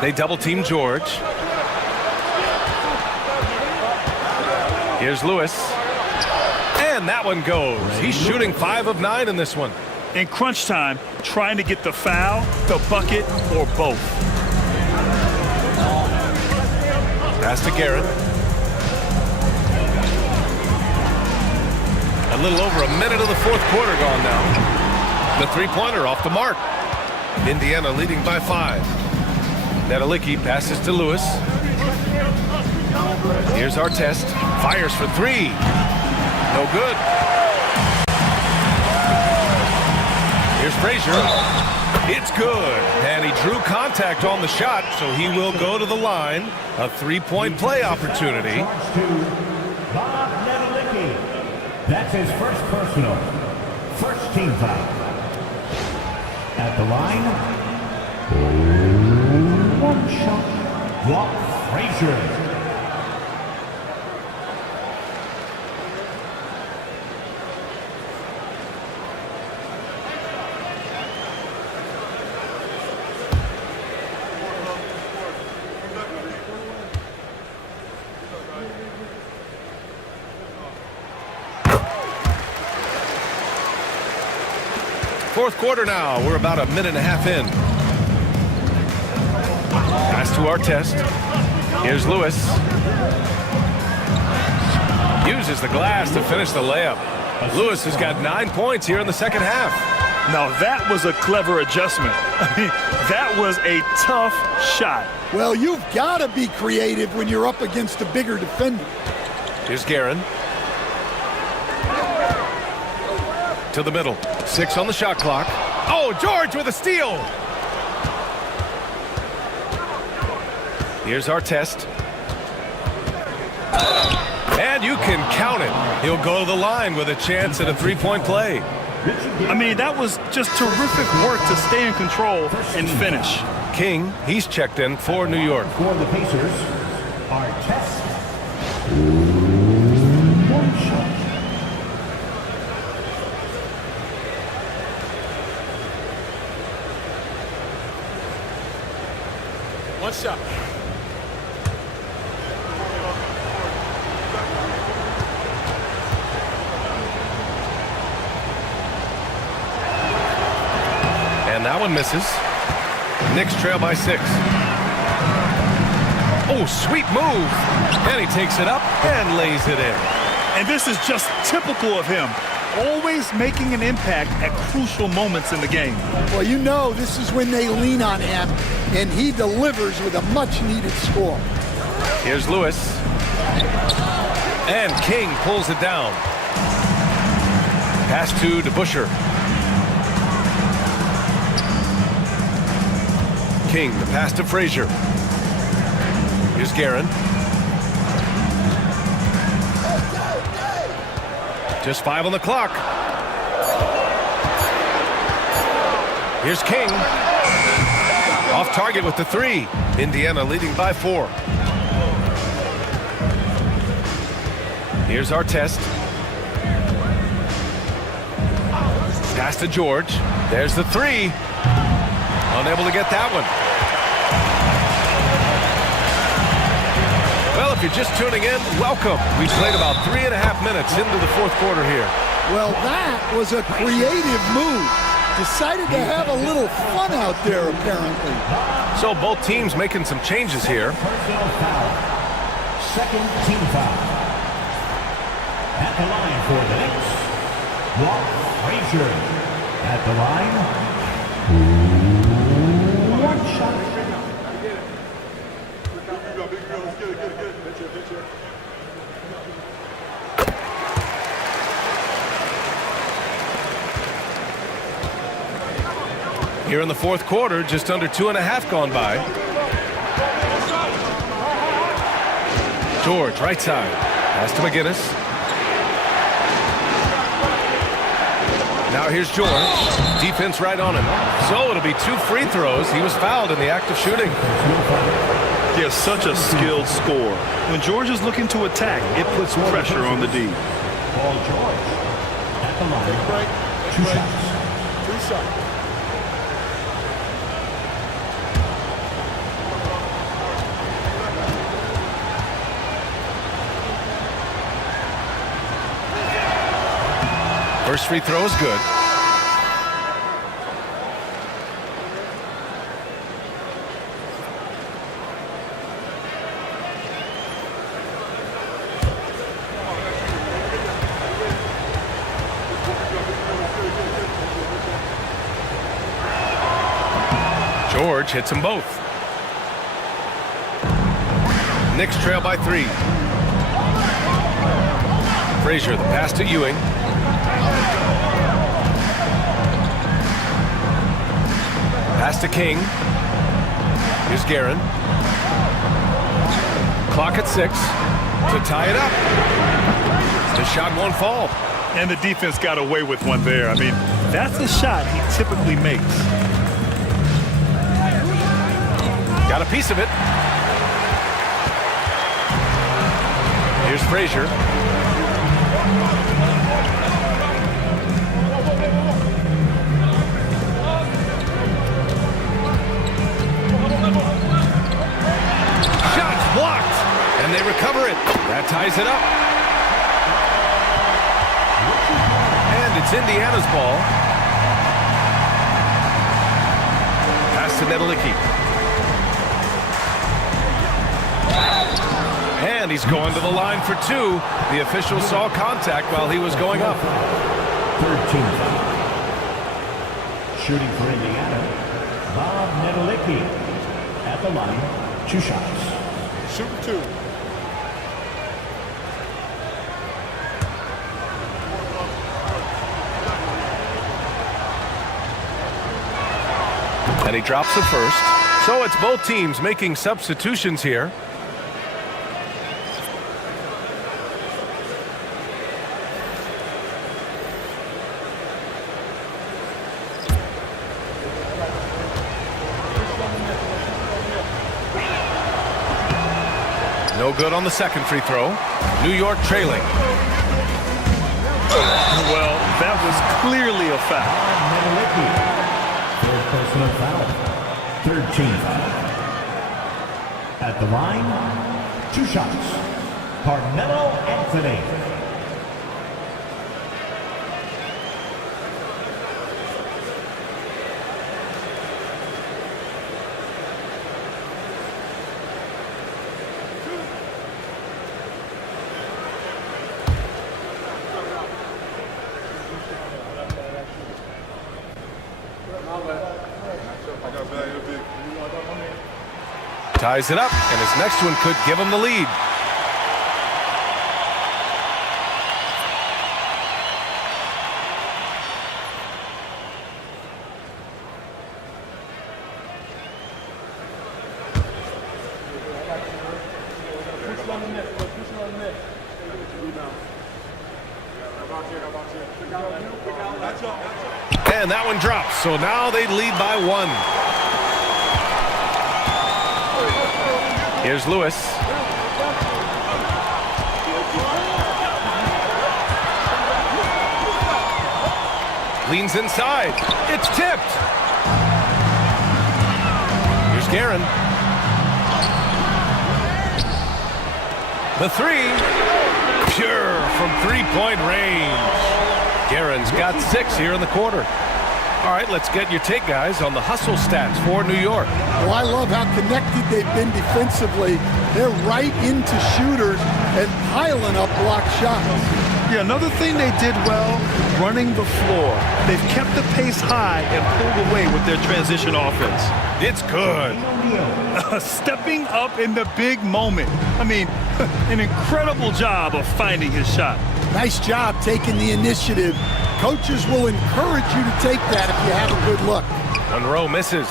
They double team George. Here's Lewis. And that one goes. He's shooting 5 of 9 in this one. In crunch time, trying to get the foul, the bucket, or both. Pass to Garrett. A little over a minute of the fourth quarter gone now. The three-pointer off the mark. Indiana leading by 5. Nedelicki passes to Lewis. Here's Artest. Fires for 3. No good. Here's Frazier. It's good. And he drew contact on the shot, so he will go to the line. A 3-point play opportunity. Bob Nedelicki. That's his first personal. First team foul. At the line, one shot, Walt Frazier. Fourth quarter now. We're about a minute and a half in. Pass to Artest. Here's Lewis. Uses the glass to finish the layup. Lewis has got 9 points here in the second half. Now that was a clever adjustment. I mean, that was a tough shot. Well, you've got to be creative when you're up against a bigger defender. Here's Guerin. To the middle. 6 on the shot clock. Oh, George with a steal. Here's Artest. And you can count it. He'll go to the line with a chance at a 3-point play. I mean, that was just terrific work to stay in control and finish. King, he's checked in for New York. For the Pacers, Artest. One shot. One shot. And that one misses. Knicks trail by 6. Oh, sweet move. And he takes it up and lays it in. And this is just typical of him. Always making an impact at crucial moments in the game. Well, you know this is when they lean on him, and he delivers with a much-needed score. Here's Lewis. And King pulls it down. Pass to DeBusschere. King, the pass to Frazier. Here's Guerin. Just 5 on the clock. Here's King. Off target with the 3. Indiana leading by 4. Here's Artest. Pass to George. There's the 3. Unable to get that one. Well, if you're just tuning in, welcome. We played about 3.5 minutes into the fourth quarter here. Well, that was a creative move. Decided to have a little fun out there, apparently. So both teams making some changes here. Personal foul. Second team foul. At the line for the Knicks, Walt Frazier. At the line, one shot. Here in the fourth quarter, just under 2.5 gone by. George, right side. Pass to McGinnis. Now here's George. Defense right on him. So it'll be 2 free throws. He was fouled in the act of shooting. They're such a skilled scorer. When George is looking to attack, it puts pressure on the D. Paul George. At the line. 2 shots. 2 shots. First free throw is good. George hits them both. Knicks trail by 3. Frazier, the pass to Ewing. Pass to King. Here's Guerin. Clock at 6 to tie it up. The shot won't fall. And the defense got away with one there. I mean, that's a shot he typically makes. Got a piece of it. Here's Frazier. Shots blocked, and they recover it. That ties it up. And it's Indiana's ball. Pass to Nedelicki. And he's going to the line for 2. The official saw contact while he was going up. 13 foul. Shooting for Indiana, Bob Nedelicki. At the line, 2 shots. Shooting 2. And he drops the first. So it's both teams making substitutions here. No good on the second free throw. New York trailing. Well, that was clearly a foul. Third personal foul. 13 foul. At the line, 2 shots. Carmelo Anthony. Ties it up, and his next one could give him the lead. And that one drops, so now they lead by 1. Here's Lewis. Leans inside. It's tipped. Here's Guerin. The 3. Pure from 3-point range. Guerin's got 6 here in the quarter. All right, let's get your take, guys, on the hustle stats for New York. Well, I love how connected they've been defensively. They're right into shooters and piling up block shots. Yeah, another thing they did well, running the floor. They've kept the pace high and pulled away with their transition offense. It's good. Stepping up in the big moment. I mean, an incredible job of finding his shot. Nice job taking the initiative. Coaches will encourage you to take that if you have a good look. Monroe misses.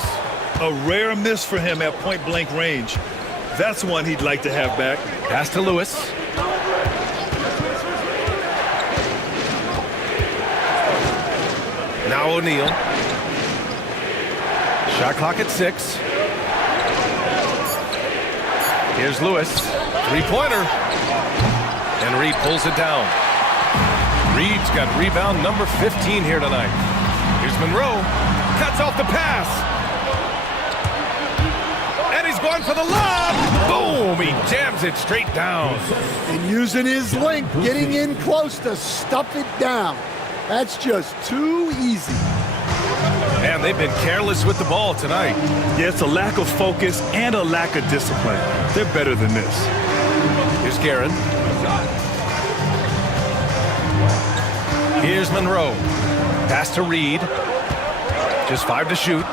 A rare miss for him at point-blank range. That's one he'd like to have back. Pass to Lewis. Now O'Neal. Shot clock at 6. Here's Lewis. 3-pointer. And Reed pulls it down. Reed's got rebound number 15 here tonight. Here's Monroe. Cuts off the pass. And he's going for the lob. Boom! He jams it straight down. And using his length, getting in close to stuff it down. That's just too easy. And they've been careless with the ball tonight. Yeah, it's a lack of focus and a lack of discipline. They're better than this. Here's Guerin. Here's Monroe. Pass to Reed. Just 5 to shoot.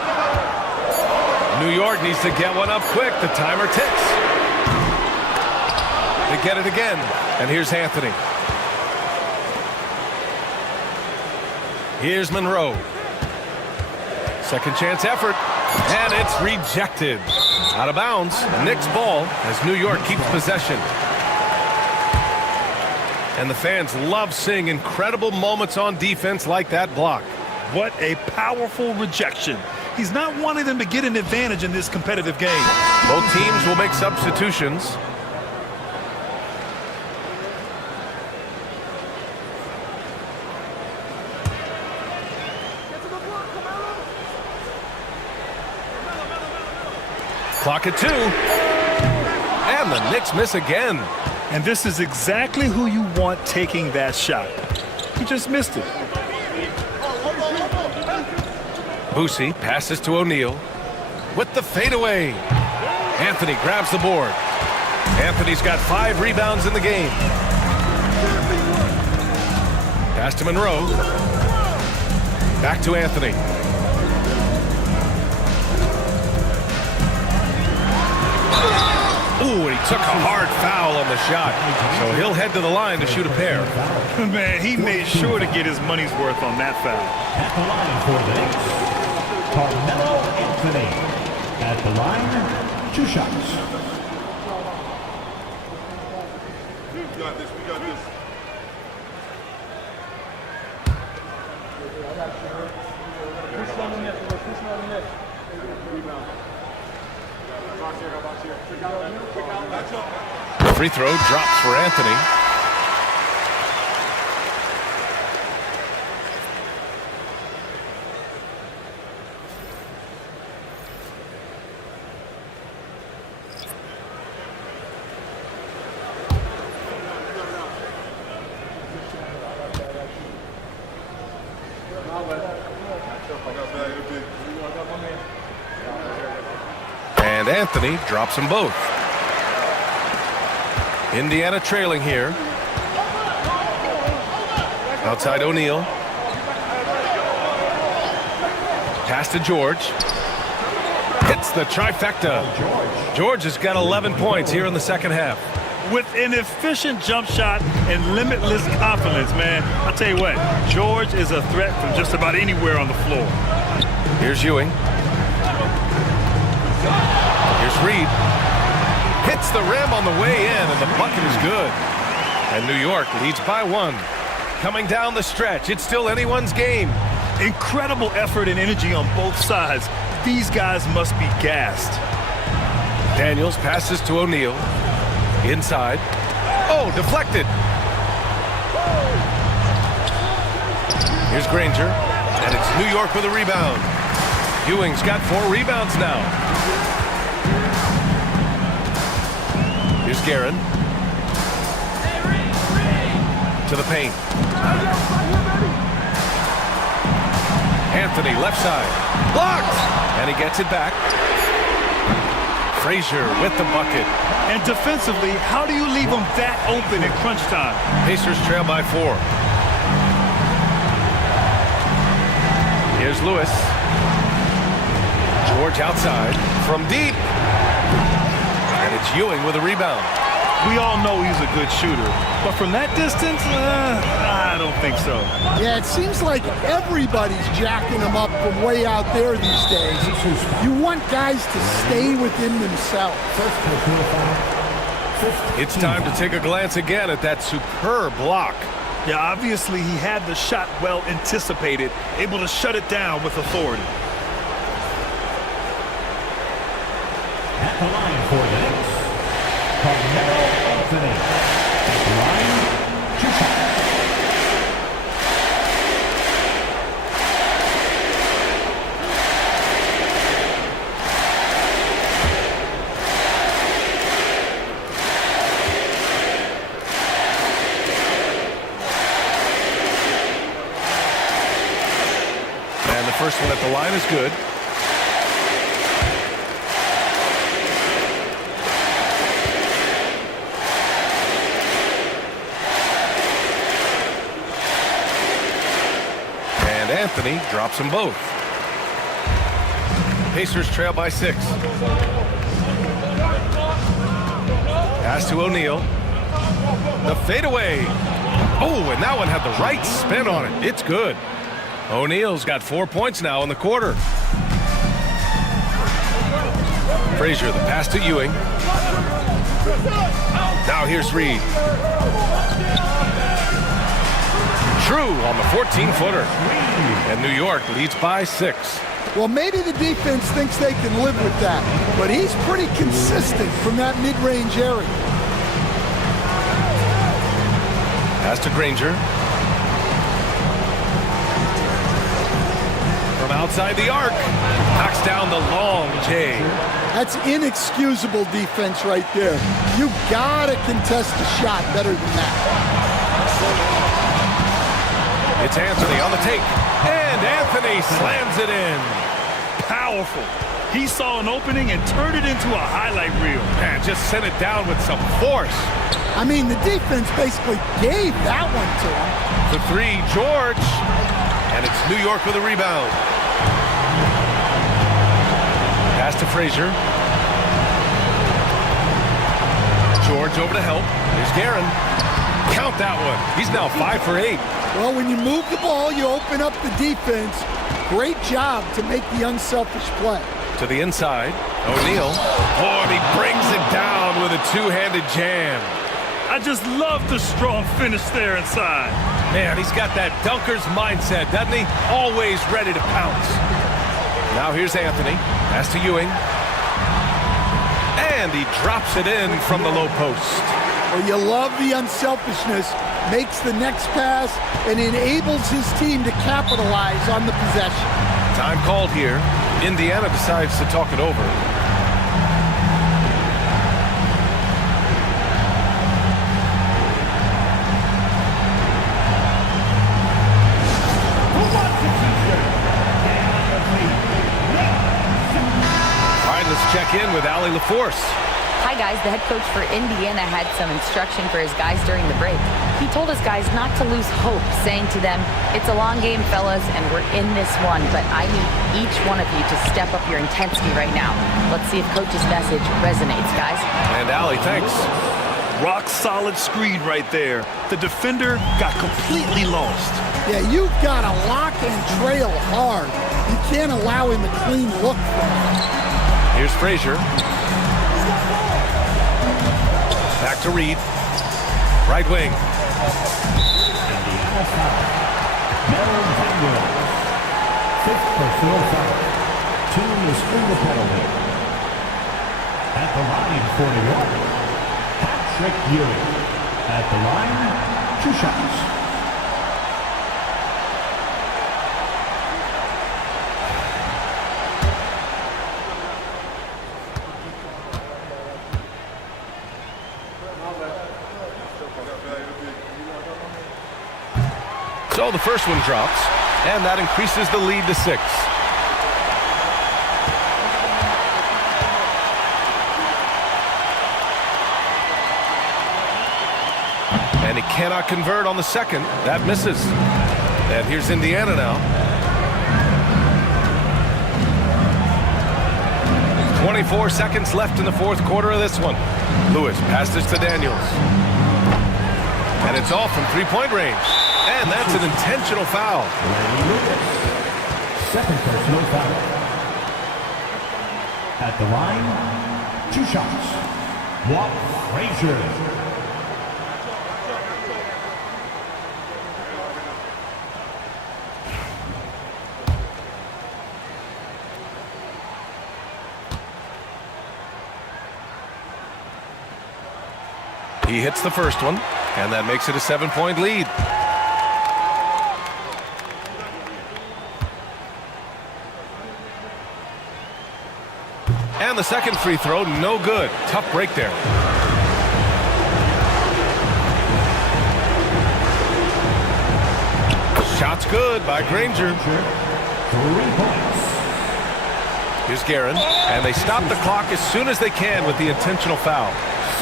New York needs to get one up quick. The timer ticks. They get it again. And here's Anthony. Here's Monroe. Second chance effort. And it's rejected. Out of bounds. Knicks ball as New York keeps possession. And the fans love seeing incredible moments on defense like that block. What a powerful rejection. He's not wanting them to get an advantage in this competitive game. Both teams will make substitutions. Clock at 2. And the Knicks miss again. And this is exactly who you want taking that shot. He just missed it. Boosie passes to O'Neal with the fadeaway. Anthony grabs the board. Anthony's got 5 rebounds in the game. Pass to Monroe. Back to Anthony. Ooh, and he took a hard foul on the shot. So he'll head to the line to shoot a pair. Man, he made sure to get his money's worth on that foul. At the line for the Knicks, Carmelo Anthony. At the line, 2 shots. We got this. We got this. Push on the net. Push on the net. Rebound. The free throw drops for Anthony. And Anthony drops them both. Indiana trailing here. Outside O'Neal. Pass to George. Hits the trifecta. George has got 11 points here in the second half. With an efficient jump shot and limitless confidence, man. I'll tell you what, George is a threat from just about anywhere on the floor. Here's Ewing. Here's Reed. Hits the rim on the way in, and the bucket is good. And New York leads by 1. Coming down the stretch, it's still anyone's game. Incredible effort and energy on both sides. These guys must be gassed. Daniels passes to O'Neal. Inside. Oh, deflected. Here's Granger. And it's New York with a rebound. Ewing's got 4 rebounds now. Here's Guerin. To the paint. Anthony, left side. Blocked! And he gets it back. Frazier with the bucket. And defensively, how do you leave them that open in crunch time? Pacers trail by 4. Here's Lewis. George outside. From deep. And it's Ewing with a rebound. We all know he's a good shooter. But from that distance, I don't think so. Yeah, it seems like everybody's jacking him up from way out there these days. You want guys to stay within themselves. It's time to take a glance again at that superb block. Yeah, obviously he had the shot well anticipated, able to shut it down with authority. At the line for the Knicks, Carmelo Anthony. At the line, 2 shots. line is good. And Anthony drops them both. Pacers trail by 6. Pass to O'Neal. The fadeaway. Oh, and that one had the right spin on it. It's good. O'Neal's got 4 points now in the quarter. Frazier, the pass to Ewing. Now here's Reed. True on the 14-footer. And New York leads by 6. Well, maybe the defense thinks they can live with that, but he's pretty consistent from that mid-range area. Pass to Granger. From outside the arc. Knocks down the long J. That's inexcusable defense right there. You gotta contest the shot better than that. It's Anthony on the take. And Anthony slams it in. Powerful. He saw an opening and turned it into a highlight reel. Man, just sent it down with some force. I mean, the defense basically gave that one to him. The 3, George. And it's New York with a rebound. Pass to Frazier. George over to help. There's Guerin. Count that one. He's now 5 for 8. Well, when you move the ball, you open up the defense. Great job to make the unselfish play. To the inside. O'Neal. Oh, and he brings it down with a two-handed jam. I just love the strong finish there inside. Man, he's got that dunker's mindset, doesn't he? Always ready to pounce. Now here's Anthony. Pass to Ewing. And he drops it in from the low post. Well, you love the unselfishness. Makes the next pass and enables his team to capitalize on the possession. Time called here. Indiana decides to talk it over. All right, let's check in with Allie LaForce. Hi, guys. The head coach for Indiana had some instruction for his guys during the break. He told his guys not to lose hope, saying to them, it's a long game, fellas, and we're in this one, but I need each one of you to step up your intensity right now. Let's see if coach's message resonates, guys. And Allie, thanks. Rock solid screen right there. The defender got completely lost. Yeah, you've got to lock and trail hard. You can't allow him a clean look from him. Here's Frazier. Back to Reed. Right wing. Fifth personal foul. 2 is the penalty. At the line for New York, Patrick Ewing. At the line, 2 shots. So the first one drops, and that increases the lead to 6. And he cannot convert on the second. That misses. And here's Indiana now. 24 seconds left in the fourth quarter of this one. Lewis passes to Daniels. And it's off from three-point range. And that's an intentional foul. Second personal foul. At the line, 2 shots. Walt Frazier. He hits the first one, and that makes it a 7-point lead. And the second free throw, no good. Tough break there. Shot's good by Granger. 3 points. Here's Guerin, and they stop the clock as soon as they can with the intentional foul.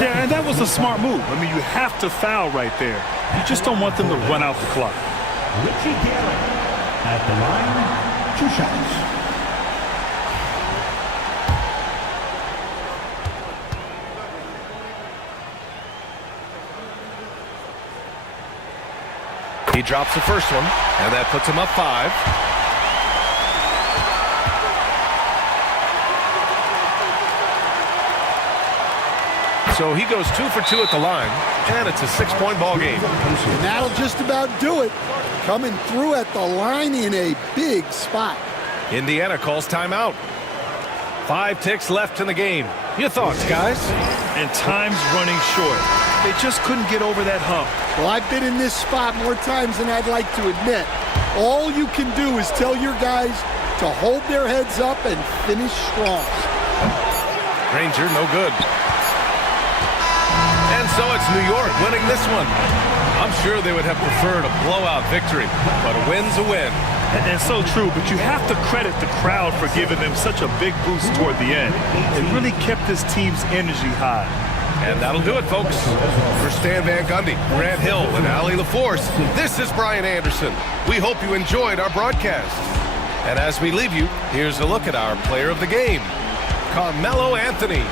Yeah, and that was a smart move. I mean, you have to foul right there. You just don't want them to run out the clock. Richie Guerin at the line, 2 shots. He drops the first one, and that puts him up 5. So he goes 2 for 2 at the line, and it's a 6-point ball game. And that'll just about do it. Coming through at the line in a big spot. Indiana calls timeout. 5 ticks left in the game. Your thoughts, guys? And time's running short. They just couldn't get over that hump. Well, I've been in this spot more times than I'd like to admit. All you can do is tell your guys to hold their heads up and finish strong. Ranger, no good. And so it's New York winning this one. I'm sure they would have preferred a blowout victory, but a win's a win. And so true, but you have to credit the crowd for giving them such a big boost toward the end. It really kept this team's energy high. And that'll do it, folks. For Stan Van Gundy, Grant Hill, and Allie LaForce, this is Brian Anderson. We hope you enjoyed our broadcast. And as we leave you, here's a look at our player of the game, Carmelo Anthony.